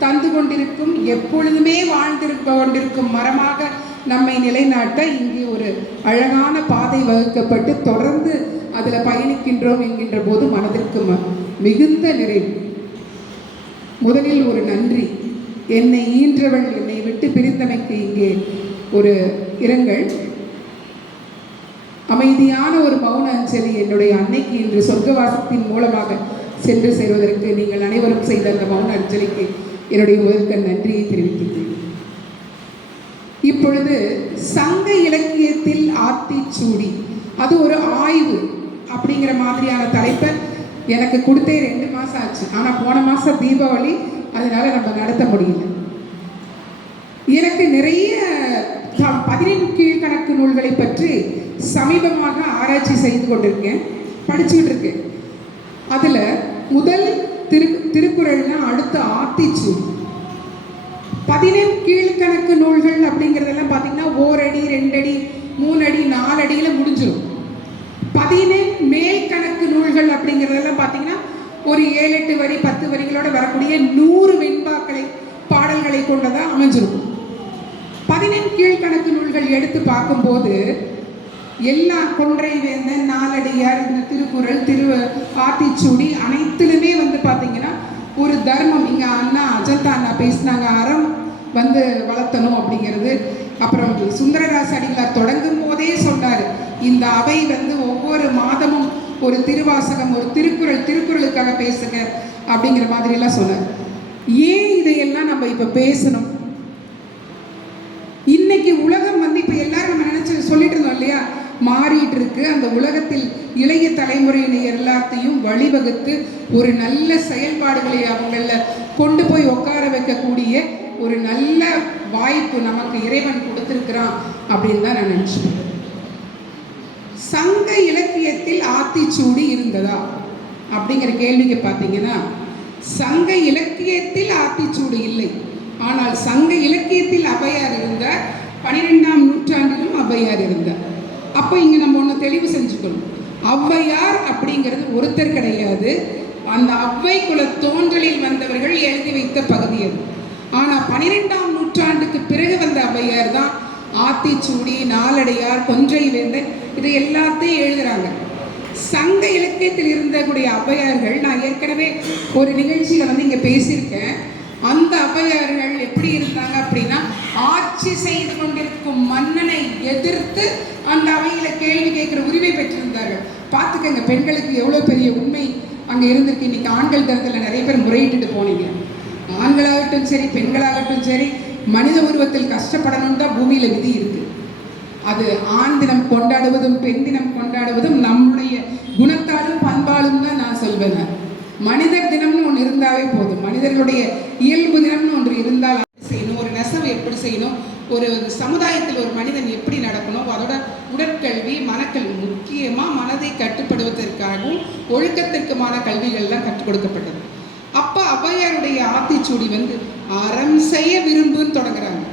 தந்து கொண்டிருக்கும், எப்பொழுதுமே வாழ்ந்திருக்க கொண்டிருக்கும் மரமாக நம்மை நிலைநாட்ட இங்கே ஒரு அழகான பாதை வகுக்கப்பட்டு தொடர்ந்து அதில் பயணிக்கின்றோம் என்கின்ற போது மனதிற்கு மிகுந்த நிறைவு. முதலில் ஒரு நன்றி. என்னை ஈன்றவள் என்னை விட்டு பிரிந்தமைக்கு இங்கே ஒரு இரங்கல். அமைதியான ஒரு மௌன அஞ்சலி என்னுடைய அன்னைக்கு இன்று சொர்க்கவாசத்தின் மூலமாக சென்று சேர்வதற்கு நீங்கள் அனைவரும் செய்த அந்த மௌன அஞ்சலிக்கு என்னுடைய முதற்கண் நன்றியை தெரிவிக்கின்றேன். இப்பொழுது சங்க இலக்கியத்தில் ஆத்திச்சூடி, அது ஒரு ஆய்வு அப்படிங்கிற மாதிரியான தலைப்பை எனக்கு கொடுத்தே 2 மாதம் ஆச்சு. ஆனால் போன மாதம் தீபாவளி, அதனால நம்ம நடத்த முடியல. எனக்கு நிறைய 15 கீழ்கணக்கு நூல்களை பற்றி சமீபமாக ஆராய்ச்சி செய்து கொண்டிருக்கேன், படிச்சுக்கிட்டு இருக்கேன். அதில் முதல் திருக்குறள்னா அடுத்த ஆத்திச்சூடி. 15 கீழ்கணக்கு நூல்கள் அப்படிங்கிறதெல்லாம் பார்த்தீங்கன்னா 1 அடி 2 அடி 3 அடி 4 அடியில் முடிஞ்சிடும். 15 மேல் கணக்கு நூல்கள் அப்படிங்கிறதெல்லாம் பார்த்தீங்கன்னா ஒரு 7-8 வரி 10 வரிகளோட வரக்கூடிய 100 வெண்பாக்களை பாடல்களை கொண்டதாக அமைஞ்சிருக்கும். 15 கீழ்கணக்கு நூல்கள் எடுத்து பார்க்கும்போது எல்லா கொன்றை வேந்தன், நாலடியார், இந்த திருக்குறள், ஆத்திச்சூடி அனைத்திலுமே வந்து பார்த்தீங்கன்னா ஒரு தர்மம். இங்கே அண்ணா அஜந்தா அண்ணா பேசினாங்க, அறம் வந்து வளர்த்தணும் அப்படிங்கிறது. அப்புறம் சுந்தரராச அடிகளார் தொடங்கும் போதே சொன்னார், இந்த அவை வந்து ஒவ்வொரு மாதமும் ஒரு திருவாசகம், ஒரு திருக்குறளுக்காக பேசுங்க அப்படிங்கிற மாதிரிலாம் சொன்னார். ஏன் இதையெல்லாம் நம்ம இப்போ பேசணும்? இன்னைக்கு உலகம் வந்து இப்போ எல்லாரும் நம்ம நினைச்சு சொல்லிட்டு இருந்தோம் இல்லையா, மாறிட்டு இருக்கு. அந்த உலகத்தில் இளைய தலைமுறையினர் எல்லாத்தையும் வழிவகுத்து ஒரு நல்ல செயல்பாடுகளை அவங்கள கொண்டு போய் உட்கார வைக்கக்கூடிய ஒரு நல்ல வாய்ப்பு நமக்கு இறைவன் கொடுத்திருக்கிறான் அப்படின்னு தான் நான் நினைச்சேன். சங்க இலக்கியத்தில் ஆத்திச்சூடி இருந்ததா அப்படிங்கிற கேள்விக்கு பார்த்தீங்கன்னா, சங்க இலக்கியத்தில் ஆத்திச்சூடி இல்லை. ஆனால் சங்க இலக்கியத்தில் ஔவையார் இருந்தார், 12ஆம் நூற்றாண்டிலும் ஔவையார் இருந்தார். அப்போ இங்கே நம்ம ஒன்று தெளிவு செஞ்சுக்கணும். ஔவையார் அப்படிங்கிறது ஒருத்தர் கிடையாது, அந்த ஔவை குல தோன்றலில் வந்தவர்கள் எழுதி வைத்த பகுதி அது. ஆனால் 12ஆம் நூற்றாண்டுக்கு பிறகு வந்த ஔவையார் தான் ஆத்திச்சூடி, நாலடியார், கொன்றை வேந்தன் இது எல்லாத்தையும் எழுதுகிறாங்க. சங்க இலக்கியத்தில் இருந்தக்கூடிய ஔவையார்கள் நான் ஏற்கனவே ஒரு நிகழ்ச்சியில் வந்து இங்கே பேசியிருக்கேன். அந்த ஔவையார்கள் எப்படி இருந்தாங்க அப்படின்னா, ஆட்சி செய்து கொண்டிருக்கும் மன்னனை எதிர்த்து அந்த அவையில கேள்வி கேட்குற உரிமை பெற்றிருந்தார்கள். பார்த்துக்கங்க, பெண்களுக்கு எவ்வளோ பெரிய உண்மை அங்கே இருந்திருக்கு. இன்னைக்கு ஆண்கள் தரத்தில் நிறைய பேர் முறையிட்டு போனீங்க. ஆண்களாகட்டும் சரி, பெண்களாகட்டும் சரி, மனித உருவத்தில் கஷ்டப்படணும் தான் பூமியில விதி இருக்கு. அது ஆண் தினம் கொண்டாடுவதும் பெண் தினம் கொண்டாடுவதும் நம்முடைய குணத்தாலும் பண்பாலும் தான் நான் சொல்வேன். மனிதர் தினம்னு ஒன்று இருந்தாவே போதும். மனிதர்களுடைய இயல்பு தினம்னு ஒன்று இருந்தால் செய்யணும். ஒரு நெசவு எப்படி செய்யணும், ஒரு சமுதாயத்தில் ஒரு மனிதன் எப்படி நடக்கணும், அதோட உடற்கல்வி, மனக்கல்வி, முக்கியமாக மனதை கட்டுப்படுவதற்காகவும் ஒழுக்கத்திற்குமான கல்விகள்லாம் கற்றுக் கொடுக்கப்பட்டது. அப்போ ஔவையாருடைய ஆத்திச்சூடி அறம் செய்ய விரும்புன்னு தொடங்குறாங்க.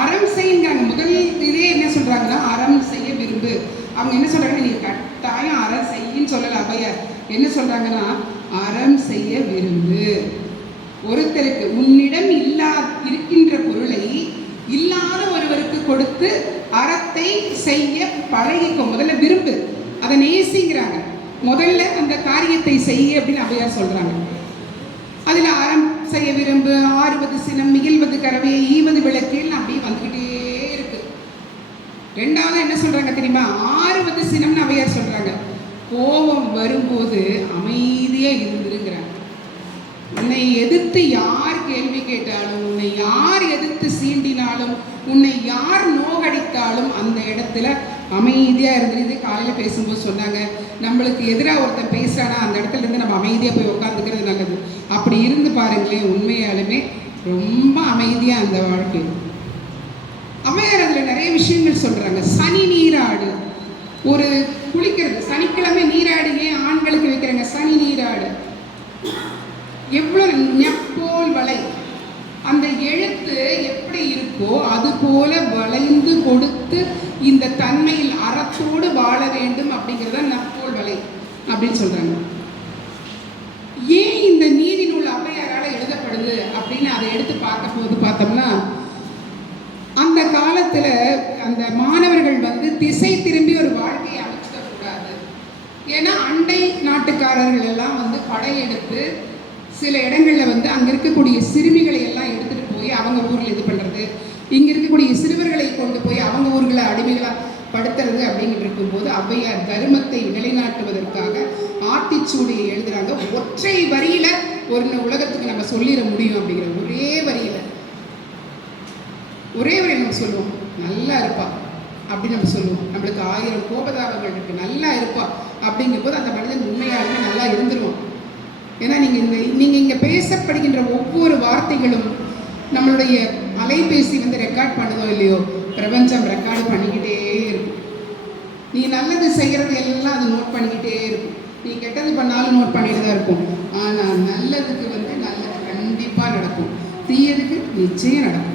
அறம் செய்யுங்கிறாங்க. முதல் இதே என்ன சொல்றாங்கன்னா அறம் செய்ய விரும்பு. அவங்க என்ன சொல்றாங்க, நீ கட்டாயம் அறம் செய்யின்னு சொல்லல. ஔவையார் என்ன சொல்றாங்கன்னா அறம் செய்ய விரும்பு. ஒருத்தருக்கு உன்னிடம் இருக்கின்ற பொருளை இல்லாத ஒருவருக்கு கொடுத்து அறத்தை செய்ய பழகிக்கோ. முதல்ல விரும்பு, அதை நேசிங்கிறாங்க. முதல்ல அந்த காரியத்தை செய்ய அப்படின்னு ஔவையார் சொல்றாங்க. அதுல அறம் செய்ய விரும்பு, ஆறுவது சினம், மிகிழ்வது கரவையை, ஈவது விளக்குன்னு அப்படியே வந்துகிட்டே இருக்கு. ரெண்டாவது என்ன சொல்றாங்க தெரியுமா, ஆறுவது சினம்னு ஔவையார் சொல்றாங்க. கோபம் வரும்போது அமைதியா இருந்துருங்கிறாங்க. உன்னை எதிர்த்து யார் கேள்வி கேட்டாலும், உன்னை யார் எதிர்த்து சீண்டினாலும், உன்னை யார் நோகடித்தாலும் அந்த இடத்துல அமைதியா இருந்துருது. காலையில பேசும்போது சொன்னாங்க, நம்மளுக்கு எதிராக ஒருத்தன் பேசுறானா அந்த இடத்துல இருந்து நம்ம அமைதியா போய் உட்காந்துக்கிறது நல்லது. அப்படி இருந்து பாருங்களேன், உண்மையாலுமே ரொம்ப அமைதியா அந்த வாழ்க்கை. ஔவையார் அதுல நிறைய விஷயங்கள் சொல்றாங்க. சனி நீராடு, ஒரு குளிக்கிறது, சனிக்கிழமை நீராடு ஏன் ஆண்களுக்கு வைக்கிறாங்க, சனி நீராடு. எவ்வளவு ஞப்போல் வளை, அந்த எழுத்து எப்படி இருக்கோ அது போல வளைந்து கொடுத்து இந்த தன்மையில் அறத்தோடு வாழ வேண்டும் அப்படிங்கிறத நப்போல் வளை அப்படின்னு சொல்றாங்க. ஏன் இந்த நீதி நூல் ஔவையாரால் எழுதப்படுது அப்படின்னு அதை எடுத்து பார்த்தோம்னா, அந்த காலத்துல அந்த மாணவர்கள் திசை திரும்பி ஒரு வாழ்க்கையை அமைச்சுக்க கூடாது. ஏன்னா அண்டை நாட்டுக்காரர்கள் எல்லாம் படையெடுத்து சில இடங்களில் அங்கே இருக்கக்கூடிய சிறுமிகளை எல்லாம் எடுத்துகிட்டு போய் அவங்க ஊரில் இது பண்ணுறது, இங்கே இருக்கக்கூடிய சிறுவர்களை கொண்டு போய் அவங்க ஊர்களை அடிமைகளாக படுத்துறது அப்படிங்கிட்டு இருக்கும்போது ஔவையார் தர்மத்தை நிலைநாட்டுவதற்காக ஆத்திச்சூடியை எழுதுகிறாங்க. ஒற்றை வரியில் ஒரு உலகத்துக்கு நம்ம சொல்லிட முடியும் அப்படிங்கிற ஒரே வரியில் நம்ம சொல்லுவோம், நல்லா இருப்பா அப்படின்னு நம்ம சொல்லுவோம். நம்மளுக்கு 1000 கோபதாபங்கள் இருக்குது, நல்லா இருப்பா அப்படிங்கும் போது அந்த மனிதன் உண்மையாலுமே நல்லா இருந்துருவோம். ஏன்னா நீங்கள் இங்கே பேசப்படுகின்ற ஒவ்வொரு வார்த்தைகளும் நம்மளுடைய அலைபேசி ரெக்கார்ட் பண்ணுதோ இல்லையோ, பிரபஞ்சம் ரெக்கார்டு பண்ணிக்கிட்டே இருக்கும். நீ நல்லது செய்கிறது எல்லாம் அது நோட் பண்ணிக்கிட்டே இருக்கும். நீ கெட்டது பண்ணாலும் நோட் பண்ணிட்டு தான் இருக்கும். ஆனால் நல்லதுக்கு நல்லது கண்டிப்பாக நடக்கும், தீயதுக்கு நிச்சயம் நடக்கும்.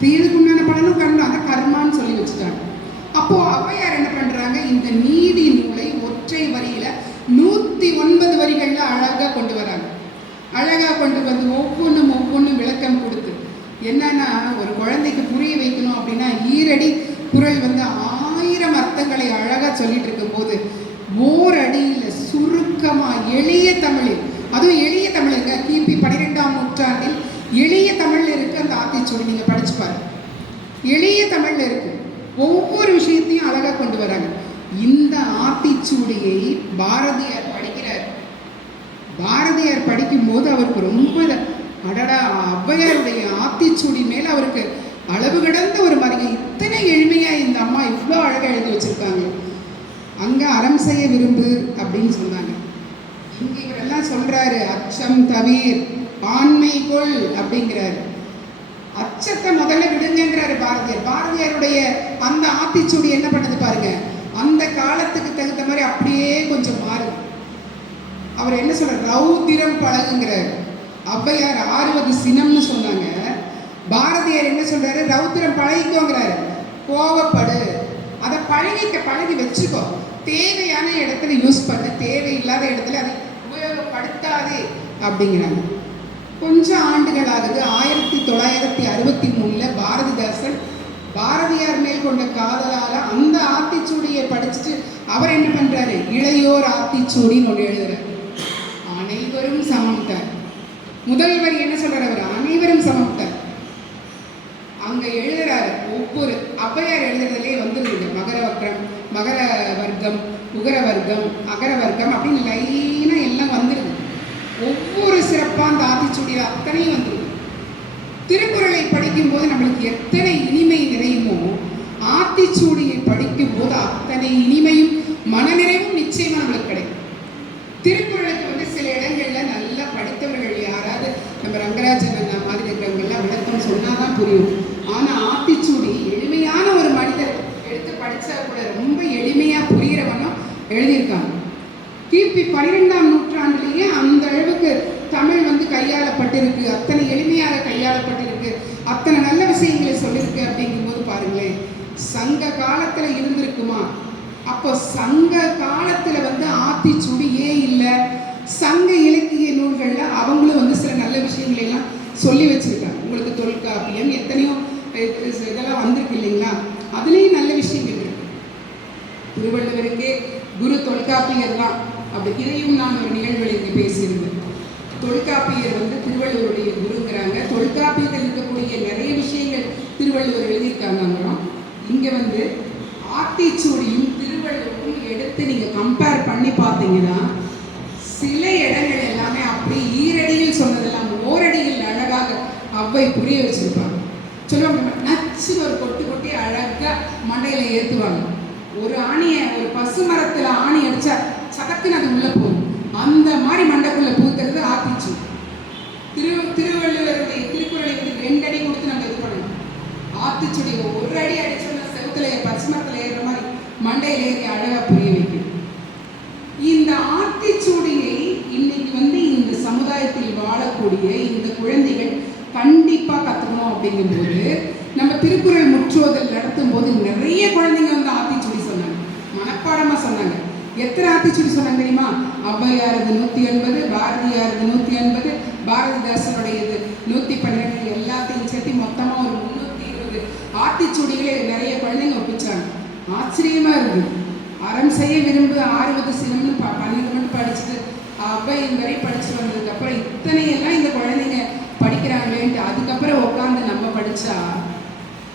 தீயதுக்கு உண்டான பலனும் கரணும், அதை கர்மான்னு சொல்லி வச்சுட்டாங்க. அப்போது ஔவையார் என்ன பண்ணுறாங்க, இந்த நீதி நூலை ஒற்றை வரியில் 109 வரிகளில் அழகாக கொண்டு வராங்க. அழகாக கொண்டு ஒவ்வொன்றும் விளக்கம் கொடுத்து, என்னன்னா ஒரு குழந்தைக்கு புரிய வைக்கணும் அப்படின்னா ஈரடி குறள் 1000 அர்த்தங்களை அழகாக சொல்லிட்டு இருக்கும்போது ஓரடியில் சுருக்கமாக எளிய தமிழில், அதுவும் எளிய தமிழுங்க, கிபி 12ஆம் நூற்றாண்டில் எளிய தமிழில் இருக்கு அந்த ஆத்திச்சூடி. நீங்கள் படிச்சு பாருங்க, எளிய தமிழில் இருக்கு. ஒவ்வொரு விஷயத்தையும் அழகாக கொண்டு வராங்க. இந்த ஆத்திச்சூடியை பாரதியார் படிக்கிறார். பாரதியார் படிக்கும்போது அவருக்கு ரொம்ப அடடா, ஔவையாருடைய ஆத்திச்சூடி மேல அவருக்கு அளவு கடந்த ஒரு மரியாதை. இத்தனை எளிமையா இந்த அம்மா இவ்வளோ அழகாக எழுதி வச்சிருக்காங்க. அங்க அறம் செய்ய விரும்பு அப்படின்னு சொன்னாங்க. இங்க இவரெல்லாம் சொல்றாரு, அச்சம் தவிர் ஆண்மை கொள் அப்படிங்கிறாரு. அச்சத்தை முதல்ல விடுங்கன்றாரு பாரதியார். பாரதியாருடைய அந்த ஆத்திச்சூடி என்ன பண்ணது பாருங்க, அந்த காலத்துக்கு தகுந்த மாதிரி அப்படியே கொஞ்சம் மாறுது. அவர் என்ன சொல்ற, ரௌத்திரம் பழகுங்கிறார். ஔவையார் 6வது சினம்னு சொன்னாங்க. பாரதியார் என்ன சொல்றாரு, ரௌத்திரம் பழகிக்கோங்கிறாரு. கோவப்படு, அதை பழகி வச்சுக்கோ, தேவையான இடத்துல யூஸ் பண்ணு, தேவையில்லாத இடத்துல அதை உபயோகப்படுத்தாதே அப்படிங்கிறாங்க. கொஞ்சம் ஆண்டுகள் ஆகுது. 1963 பாரதிதாசன் பாரதியார் மேல் கொண்ட காதலால அந்த ஆத்திச்சூடியை படிச்சுட்டு அவர் என்ன பண்றாரு, இளையோர் ஆத்திச்சூடின்னு ஒன்று எழுதுறாரு. அனைவரும் சமம்தார். முதல்வர் என்ன சொல்றாரு, அவர் அனைவரும் சமம்தார். அங்க எழுதுறாரு. ஒவ்வொரு ஔவையார் எழுதுறதுலேயே வந்துருது மகர வர்க்கம், உகர வர்க்கம், அகர வர்க்கம் அப்படின்னு லைனா எல்லாம் வந்துருது. ஒவ்வொரு சிறப்பாக அந்த ஆத்திச்சூடியில் அத்தனையும் வந்துருது. திருக்குறளை படிக்கும்போது நம்மளுக்கு எத்தனை இனிமை நிறையுமோ, ஆத்திச்சூடியை படிக்கும்போது அத்தனை இனிமையும் மனநிறைவும் நிச்சயமா நம்மளுக்கு கிடைக்கும். திருக்குறளுக்கு வந்து சில இடங்கள்ல நல்லா படித்தவர்கள் யாராவது நம்ம ரங்கராஜன் அண்ணா மாதிரி இருக்கிறவங்கெல்லாம் விளக்கம் சொன்னாதான் புரியும். ஆனா ஆத்திச்சூடி எளிமையான ஒரு மனிதர் எடுத்து படிச்சா கூட ரொம்ப எளிமையா புரிகிறவனும் எழுதியிருக்காங்க. கிபி 12ஆம் நூற்றாண்டிலேயே அந்த அளவுக்கு தமிழ் வந்து கையாளப்பட்டிருக்கு, அத்தனை எளிமையாக கையாளப்பட்டிருக்கு, அத்தனை நல்ல விஷயங்களை சொல்லியிருக்கு. அப்படிங்கும்போது பாருங்களேன், சங்க காலத்துல இருந்திருக்குமா? அப்போ சங்க காலத்துல வந்து ஆத்திச்சூடி ஏன் இல்லை? சங்க இலக்கிய நூல்கள்ல அவங்களும் வந்து சில நல்ல விஷயங்களை எல்லாம் சொல்லி வச்சிருக்காங்க. உங்களுக்கு தொல்காப்பியம் எத்தனையோ இதெல்லாம் வந்திருக்கு இல்லைங்களா? அதுலேயும் நல்ல விஷயங்கள் இருக்கு. திருவள்ளுவருக்கே குரு தொல்காப்பியர் தான். அப்படி இதையும் நான் ஒரு நிகழ்வில் இங்கே பேசியிருந்தேன். தொல்காப்பியர் வந்து திருவள்ளுவருடைய குருங்கிறாங்க. தொல்காப்பியத்தில் இருக்கக்கூடிய நிறைய விஷயங்கள் திருவள்ளுவர் எழுதியிருக்காங்க. இங்கே வந்து ஆத்திச்சூடியும் திருவள்ளுவரும் எடுத்து நீங்கள் கம்பேர் பண்ணி பார்த்தீங்கன்னா சில இடங்கள் எல்லாமே அப்படி ஈரடியில் சொன்னதெல்லாம் ஓரடியில் அழகாக அவ்வை புரிய வச்சிருப்பாங்க. சொல்லுவாங்க, நச்சு ஒரு கொட்டி கொட்டி அழகாக மண்டையில் ஏற்றுவாங்க. ஒரு ஆணியை ஒரு பசு மரத்தில் ஆணி அடிச்சா சதக்குன்னு அது உள்ள போகும். அந்த மாதிரி மண்டக்குள்ள பூத்துறது ஆத்திச்சூடி. திருவள்ளுவருடைய திருக்குறளை வந்து 2 அடி கொடுத்து நம்ம இது பண்ணணும். ஆத்திச்சூடி ஒரு அடி அடிச்சோம்னா செவத்துல பசு மரத்தில் ஏறுற மாதிரி மண்டையில் ஏறி அழகா புரிய வைக்கும். இந்த ஆத்திச்சூடியை இன்னைக்கு வந்து இந்த சமுதாயத்தில் வாழக்கூடிய இந்த குழந்தைகள் கண்டிப்பா கத்துக்கணும். அப்படிங்கும்போது நம்ம திருக்குறள் முற்றோதல் நடத்தும் போது நிறைய குழந்தைங்க வந்து ஆத்திச்சூடி சொன்னாங்க, மனப்பாடமா சொன்னாங்க. எத்தனை ஆத்திச்சூடி சொன்னாங்க தெரியுமா? ஔவையாரது 180, பாரதியாரது 180, பாரதிதாசனுடையது 112, எல்லாத்தையும் சேர்த்து மொத்தமா ஒரு 320 ஆத்திச்சூடிகளே நிறைய குழந்தைங்க ஒப்பிச்சாங்க. ஆச்சரியமா இருக்குது. அறம் செய்ய விரும்பு 6 சினம்னு 12 மட்டும் படிச்சுட்டு ஔவை வரை படிச்சுட்டு வந்ததுக்கப்புறம் இத்தனையெல்லாம் இந்த குழந்தைங்க படிக்கிறாங்களேன்ட்டு அதுக்கப்புறம் உட்காந்து நம்ம படித்தா,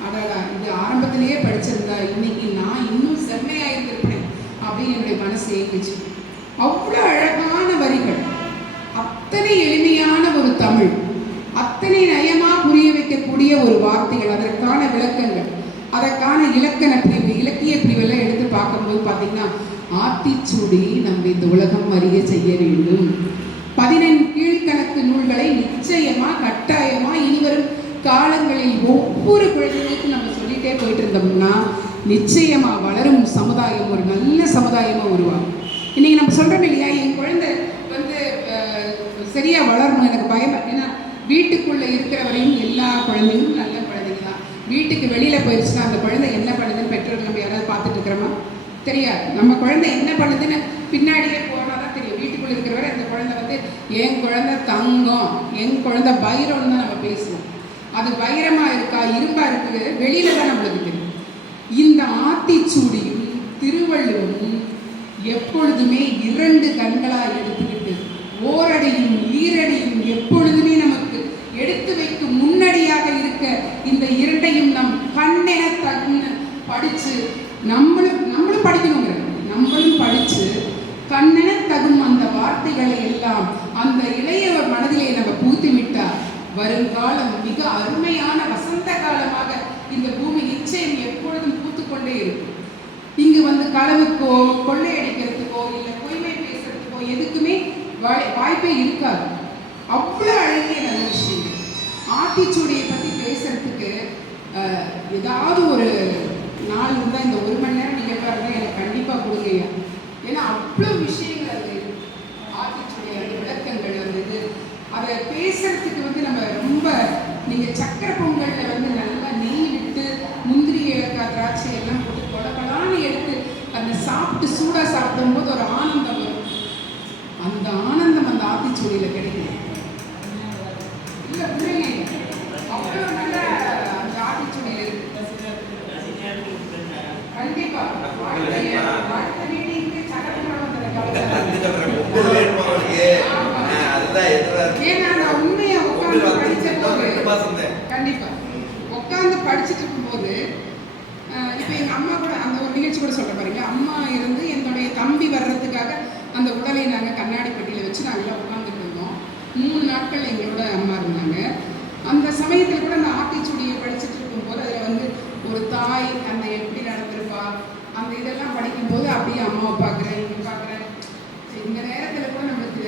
அடாடா இது ஆரம்பத்திலேயே படிச்சிருந்தா இன்னைக்கு நான் இன்னும் செம்மையாக இருந்திருப்பேன் அப்படின்னு என்னுடைய மனசு ஏங்குச்சு. அவ்வளோ அழகான வரிகள், அத்தனை எளிமையான ஒரு தமிழ், அத்தனை நயமாக புரிய வைக்கக்கூடிய ஒரு வார்த்தைகள், அதற்கான விளக்கங்கள், அதற்கான இலக்கண பிரிவு, இலக்கிய பிரிவெல்லாம் எடுத்து பார்க்கும்போது பார்த்தீங்கன்னா ஆத்திச்சூடி நம்ம இந்த உலகம் அறிய செய்ய வேண்டும். 14 கீழ்கணக்கு நூல்களை நிச்சயமா கட்டாயமா இனிவரும் காலங்களில் ஒவ்வொரு குழந்தைகளுக்கும் நம்ம சொல்லிட்டே போயிட்டு இருந்தோம்னா நிச்சயமா வளரும் சமுதாயம் ஒரு நல்ல சமுதாயமா உருவாகும். இன்னைக்கு நம்ம சொல்றோம் இல்லையா, என் குழந்தை வந்து சரியா வளரணும், எனக்கு பயம். ஏன்னா வீட்டுக்குள்ள இருக்கிற வரையும் எல்லா குழந்தைகளும் நல்ல குழந்தைங்க தான். வீட்டுக்கு வெளியில போயிடுச்சுன்னா அந்த குழந்தை என்ன பண்ணுதுன்னு பெற்றோர்கள் நம்ம யாராவது பார்த்துட்டு இருக்கிறோமா? தெரியாது. நம்ம குழந்தை என்ன பண்ணுதுன்னு பின்னாடியே போனாதான் தெரியும். வீட்டுக்குள்ள இருக்கிறவரை இந்த குழந்தை வந்து என் குழந்தை தங்கம், என் குழந்தை வைரம்னு தான் நம்ம பேசுவோம். அது வைரமா இருக்கா இரும்பா இருக்குது வெளியில தான் நம்மளுக்கு தெரியும். இந்த ஆத்திச்சூடியும் திருவள்ளுவரும் எப்பொழுதுமே 2 கண்களா எடுத்துக்கிட்டு ஓரடியும் ஈரடியும் எப்பொழுதுமே நமக்கு எடுத்து வைக்கும் முன்னடியாக இருக்க இந்த 2ஐயும் நம் கண்ணென தகுன்னு படிச்சு நம்மளும் படிக்கணுங்கிற, நம்மளும் படிச்சு கண்ணென தகும் அந்த வார்த்தைகளை எல்லாம் அந்த இளைய மனதிலே நம்ம பூத்து விட்டால் வருங்காலம் மிக அருமையான வசந்த காலமாக இந்த பூமி நிச்சயம் எப்பொழுதும் பூத்துக்கொண்டே இருக்கும். இங்கு வந்து களவுக்கோ கொள்ளையடிக்கிறதுக்கோ இல்லை பொய்மை பேசுறதுக்கோ எதுக்குமே வாய்ப்பே இருக்காது. அவ்வளோ அழகிய நல்ல விஷயங்கள். ஆத்திச்சூடியை பற்றி பேசுறதுக்கு ஏதாவது ஒரு நாள் இருந்தால் இந்த 1 மணி நேரம் நீங்கள் பாருங்க எனக்கு கண்டிப்பாக கொடுங்கய்யா. ஏன்னா அவ்வளோ விஷயங்கள் அது ஆத்திச்சூடி அந்த விளக்கங்கள் வந்தது. அதை பேசுறதுக்கு வந்து நம்ம ரொம்ப நீங்கள் சக்கரை பொங்கலில் வந்து நல்லா நெய் விட்டு முந்திரி ஏலக்காய் திராட்சை எல்லாம் போட்டு கொடக்கலான்னு எடுத்து அந்த சாப்பிட்டு சூடாக சாப்பிடும்போது ஒரு ஆனந்தம் வரும். அந்த ஆனந்தம் அந்த ஆத்திச்சூடியில் கிடைக்கும். இல்லை பிள்ளைங்க அவ்வளோ நல்ல அந்த ஆத்திச்சூடியில் இருக்கு. கண்டிப்பா அடுத்த மீட்டிங்க்கு ஏன்னா நான் உண்மையை உட்காந்து படிச்ச போது கண்டிப்பா உட்காந்து படிச்சுட்டு இருக்கும்போது இப்போ எங்கள் அம்மா கூட அந்த ஒரு நிகழ்ச்சி கூட சொல்ல பாருங்க. அம்மா இருந்து என்னுடைய தம்பி வர்றதுக்காக அந்த உடலை நாங்கள் கண்ணாடி பெட்டியில் வச்சு நாங்கள் உட்காந்துட்டு இருந்தோம். 3 நாட்கள் எங்களோட அம்மா இருந்தாங்க. அந்த சமயத்தில் அம்மாவை பார்க்குறேன், இங்கே பார்க்குறேன். இந்த நேரத்தில் கூட நம்மளுக்கு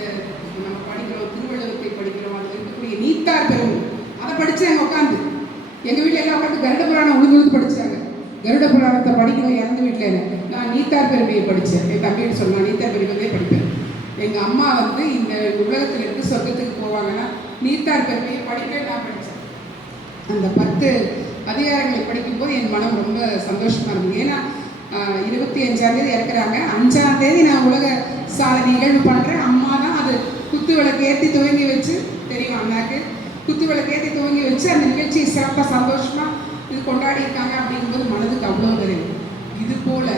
நம்ம படிக்கிறோம், திருவள்ளுவத்தை படிக்கிறோம், அதில் இருக்கக்கூடிய நீத்தார் பெரும் அதை படித்தாங்க உட்காந்து. எங்கள் வீட்டில் எல்லாம் உட்காந்து கருட புராணம் உழுது படித்தாங்க. கருட புராணத்தை படிக்கணும் இறந்த வீட்டில் இல்லை. நான் நீத்தார் பெருமையை படித்தேன். என் தம்பின்னு சொன்னான், நீத்தார் பெருமையே படிப்பேன். எங்கள் அம்மா வந்து இந்த உலகத்தில் இருந்து சொர்க்கத்துக்கு போவாங்கன்னா நீத்தார் பெருமையை படிக்க நான் படித்தேன். அந்த 10 அதிகாரங்களை படிக்கும்போது என் மனம் ரொம்ப சந்தோஷமாக இருந்தது. ஏன்னா 25ஆம் தேதி இறக்குறாங்க, 5ஆம் தேதி நான் உலக சாதனை நிகழ்வு பண்ணுறேன். அம்மா தான் அது குத்து விளக்கு ஏற்றி துவங்கி வச்சு, தெரியும் அண்ணாக்கு, குத்து விளக்கு ஏற்றி துவங்கி வச்சு அந்த நிகழ்ச்சியை சிறப்பாக சந்தோஷமாக இது கொண்டாடி இருக்காங்க. அப்படிங்கும்போது மனதுக்கு அவ்வளோ தெரியும். இது போல்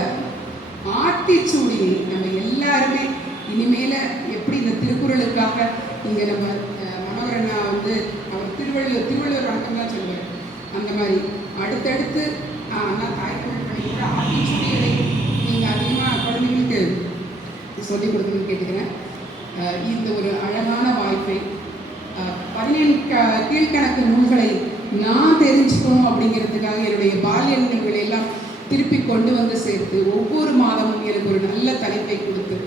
ஆத்திச்சூடியை நம்ம எல்லாருமே இனிமேல் எப்படி இந்த திருக்குறளுக்காக இங்கே நம்ம மனோகரண்ணா வந்து அவர் திருவள்ளுவர் வணக்கம் தான் சொல்லுவார். அந்த மாதிரி அடுத்தடுத்து அண்ணா தாய்மொழி படிக்கிற ஆத்திச்சூடிகளை நீங்கள் அதிகமாக குழந்தைங்களுக்கு சொல்லிக் கொடுக்கணும்னு கேட்டுக்கிறேன். இந்த ஒரு அழகான வாய்ப்பை 17 கீழ்கணக்கு நூல்களை நான் தெரிஞ்சுக்கணும் அப்படிங்கிறதுக்காக என்னுடைய பால்ய நினைவுகளை எல்லாம் திருப்பி கொண்டு வந்து சேர்த்து ஒவ்வொரு மாதமும் எனக்கு ஒரு நல்ல தலைப்பை கொடுத்து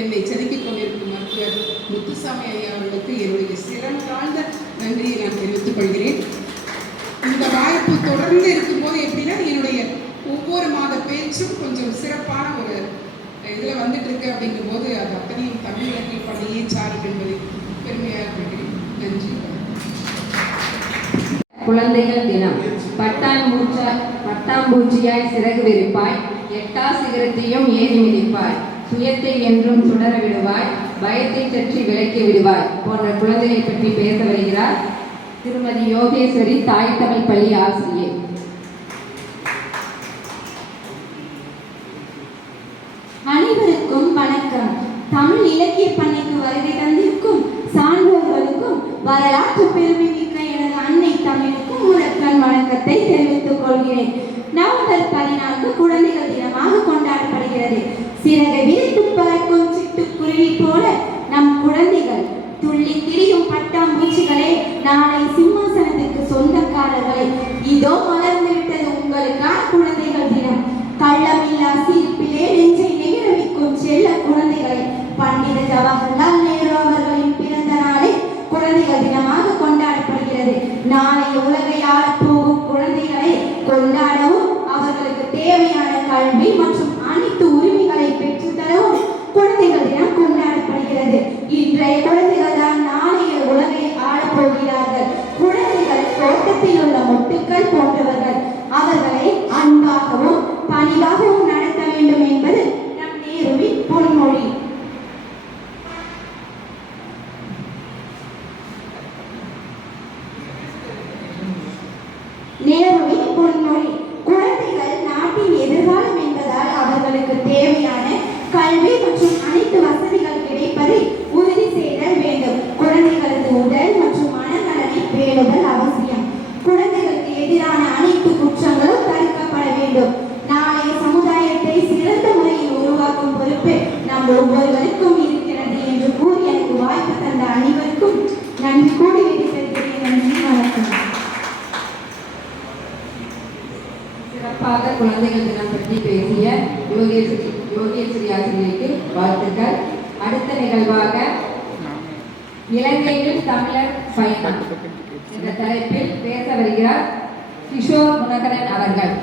என்னை செதுக்கிக் கொண்டிருக்கும் மருத்துவர் முத்துசாமி ஐயா அவர்களுக்கு என்னுடைய சிரம் தாழ்ந்த நன்றியை நான் தெரிவித்துக் கொள்கிறேன். இந்த வாய்ப்பு தொடர்ந்து இருக்கும்போது எப்படின்னா என்னுடைய ஒவ்வொரு மாத பேச்சும் கொஞ்சம் சிறப்பான ஒரு இதில் வந்துட்டு இருக்கு. அப்படிங்கும்போது அது அத்தனையும் தமிழ் இலக்கிய பணியே சார்பு என்பதை பெருமையாக இருக்கிறேன். நன்றி. குழந்தைகள் தினம். பட்டாம்பூச்சியாய் சிறகு விரிப்பாய், எட்டா சிகரத்தையும் ஏறி மிதிப்பாய், சுயத்தை என்றும் சுடர விடுவாய், பயத்தை சற்றி விலக்கி விடுவாய் போன்ற குழந்தைகளை பற்றி பேச வருகிறார் திருமதி யோகேஸ்வரி, தாய் தமிழ் பள்ளி ஆசிரியை. அனைவருக்கும் வணக்கம். தமிழ் இலக்கிய பண்ணைக்கு வருகை தந்திருக்கும் சான்றோர்களுக்கும் வரலாற்று பெருமை மிக்க எனது அன்னை தமிழுக்கும் முதற்கண் வணக்கத்தை தெரிவித்துக் கொள்கிறேன். நவம்பர் 14 குழந்தைகள் தினமாக கொண்டாடப்படுகிறது. சிறகை விரித்து பறக்கும் சிட்டுக்குருவி போல நம் குழந்தைகள், துள்ளி திரியும் பட்டாம்பூச்சிகளே, நாளை சிம்மாசனத்திற்கு சொந்தக்காரர்களே, இதோ மலர்ந்து விட்டது உங்களுக்கான குழந்தைகள் தினம். கள்ளமில்லா சிரிப்பிலே நெஞ்சை நெகிழ வைக்கும் செல்ல குழந்தைகளை, பண்டித ஜவஹர்லால் நேரு அவர்களின் பிறந்த நாளை குழந்தைகள் தினமாக கொண்டாடப்படுகிறது. நாளைய உலகை ஆளப்போகும் குழந்தைகளை கொண்டாடவும், அவர்களுக்கு தேவையான கல்வி மற்றும் அனைத்து உரிமைகளை பெற்றுத்தரவும் குழந்தைகள் தினம் கொண்டாடப்படுகிறது. இன்றைய குழந்தைகள் தான் நாளைய உலகை ஆளப்போகிறார்கள். குழந்தைகள் தோட்டத்தில் உள்ள மொட்டுக்கள் போன்றவர்கள். அவர்களை அன்பாகவும் பணிவாகவும் நடத்த வேண்டும் என்பது நம் நேருவின் பொன்மொழி. நேருவின் பொன்மொழி. குழந்தைகள் நாட்டின் எதிர்காலம் என்பதால் அவர்களுக்கு தேவையான கல்வி மற்றும் அனைத்து வசதிகள் கிடைப்பதை உறுதி செய்தல் வேண்டும். குழந்தைகளது உடல் மற்றும் மனநலனை பேணுதல் அவசியம். குழந்தைகளுக்கு எதிரான அனைத்து குற்றங்களும் தடுக்கப்பட வேண்டும். நாளைய சமுதாயத்தை சிறந்த முறையில் உருவாக்கும் பொறுப்பு நம் ஒவ்வொருவருக்கும் இருக்கிறது என்று கூறி எனக்கு வாய்ப்பு தந்த அனைவருக்கும் நன்றி கூறி விடைபெறுகிறேன். நன்றி, வணக்கம். சிறப்பாக குழந்தைகள் தினம் பற்றி பேசிய யோகேஸ்வரி ஆசிரியருக்கு வாழ்த்துக்கள். அடுத்த நிகழ்வாக இலங்கையில் தமிழர் பயணம் என்ற தலைப்பில் பேச வருகிறார் கிஷோர் குணகரன் அவர்கள்.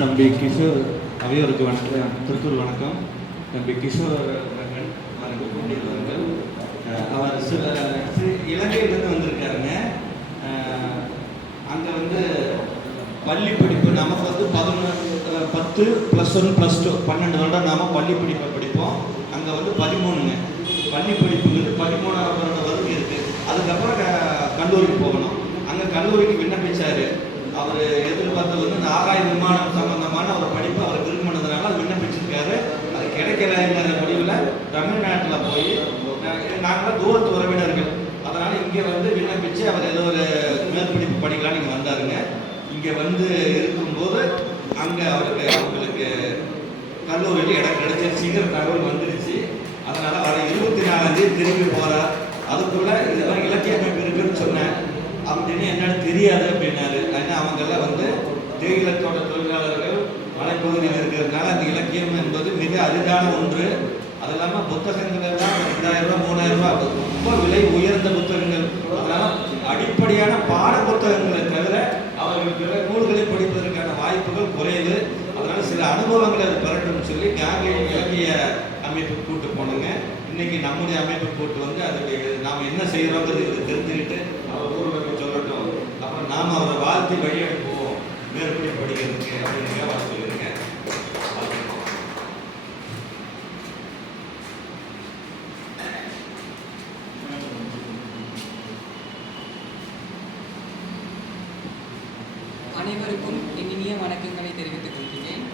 தம்பி கிஷோர் அவையோருக்கு வணக்கம், திருத்தூர் வணக்கம். தம்பி கிஷோர் அவர்கள் அவர் இலங்கையிலேருந்து வந்திருக்காருங்க. அங்கே வந்து பள்ளி படிப்பு நமக்கு வந்து 10 +1 +2 12 வருடம் நாம் பள்ளி படிப்பை படிப்போம். அங்கே வந்து 13ங்க பள்ளி படிப்புங்கிறது 13ஆம் வருடம் இருக்குது. அதுக்கப்புறம் கல்லூரிக்கு போகணும். அங்கே கல்லூரிக்கு விண்ணப்பிச்சார். அவர் எதிர்பார்த்து வந்து இந்த ஆகாய விமானம் சம்பந்தமான ஒரு படிப்பு அவர் விரும்பினதுனால அது விண்ணப்பிச்சிருக்காரு. அது கிடைக்கலைங்கிற முடிவில் தமிழ்நாட்டில் போய் நாங்கள் தூரத்து உறவினர்கள், அதனால் இங்கே வந்து விண்ணப்பித்து அவர் ஏதோ ஒரு மேற்படிப்பு படிக்கலான்னு இங்கே வந்தாருங்க. இங்கே வந்து இருக்கும்போது அங்கே அவங்களுக்கு கல்லூரியில் இடம் கிடைச்ச சீக்கிரம் தகவல் வந்துடுச்சு. அதனால் அவர் 24ஆம் தேதி திரும்பி போகிறார். அதுக்குள்ளே இதெல்லாம் இலக்கிய அமைப்பு இருக்குன்னு சொன்னேன். அப்படின்னு என்னன்னு தெரியாது அப்படின்னாரு. ஏன்னா அவங்கெல்லாம் வந்து தேயிலை தோட்ட தொழிலாளர்கள் மலைப்பகுதியில் இருக்கிறதுனால அந்த இலக்கியம் என்பது மிக அரிதான ஒன்று. அது இல்லாமல் புத்தகங்கள் எல்லாம் 2000 ரூபா 3000 ரூபா ரொம்ப விலை உயர்ந்த புத்தகங்கள். அதனால் அடிப்படையான பாட புத்தகங்களை தவிர அவர்கள் பிற நூல்களை படிப்பதற்கான வாய்ப்புகள் குறைவு. அதனால் சில அனுபவங்களை அது பெறட்டும்னு சொல்லி காங்கேயம் இலக்கிய அமைப்பு கூட்டு போனோங்க. இன்னைக்கு நம்முடைய அமைப்பு கூட்டு வந்து அதுக்கு நாம் என்ன செய்கிறோங்கிறது இதை தெரிஞ்சுக்கிட்டு அவர் ஊரில் சொல்லட்டும். அப்புறம் நாம் அவரை வாழ்த்தி வழி அனுப்புவோம் மேற்படி படிக்கிறதுக்கு அப்படின்னு சொல்லியிருக்கேன். அனைவருக்கும் என் இனிய வணக்கங்களை தெரிவித்துக் கொள்கிறேன்.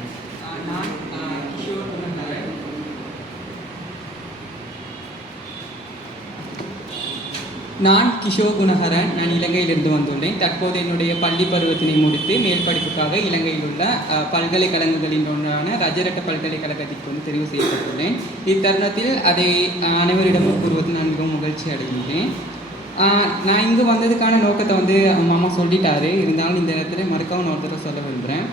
நான் கிஷோர் குணஹரன். நான் இலங்கையிலிருந்து வந்துள்ளேன். தற்போது என்னுடைய பள்ளி பருவத்தினை முடித்து மேல் படிப்புக்காக இலங்கையில் உள்ள பல்கலைக்கழகங்களின் ஒன்றான ரஜரட்ட பல்கலைக்கழகத்திற்கு வந்து தெரிவு செய்யப்பட்டுள்ளேன். இத்தருணத்தில் அதை அனைவரிடமும் கூறுவது நான் மிகவும் மகிழ்ச்சி அடைகின்றேன். நான் இங்கு வந்ததுக்கான நோக்கத்தை வந்து மாமா சொல்லிட்டாரு. இருந்தாலும் இந்த நேரத்தில் மறுக்கவும் நான் ஒருத்தர சொல்ல விரும்புகிறேன்.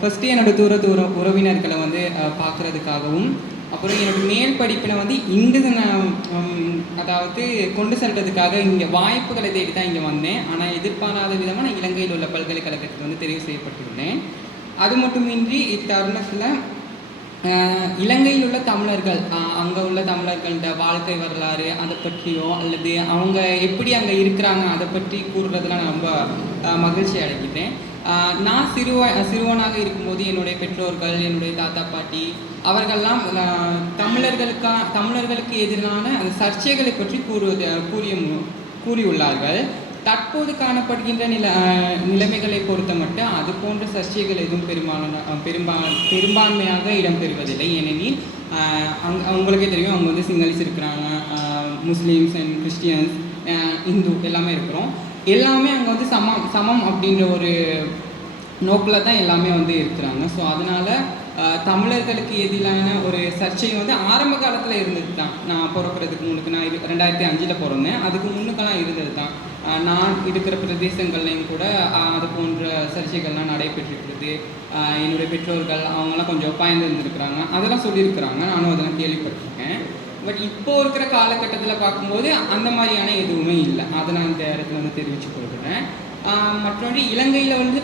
ஃபஸ்ட்டு என்னோடய உறவினர்களை வந்து பார்க்குறதுக்காகவும், அப்புறம் என்னோடய மேல் படிப்பினை வந்து இங்கு நான் அதாவது கொண்டு செல்றதுக்காக இங்கே வாய்ப்புகளை தேடி தான் இங்கே வந்தேன். ஆனால் எதிர்பாராத விதமாக நான் இலங்கையில் உள்ள பல்கலைக்கழகத்துக்கு வந்து தெரிவு செய்யப்பட்டுள்ளேன். அது மட்டுமின்றி இத்தருணத்தில் இலங்கையில் உள்ள தமிழர்கள், அங்கே உள்ள தமிழர்களோட வாழ்க்கை வரலாறு அதை பற்றியோ அல்லது அவங்க எப்படி அங்கே இருக்கிறாங்க அதை பற்றி கூறுறதுல நான் ரொம்ப மகிழ்ச்சி அடைகிறேன். நான் சிறுவனாக இருக்கும்போது என்னுடைய பெற்றோர்கள், என்னுடைய தாத்தா பாட்டி அவர்கள்லாம் தமிழர்களுக்கு எதிரான அந்த சர்ச்சைகளை பற்றி கூறியுள்ளார்கள். தற்போது காணப்படுகின்ற நிலைமைகளை பொறுத்த மட்டும் அது போன்ற சர்ச்சைகள் எதுவும் பெரும்பான்மையாக இடம்பெறுவதில்லை. ஏனெனில் அவங்களுக்கே தெரியும், அவங்க வந்து சிங்களீஸ் இருக்கிறாங்க, முஸ்லீம்ஸ் அண்ட் கிறிஸ்டியன்ஸ், இந்து எல்லாமே இருக்கிறோம். எல்லாமே அங்கே வந்து சமம் அப்படின்ற ஒரு நோக்கில் தான் எல்லாமே வந்து இருக்கிறாங்க. ஸோ அதனால் தமிழர்களுக்கு எதிரான ஒரு சர்ச்சை வந்து ஆரம்ப காலத்தில் இருந்தது தான். நான் பிறக்கிறதுக்கு முன்னுக்கு நான் 2005 பிறந்தேன். அதுக்கு முன்னுக்கெல்லாம் இருந்தது தான். நான் இருக்கிற பிரதேசங்கள்லையும் கூட அது போன்ற சர்ச்சைகள்லாம் நடைபெற்றிருக்கிறது. என்னுடைய பெற்றோர்கள் அவங்களாம் கொஞ்சம் பயந்து இருந்திருக்கிறாங்க, அதெல்லாம் சொல்லியிருக்கிறாங்க, நானும் அதெல்லாம் கேள்விப்பட்டிருக்கேன். பட் இப்போ இருக்கிற காலகட்டத்தில் பார்க்கும்போது அந்த மாதிரியான எதுவுமே இல்லை. அதை நான் இந்த இடத்துல வந்து தெரிவித்து கொள்கிறேன். மற்றொன்று, இலங்கையில் வந்து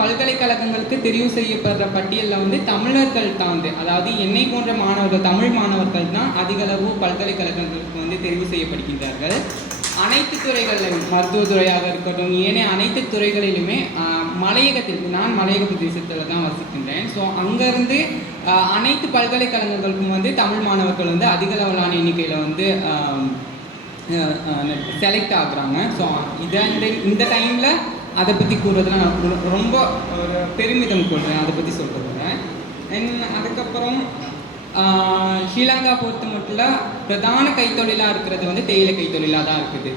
பல்கலைக்கழகங்களுக்கு தெரிவு செய்யப்படுற பட்டியலில் வந்து தமிழர்கள் தான் வந்து, அதாவது என்னை போன்ற மாணவர்கள், தமிழ் மாணவர்கள் தான் அதிகளவு பல்கலைக்கழகங்களுக்கு வந்து தெரிவு செய்யப்படுகின்றார்கள். அனைத்து துறைகளிலும், மருத்துவத்துறையாக இருக்கட்டும், ஏனைய அனைத்து துறைகளிலுமே நான் மலையக பிரதேசத்தில் தான் வசிக்கின்றேன். ஸோ அங்கேருந்து அனைத்து பல்கலைக்கழகங்களுக்கும் வந்து தமிழ் மாணவர்கள் வந்து அதிக அளவிலான எண்ணிக்கையில் வந்து செலக்ட் ஆகுறாங்க. ஸோ இந்த டைமில் அதை பற்றி கூறுறதுல நான் ரொம்ப பெருமிதம் கொள்கிறேன், அதை பற்றி சொல்கிறேன். அதுக்கப்புறம் ஸ்ரீலங்கா பொறுத்த மட்டும் பிரதான கைத்தொழிலாக இருக்கிறது வந்து தேயிலை கைத்தொழிலாக தான் இருக்குது.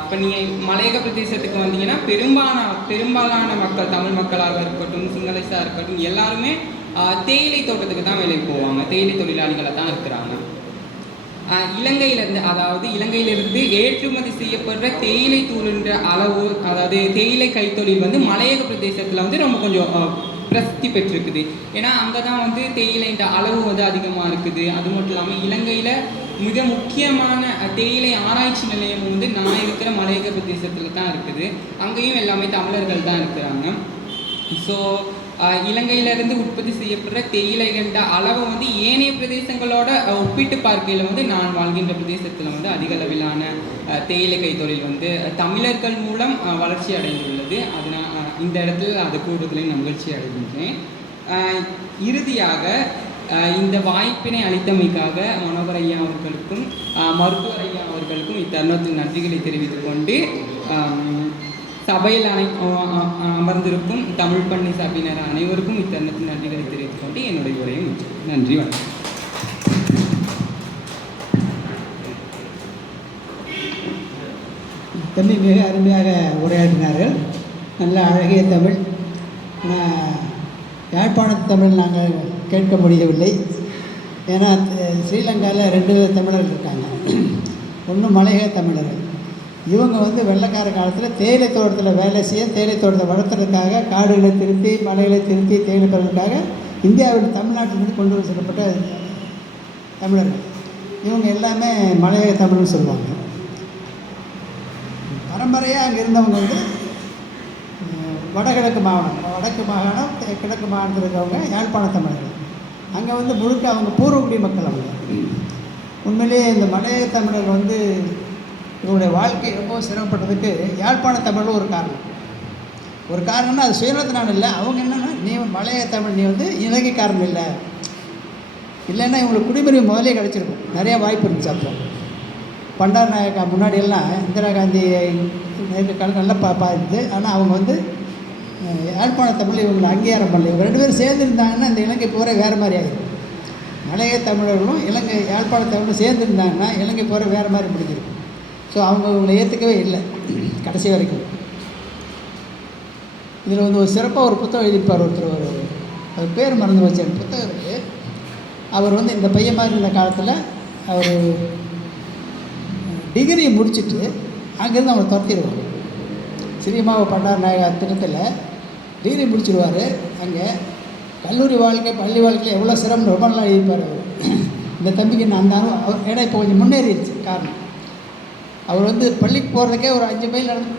இப்போ நீங்கள் மலையக பிரதேசத்துக்கு வந்தீங்கன்னா பெரும்பாலான மக்கள், தமிழ் மக்களாக இருக்கட்டும், சிங்களீஸாக இருக்கட்டும், எல்லாருமே தேயிலை தோட்டத்துக்கு தான் வேலைக்கு போவாங்க, தேயிலை தொழிலாளிகளாக தான் இருக்கிறாங்க. இலங்கையிலிருந்து ஏற்றுமதி செய்யப்படுற தேயிலை தூள்ன்ற அளவு, அதாவது தேயிலை கைத்தொழில் வந்து மலையக பிரதேசத்தில் வந்து ரொம்ப கொஞ்சம் பிரசித்தி பெற்றிருக்குது. ஏன்னா அங்கே தான் வந்து தேயிலைன்ற அளவு வந்து அதிகமாக இருக்குது. அது மட்டும் இல்லாமல் இலங்கையில் மிக முக்கியமான தேயிலை ஆராய்ச்சி நிலையம் வந்து நான் இருக்கிற மலையக பிரதேசத்தில் தான் இருக்குது. அங்கேயும் எல்லாமே தமிழர்கள் தான் இருக்கிறாங்க. ஸோ இலங்கையிலிருந்து உற்பத்தி செய்யப்படுற தேயிலைன்ற அளவை வந்து ஏனைய பிரதேசங்களோட ஒப்பிட்டு பார்க்கையில் வந்து நான் வாழ்கின்ற பிரதேசத்தில் வந்து அதிக அளவிலான தேயிலை கைத்தொழில் வந்து தமிழர்கள் மூலம் வளர்ச்சி அடைந்துள்ளது. அதனால் இந்த இடத்துல அது கூடுதலையும் மகிழ்ச்சி அடைகின்றேன். இறுதியாக இந்த வாய்ப்பினை அளித்தமைக்காக மனோகர் ஐயா அவர்களுக்கும் மருத்துவர் ஐயா அவர்களுக்கும் இத்தருணத்தில் நன்றிகளை தெரிவித்துக் கொண்டு சபையில் அமர்ந்திருக்கும் தமிழ் பண்ணி சபையினர் அனைவருக்கும் இத்தருணத்தில் நன்றிகளை தெரிவித்துக் கொண்டு என்னுடைய உரையை நன்றி, வணக்கம். தம்பி மிக அருமையாக உரையாற்றினார்கள். நல்ல அழகிய தமிழ். யாழ்ப்பாணத்து தமிழ் நாங்கள் கேட்க முடியவில்லை. ஏன்னா ஸ்ரீலங்காவில் 2 தமிழர்கள் இருக்காங்க. ஒன்று மலையக தமிழர்கள், இவங்க வந்து வெள்ளைக்கார காலத்தில் தேயிலை தோட்டத்தில் வேலை செய்ய, தேயிலை தோட்டத்தை வளர்த்துறதுக்காக காடுகளை திருத்தி, மலைகளை திருத்தி தேயிலை பெறதுக்காக இந்தியாவில் தமிழ்நாட்டிலிருந்து கொண்டு வர செல்லப்பட்ட தமிழர்கள். இவங்க எல்லாமே மலையக தமிழ்னு சொல்லுவாங்க. பரம்பரையாக அங்கே இருந்தவங்க வந்து வடகிழக்கு மாகாணம் கிழக்கு மாகாணத்தில் இருக்கிறவங்க யாழ்ப்பாண தமிழர்கள். அங்கே வந்து முழுக்க அவங்க பூர்வகுடி மக்கள். அவங்க உண்மையிலேயே இந்த மலையக தமிழர்கள் வந்து இவங்களுடைய வாழ்க்கை ரொம்ப சிரமப்பட்டதுக்கு யாழ்ப்பாண தமிழில் ஒரு காரணம்னா அது சுயநலத்தினால இல்லை. அவங்க என்னென்னா, நீ மலையக தமிழ், நீ வந்து இலங்கைக்காரன் இல்லைன்னா இவங்களுக்கு குடியுரிமை முதலே கிடச்சிருக்கும். நிறையா வாய்ப்பு இருந்துச்சு. அப்போ பண்டார நாயக்கா முன்னாடியெல்லாம் இந்திரா காந்தி நல்லா பார்த்து, ஆனால் அவங்க வந்து யாழ்ப்பாண தமிழ் இவங்களை அங்கீகாரம் பண்ணல. இவங்க 2 பேரும் சேர்ந்துருந்தாங்கன்னா இந்த இலங்கை போகிற வேறு மாதிரி ஆகிடும். மலையக தமிழர்களும் யாழ்ப்பாண தமிழும் சேர்ந்துருந்தாங்கன்னா இலங்கை போகிற வேறு மாதிரி முடிஞ்சிருக்கும். ஸோ அவங்க இவங்களை ஏற்றுக்கவே இல்லை கடைசி வரைக்கும். இதில் வந்து ஒரு சிறப்பாக ஒரு புத்தகம் எழுதியிருப்பார் ஒருத்தர். அவர் பேர் மறந்து வச்ச புத்தகம் இருக்குது. அவர் வந்து இந்த பையன் மாதிரி இருந்த காலத்தில் அவர் டிகிரி முடிச்சுட்டு அங்கேருந்து அவங்களை துரத்திடுவாங்க. சிறியமாவை பண்டார நாயகா திட்டத்தில் டிகிரி முடிச்சிடுவார். அங்கே கல்லூரி வாழ்க்கை, பள்ளி வாழ்க்கையில் எவ்வளோ சிரமம் ரொம்ப நல்லா எழுதிப்பார் அவர். இந்த தம்பிக்கு நான் அந்த அவர் ஏன்னா இப்போ கொஞ்சம் முன்னேறிடுச்சு. காரணம் அவர் வந்து பள்ளிக்கு போகிறதுக்கே ஒரு 5 மைல் நடந்து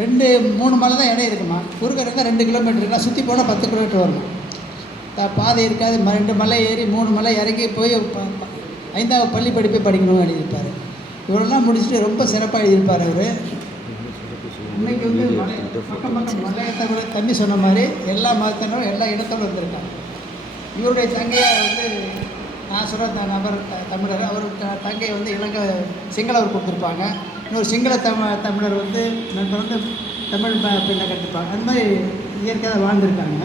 2-3 மலை தான் இடம் இருக்குமா. குறுக்க இருந்தால் 2 கிலோமீட்டர் இருக்குன்னா சுற்றி போனால் 10 கிலோமீட்டர் வரணும். பாதை இருக்காது. 2 மலை ஏறி 3 மலை இறங்கி போய் 5ஆவது பள்ளி படிப்பை படிக்கணும்னு எழுதியிருப்பார். இவரெல்லாம் முடிச்சுட்டு ரொம்ப சிறப்பாக எழுதியிருப்பார் அவர். இன்றைக்கி வந்து பக்கம் மலையக தமிழ் தம்பி சொன்ன மாதிரி எல்லா மதத்தினரும் எல்லா இடத்தோடு இருந்திருக்காங்க. இவருடைய தங்கையை வந்து நான் சொல்கிற நபர் தமிழர், அவருக்கு தங்கையை வந்து இலங்கை சிங்களவர் கொடுத்துருப்பாங்க. இன்னொரு சிங்கள தமிழர் வந்து நண்பர் வந்து தமிழ் பெண்ணை கட்டிருப்பாங்க. அந்த மாதிரி இயற்கையாக வாழ்ந்துருக்காங்க.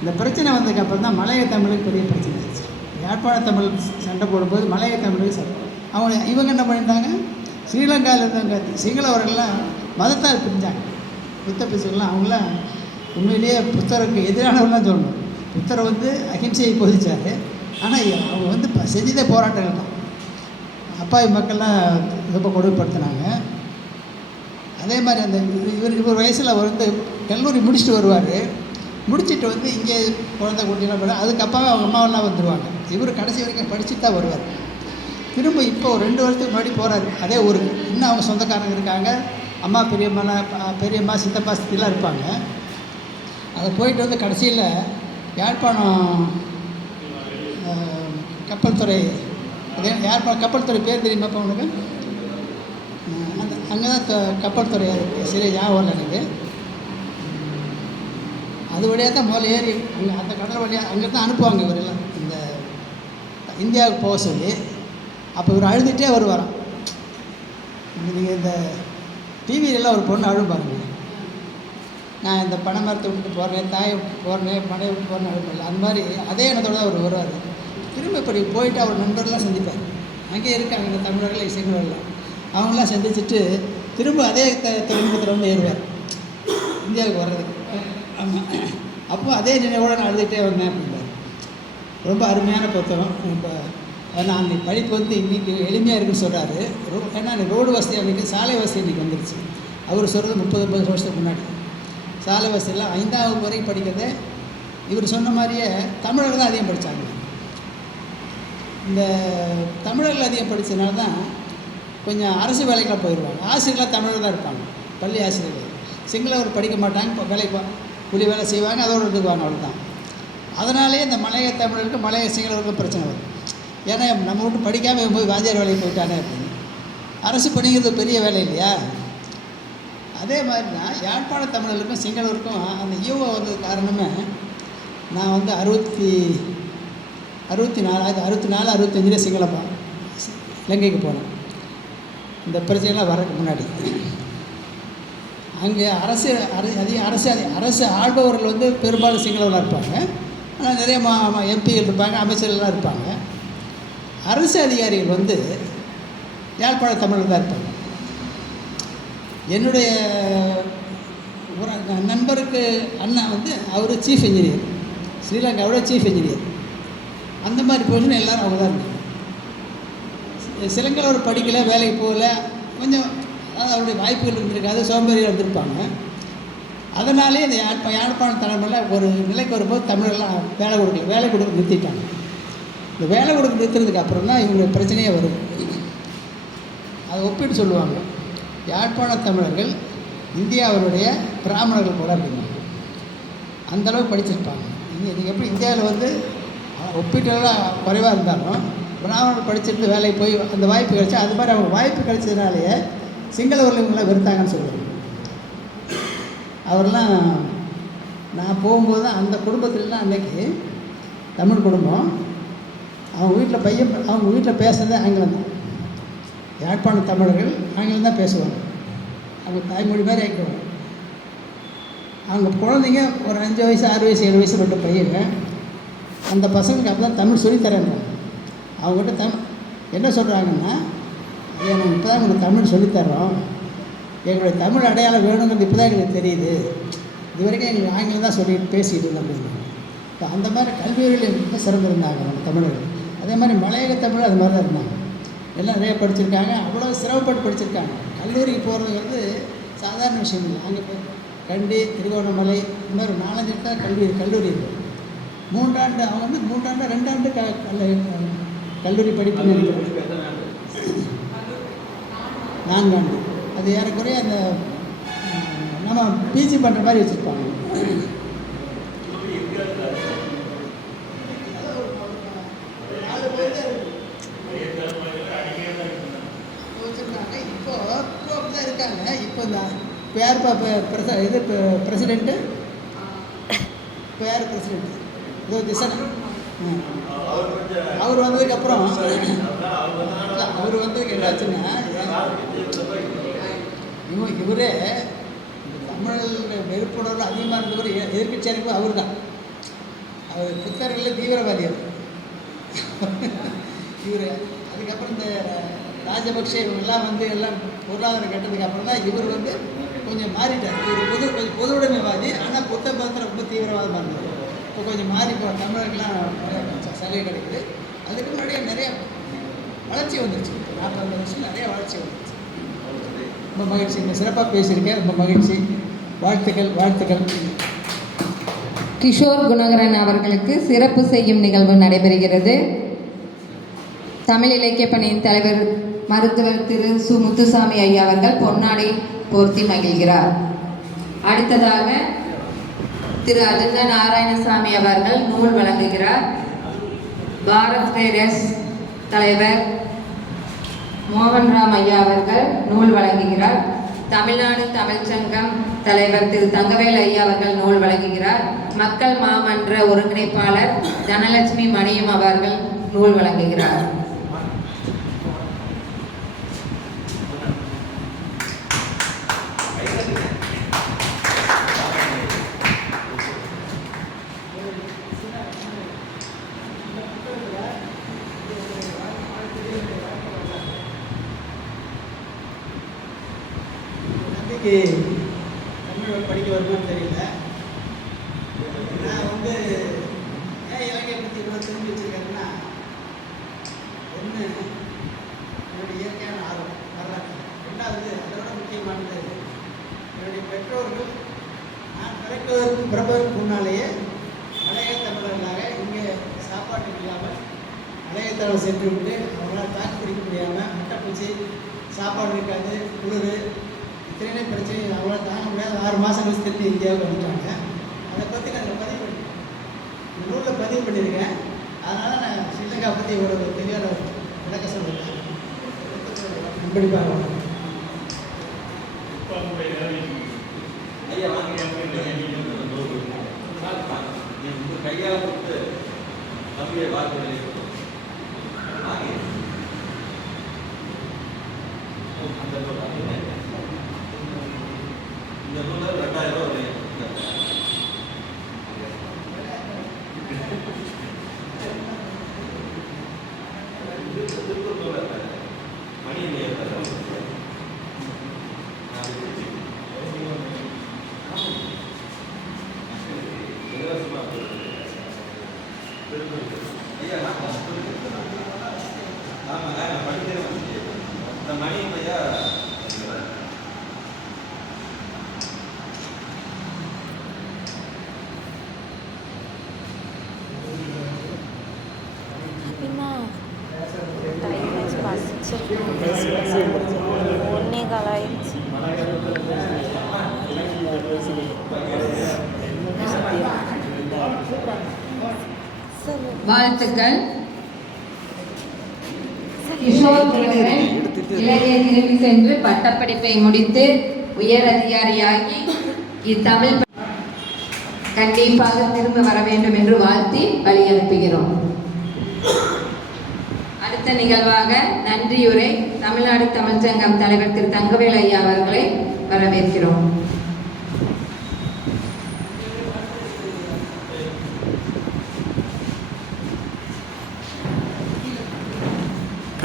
இந்த பிரச்சனை வந்ததுக்கப்புறம் தான் மலையக தமிழுக்கு பெரிய பிரச்சனை ஆச்சு. யாழ்ப்பாண தமிழ் சண்டை போடும்போது மலையக தமிழுக்கு சண்டை. இவங்க என்ன பண்ணியிருந்தாங்க, ஸ்ரீலங்காவில் இருந்தவங்க சிங்களவர்கள்லாம் மதத்தால் பிரிஞ்சாங்க. புத்த பிரிச்சுக்கலாம். அவங்களாம் உண்மையிலேயே புத்தருக்கு எதிரானவர்கள்லாம் சொல்லணும். புத்தரை வந்து அஹிம்சையை போதிச்சார். ஆனால் அவங்க வந்து செஞ்சதே போராட்டங்கள் தான். அப்பாவி மக்கள்லாம் ரொம்ப கொடுமைப்படுத்தினாங்க. அதே மாதிரி அந்த இவர் வயசில் அவர் வந்து கல்லூரி முடிச்சுட்டு வருவார். முடிச்சுட்டு வந்து இங்கே குழந்தை குட்டிலாம் போட அதுக்கு அப்பாவே அவங்க அம்மாவெல்லாம் வந்துடுவாங்க. இவர் கடைசி வரைக்கும் படிச்சுட்டு தான் வருவார். திரும்ப இப்போ ஒரு 2 வருஷத்துக்கு முன்னாடி போகிறாரு அதே ஊருக்கு. இன்னும் அவங்க சொந்தக்காரங்க இருக்காங்க. அம்மா பெரியம்மா சித்தப்பா சித்திலாம் இருப்பாங்க. அதை போயிட்டு வந்து கடைசியில் யாழ்ப்பாணம் கப்பல் துறை, அதே யாழ்ப்பாணம் கப்பல் துறை பேர் தெரியுமா இப்போ உனக்கு? அங்கே தான் கப்பல் துறை சரியா ஞாபகம் இல்லை எனக்கு. அது வழியாக தான் முதல்ல ஏறி அங்கே அந்த கடல் வழியாக அங்கே தான் அனுப்புவாங்க இவரெல்லாம் இந்த இந்தியாவுக்கு போக சொல்லி. அப்போ இவர் அழுதுகிட்டே வருவாராம். நீங்கள் இந்த டிவியிலலாம் ஒரு பொண்ணு அழும் பாருங்க, நான் இந்த பனை மரத்தை விட்டுட்டு போகிறேன், தாயை விட்டு போகிறேன், மனையை விட்டு போகிறேன்னு அழுப்பில்லை. அந்த மாதிரி அதே எண்ணத்தோடு தான் அவர் வருவார். திரும்ப இப்படி போயிட்டு அவர் நண்பர்கள்லாம் சந்திப்பார். அங்கே இருக்காங்க இந்த தமிழர்கள் இசைஞர்கள்லாம். அவங்களாம் சந்திச்சுட்டு திரும்ப அதே துறைமுகத்தில் வந்து ஏறுவார் இந்தியாவுக்கு வர்றதுக்கு. ஆமாம். அப்போ அதே நினைவோடு நான் அழுதுகிட்டே வந்தேன் அப்படின்றார். ரொம்ப அருமையான புத்தகம். இப்போ நான் அன்றைக்கி படிப்பு வந்து இன்றைக்கி எளிமையாக இருக்குன்னு சொல்கிறாரு. ஏன்னா ரோடு வசதி அன்றைக்கி சாலை வசதி இன்றைக்கி வந்துருச்சு. அவர் சொல்கிறது 30-40 வருஷத்துக்கு முன்னாடி சாலை வசதியெல்லாம் 5ஆவது வரைக்கும் படிக்கிறதே இவர் சொன்ன மாதிரியே தமிழர்கள் தான் அதிகம் படித்தாங்க. இந்த தமிழர்கள் அதிகம் படித்ததுனால தான் கொஞ்சம் அரசு வேலைக்கெல்லாம் போயிடுவாங்க. ஆசிரியர்களாக தமிழர்கள் தான் இருப்பாங்க, பள்ளி ஆசிரியர்கள். சிங்களவர் படிக்க மாட்டாங்க, இப்போ வேலைக்கு கூலி வேலை செய்வாங்க, அதோடு இருந்துக்குவாங்க, அவ்வளோதான். அதனாலே இந்த மலையக தமிழர்களுக்கு மலையக சிங்களவர்களுக்கும் பிரச்சனை வரும். ஏன்னா நம்ம விட்டு படிக்காமல் போய் வாத்தியார் வேலைக்கு போயிட்டானே அப்படின்னு. அரசு பணிங்கிறது பெரிய வேலை இல்லையா? அதே மாதிரி தான் யாழ்ப்பாண தமிழர்களுக்கும் சிங்களவருக்கும் அந்த ஈவோ வந்தது காரணமே, நான் வந்து 64-65 சிங்களப்பா இலங்கைக்கு போனேன் இந்த பிரச்சனைலாம் வரதுக்கு முன்னாடி. அங்கே அரசு ஆள்பவர்கள் வந்து பெரும்பாலும் சிங்களவர்களாக இருப்பாங்க. ஆனால் நிறைய எம்பிகள் இருப்பாங்க, அமைச்சர்கள்லாம் இருப்பாங்க. அரசு அதிகாரிகள் வந்து யாழ்ப்பாண தமிழர்கள் தான் இருப்பாங்க. என்னுடைய ஒரு நண்பருக்கு அண்ணன் வந்து அவர் சீஃப் இன்ஜினியர், ஸ்ரீலங்காவோட சீஃப் இன்ஜினியர். அந்த மாதிரி பொசிஷன் எல்லோரும் அவங்க தான் இருந்தாங்க. சிலங்களவர் படிக்கலை, வேலைக்கு போகல, கொஞ்சம் ஆனால் அவருடைய வாய்ப்புகள் இருந்திருக்காது, சோம்பேறியாக இருந்திருப்பாங்க. அதனாலே இந்த யாழ்ப்பாண தலைமையில் ஒரு நிலைக்கு வரும்போது தமிழர்கள்லாம் வேலை கொடுக்க நிறுத்திட்டாங்க. இந்த வேலை கொடுக்க நிறுத்துறதுக்கு அப்புறம் தான் இவங்களுக்கு பிரச்சனையே வரும். அதை ஒப்பிட்டு சொல்லுவாங்க, யாழ்ப்பாண தமிழர்கள் இந்தியாவினுடைய பிராமணர்கள் போல அப்படிங்க. அந்தளவுக்கு படிச்சிருப்பாங்க. நீங்கள் எப்படி இந்தியாவில் ஒப்பீட்டெல்லாம் குறைவாக இருந்தாலும் பிராமணர்கள் படிச்சுட்டு வேலைக்கு போய் அந்த வாய்ப்பு கிடைச்சா, அது மாதிரி அவங்க வாய்ப்பு கிடைச்சதுனாலேயே சிங்களவர்கள் இவங்களாம் வெறுத்தாங்கன்னு சொல்லுவாங்க. அவரெல்லாம் நான் போகும்போது தான் அந்த குடும்பத்துலலாம் அன்றைக்கி தமிழ் குடும்பம், அவங்க வீட்டில் பேசுகிறதே ஆங்கிலம் தான். யாழ்ப்பாண தமிழர்கள் ஆங்கிலம் தான் பேசுவாங்க, அவங்க தாய்மொழி மாதிரி ஆக்கிடுவாங்க. அவங்க குழந்தைங்க ஒரு 5 வயசு 6 வயசு 7 வயசு மட்டும் பையங்க, அந்த பசங்களுக்கு அப்போ தான் தமிழ் சொல்லித்தரேன்றாங்க. அவங்ககிட்ட என்ன சொல்கிறாங்கன்னா, நாங்கள் இப்போ தான் உங்களுக்கு தமிழ் சொல்லித்தரோம், எங்களுடைய தமிழ் அடையாளம் வேணுங்கிறது இப்போ தான் எங்களுக்கு தெரியுது, இது வரைக்கும் எங்களுக்கு ஆங்கிலம் தான் சொல்லிட்டு பேசிட்டு இருந்தோம் அப்படின்னா. இப்போ அந்த மாதிரி கல்விகளில் ரொம்ப சிறந்திருந்தாங்க நம்ம தமிழர்கள். அதே மாதிரி மலையக தமிழ் அது மாதிரி தான் இருந்தாங்க. எல்லாம் நிறைய படிச்சிருக்காங்க, அவ்வளோ சிரமப்பட்டு படிச்சிருக்காங்க. கல்லூரிக்கு போகிறதுங்கிறது சாதாரண விஷயம் இல்லை. அங்கே போய் கண்டி, திருகோணமலை இந்த மாதிரி 4-5 இடத்துல கல்லூரி இருக்குது. 3 ஆண்டு அவங்க 3 ஆண்டு 2 ஆண்டு கல்லூரி படிப்பு 4 ஆண்டு. அது ஏறக்குறைய அந்த நம்ம பிஜி பண்ணுற மாதிரி வச்சுருப்பாங்க. வச்சுருக்காங்க. இப்போ தான் இருக்காங்க. இப்போ இந்த பேர் பிரசிடெண்ட்டு பேர் பிரசிடெண்ட் இதோ திசன் அவர் வந்ததுக்கப்புறம் அவர் வந்ததுக்கு என்னாச்சுன்னா, இவரே தமிழ் வெறுப்புணர்வு அதிகமாக இருந்தவர் எதிர்கட்சியாக இருக்கும். அவர் தான் அவர் புத்தகங்களில் தீவிரவாதி அவர். இவர் அதுக்கப்புறம் இந்த ராஜபக்ஷ இவங்கெல்லாம் எல்லாம் பொருளாதாரம் கட்டதுக்கு அப்புறம் தான் இவர் கொஞ்சம் மாறிட்டார். இவர் கொஞ்சம் பொது உடைமைவாதி, ஆனால் புத்தகத்தில் ரொம்ப தீவிரவாதமாக இருந்தது. இப்போ கொஞ்சம் மாறி தமிழர்கள்லாம் சலுகை கிடைக்குது. அதுக்கு முன்னாடியே நிறைய வளர்ச்சி வந்துருச்சு. 40 வருஷம் நிறைய வளர்ச்சி வந்துருச்சு. ரொம்ப மகிழ்ச்சி. இந்த சிறப்பாக பேசியிருக்கேன், ரொம்ப மகிழ்ச்சி. வாழ்த்துக்கள். கிஷோர் குணகரன் அவர்களுக்கு சிறப்பு செய்யும் நிகழ்வு நடைபெறுகிறது. தமிழ் இலக்கிய பணியின் தலைவர் மருத்துவர் திரு சு. முத்துசாமி ஐயா அவர்கள் பொன்னாடை போர்த்தி மகிழ்கிறார். அடுத்ததாக திரு அஜந்த நாராயணசாமி அவர்கள் நூல் வழங்குகிறார். பாரத் ரேடர்ஸ் தலைவர் மோகன்ராம் ஐயா அவர்கள் நூல் வழங்குகிறார். தமிழ்நாடு தமிழ்ச்சங்கம் தலைவர் திரு தங்கவேல் ஐயா அவர்கள் நூல் வழங்குகிறார். மக்கள் மாமன்ற ஒருங்கிணைப்பாளர் தனலட்சுமி மணியம் அவர்கள் நூல் வழங்குகிறார். தமிழ் படிக்க வருமானு தெரியல. நான் ஏன் இலக்கியம் பற்றி இவ்வளோ தெரிஞ்சு வச்சுருக்கேன்னா, ஒன்று என்னுடைய இயற்கையான ஆர்வம் வரலாற்று. 2வது அதோட முக்கியமானது, என்னுடைய பெற்றோர்கள் நான் பிறப்பதற்கு முன்னாலேயே மலைய தமிழர்களாக இங்கே சாப்பாட்டுக்கு இல்லாமல் மலையத்தளம் சென்று விட்டு அவங்களால் தாக்கு பிடிக்க முடியாமல் அட்டைப்பூச்சி, சாப்பாடு இருக்காது, குளிர், இத்தனை பிரச்சனை அவ்வளோ தாங்க முடியாது. 6 மாதம் கழிச்சு திருப்பி இந்தியாவுக்கு வந்துட்டாங்க. அதை பற்றி நான் இந்த நூலில் பதிவு பண்ணியிருக்கேன். அதனால் நான் ஸ்ரீலங்கா பற்றி ஒரு தெரியாத விளக்க சொல்லுவேன். கண்டிப்பாக கையால் கொடுத்து தம்பியை வார்த்தை இந்த நூலை 2000 ரூபா வரையும் மணி ஐயா ஆமாங்க, நான் படிக்கிறேன். இந்த மணி ஐயா ஒன்னே கால் ஆயிடுச்சு. வாழ்த்துக்கள். கிஷோர் முருகன் இலங்கை திரும்பி சென்று பட்டப்படிப்பை முடித்து உயர் அதிகாரியாகி இத்தமிழ் கண்டிப்பாக திரும்ப வர வேண்டும் என்று வாழ்த்தி வழி அனுப்புகிறோம். அடுத்த நிகழ்வாக நன்றியுரை தமிழ்நாடு தமிழ்ச்சங்கம் தலைவர் திரு தங்கவேலு ஐயா அவர்களை வரவேற்கிறோம்.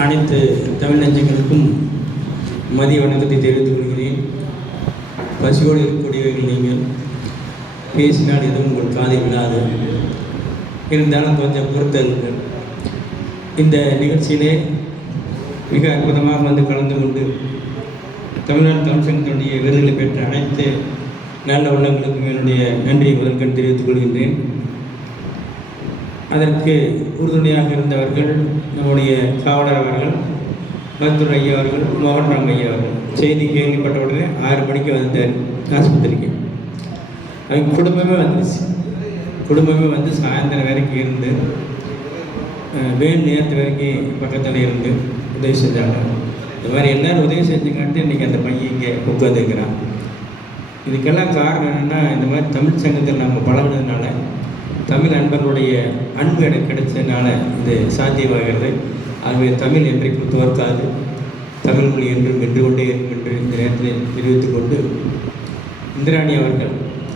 அனைத்து தமிழ் நெஞ்சங்களுக்கும் மதிய வணக்கத்தை தெரிவித்துக் கொள்கிறேன். பசியோடு இருக்கக்கூடியவர்கள் நீங்கள் பேசினால் எதுவும் உங்கள் காதில் விடாது, இருந்தாலும் கொஞ்சம் பொறுத்தருங்கள். இந்த நிகழ்ச்சியிலே மிக அற்புதமாக வந்து கலந்து கொண்டு தமிழ்நாடு தமிழ் சங்கத்தினுடைய விருதுகளை பெற்ற அனைத்து நல்ல உள்ளங்களுக்கும் என்னுடைய நன்றியை முதற்கண் தெரிவித்துக் கொள்கின்றேன். அதற்கு உறுதுணையாக இருந்தவர்கள் நம்முடைய காவலர் அவர்கள், மருத்துவர் ஐயா அவர்கள், மோகன்ராம் ஐயா அவர்கள். செய்தி கேள்விப்பட்ட உடனே 6 மணிக்கு வந்தார் ஆஸ்பத்திரிக்கு. அவங்க குடும்பமே வந்துருச்சு. குடும்பமே வந்து சாயந்தரம் வரைக்கும் இருந்து வேல் நேரத்து வரைக்கும் பக்கத்தில் இருந்து உதவி செஞ்சாங்க. இந்த மாதிரி எல்லோரும் உதவி செஞ்சுக்காட்டு இன்றைக்கி அந்த பையன் இங்கே உட்காந்துருக்கிறான். இதுக்கெல்லாம் காரணம் என்னென்னா, இந்த மாதிரி தமிழ் சங்கத்தில் நம்ம பழகினதுனால, தமிழ் அன்பர்களுடைய அன்பு எனக்கு கிடைச்சதுனால இது சாத்தியமாகிறது. ஆகவே தமிழ் என்றைக்கும் தோற்காது, தமிழ் மொழி என்றும் வென்று கொண்டே இருக்கும் என்று இந்த நேரத்தில் தெரிவித்துக் கொண்டு, இந்திராணி அவர்கள்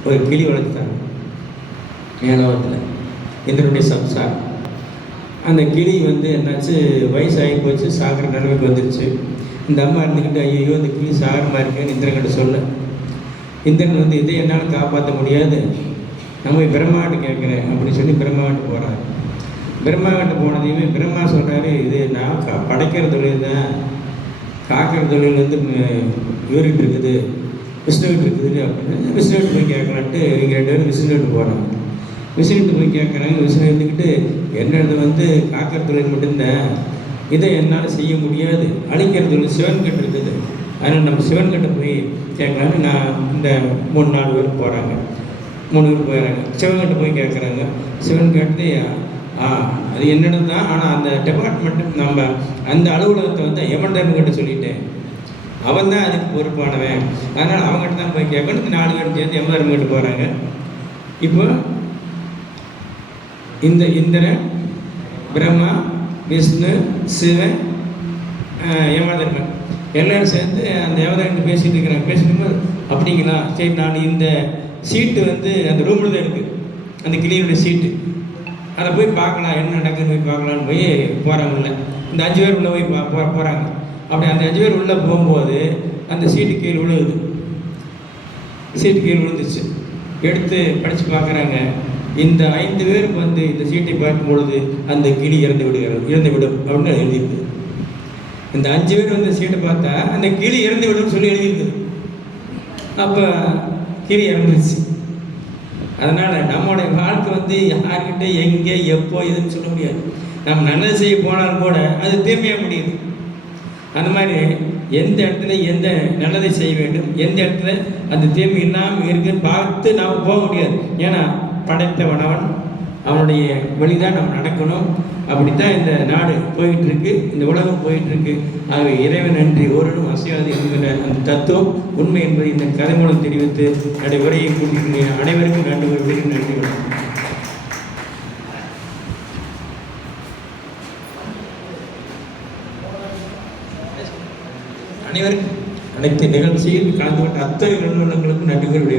ஒரு கிளி வளர்த்தாங்க மேலோகத்தில், இந்திரனுடைய சம்சார். அந்த கிளி வந்து என்னாச்சு, வயசாகி போச்சு, சாகிற நிலைமைக்கு வந்துருச்சு. இந்த அம்மா இருந்துக்கிட்டு ஐயோ இந்த கிளி சாகரமாக இருக்கேன்னு இந்திரன்கிட்ட சொல்ல, இந்திரன் வந்து இதை என்னால் காப்பாற்ற முடியாது, நம்ம பிரம்மாட்ட கேட்குறேன் அப்படின்னு சொல்லி பிரம்மாட்ட போகிறாரு. பிரம்மாட்ட போனதையுமே பிரம்மா சொல்கிறாரு, இது நான் படைக்கிற தொழில் தான், காக்கிற தொழில் வந்து இவர்கிட்ட இருக்குது, விஷ்ணுகிட்ட இருக்குது அப்படின்னு. விஷ்ணுகிட்ட போய் கேட்கலான்ட்டு இவங்க 2 பேரும் விஷ்ணுகிட்ட போகிறாங்க. விஷ்ணுகிட்ட போய் கேட்குறாங்க. விஷ்ணு இருந்துக்கிட்டு என்னது வந்து காக்கிற தொழில் மட்டும்தான், இதை என்னால் செய்ய முடியாது, அழிக்கிற தொழில் சிவன்கிட்ட இருக்குது, அதனால் நம்ம சிவன்கிட்ட போய் கேட்கலான்னு நான் இந்த 3-4 பேர் போகிறாங்க. 3 பேர் போயிடறாங்க. சிவன்கிட்ட போய் கேட்குறாங்க. சிவன் கேட்டு அது என்னென்னு தான், ஆனால் அந்த டிபார்ட்மெண்ட்டு நம்ம அந்த அலுவலகத்தை வந்து யமன்தர்மன்கிட்ட சொல்லிட்டேன், அவன் தான் அதுக்கு பொறுப்பானவன், அதனால் அவங்ககிட்ட தான் போய் கேட்கணும். 4 பேர் சேர்ந்து யமதர்மன்கிட்ட போகிறாங்க. இப்போ இந்த இந்திரன், பிரம்மா, விஷ்ணு, சிவன், யமதர்மன் எல்லோரும் சேர்ந்து அந்த யமதர்மன் பேசிகிட்டு இருக்கிறாங்க. பேசிட்டு போது அப்படிங்களா, சரி நான் இந்த சீட்டு வந்து அந்த ரூமில் தான் இருக்குது, அந்த கிளியோட சீட்டு, அதை போய் பார்க்கலாம், என்ன நடக்குதுன்னு போய் பார்க்கலான்னு போய் போகிறாங்கல்ல. இந்த 5 பேர் உள்ளே போய் போகிறாங்க. அப்படி அந்த 5 பேர் உள்ளே போகும்போது அந்த சீட்டு கீழே விழுகுது. சீட்டு கீழே விழுந்துச்சு. எடுத்து படித்து பார்க்குறாங்க. இந்த 5 பேருக்கு வந்து இந்த சீட்டை பார்க்கும் பொழுது அந்த கிளி இறந்து விடும் அப்படின்னு எழுதியிருக்குது. இந்த 5 பேர் வந்து சீட்டை பார்த்தா அந்த கிளி இறந்து விடும் சொல்லி எழுதியிருக்குது. அப்போ கிளி இறந்துருச்சு. அதனால் நம்மளுடைய வாழ்க்கை வந்து யார்கிட்ட எங்கே எப்போ எதுன்னு சொல்ல முடியாது. நம்ம நல்லது செய்ய போனாலும் கூட அது தீமையாக முடியுது. அந்த மாதிரி எந்த இடத்துல எந்த நல்லதை செய்ய வேண்டும், எந்த இடத்துல அந்த தீமை இல்லாமல் இருக்குன்னு பார்த்து நாம் போக முடியாது. ஏன்னா படைத்தவனவன், அவனுடைய வழிதான் நம்ம நடக்கணும். அப்படித்தான் இந்த நாடு போயிட்டுருக்கு, இந்த உலகம் போயிட்டுருக்கு. ஆகவே இறைவன் நன்றி ஓரிடம் அசையாது என்கிற அந்த தத்துவம் உண்மை என்பதை இந்த கதை மூலம் தெரிவித்து என்னுடைய உரையை கூட்டிய அனைவருக்கும் நன்றி. அனைவருக்கும் அனைத்து நிகழ்ச்சியில் கலந்து கொண்ட அத்தனை நிறுவனங்களுக்கும் நன்றி கூறி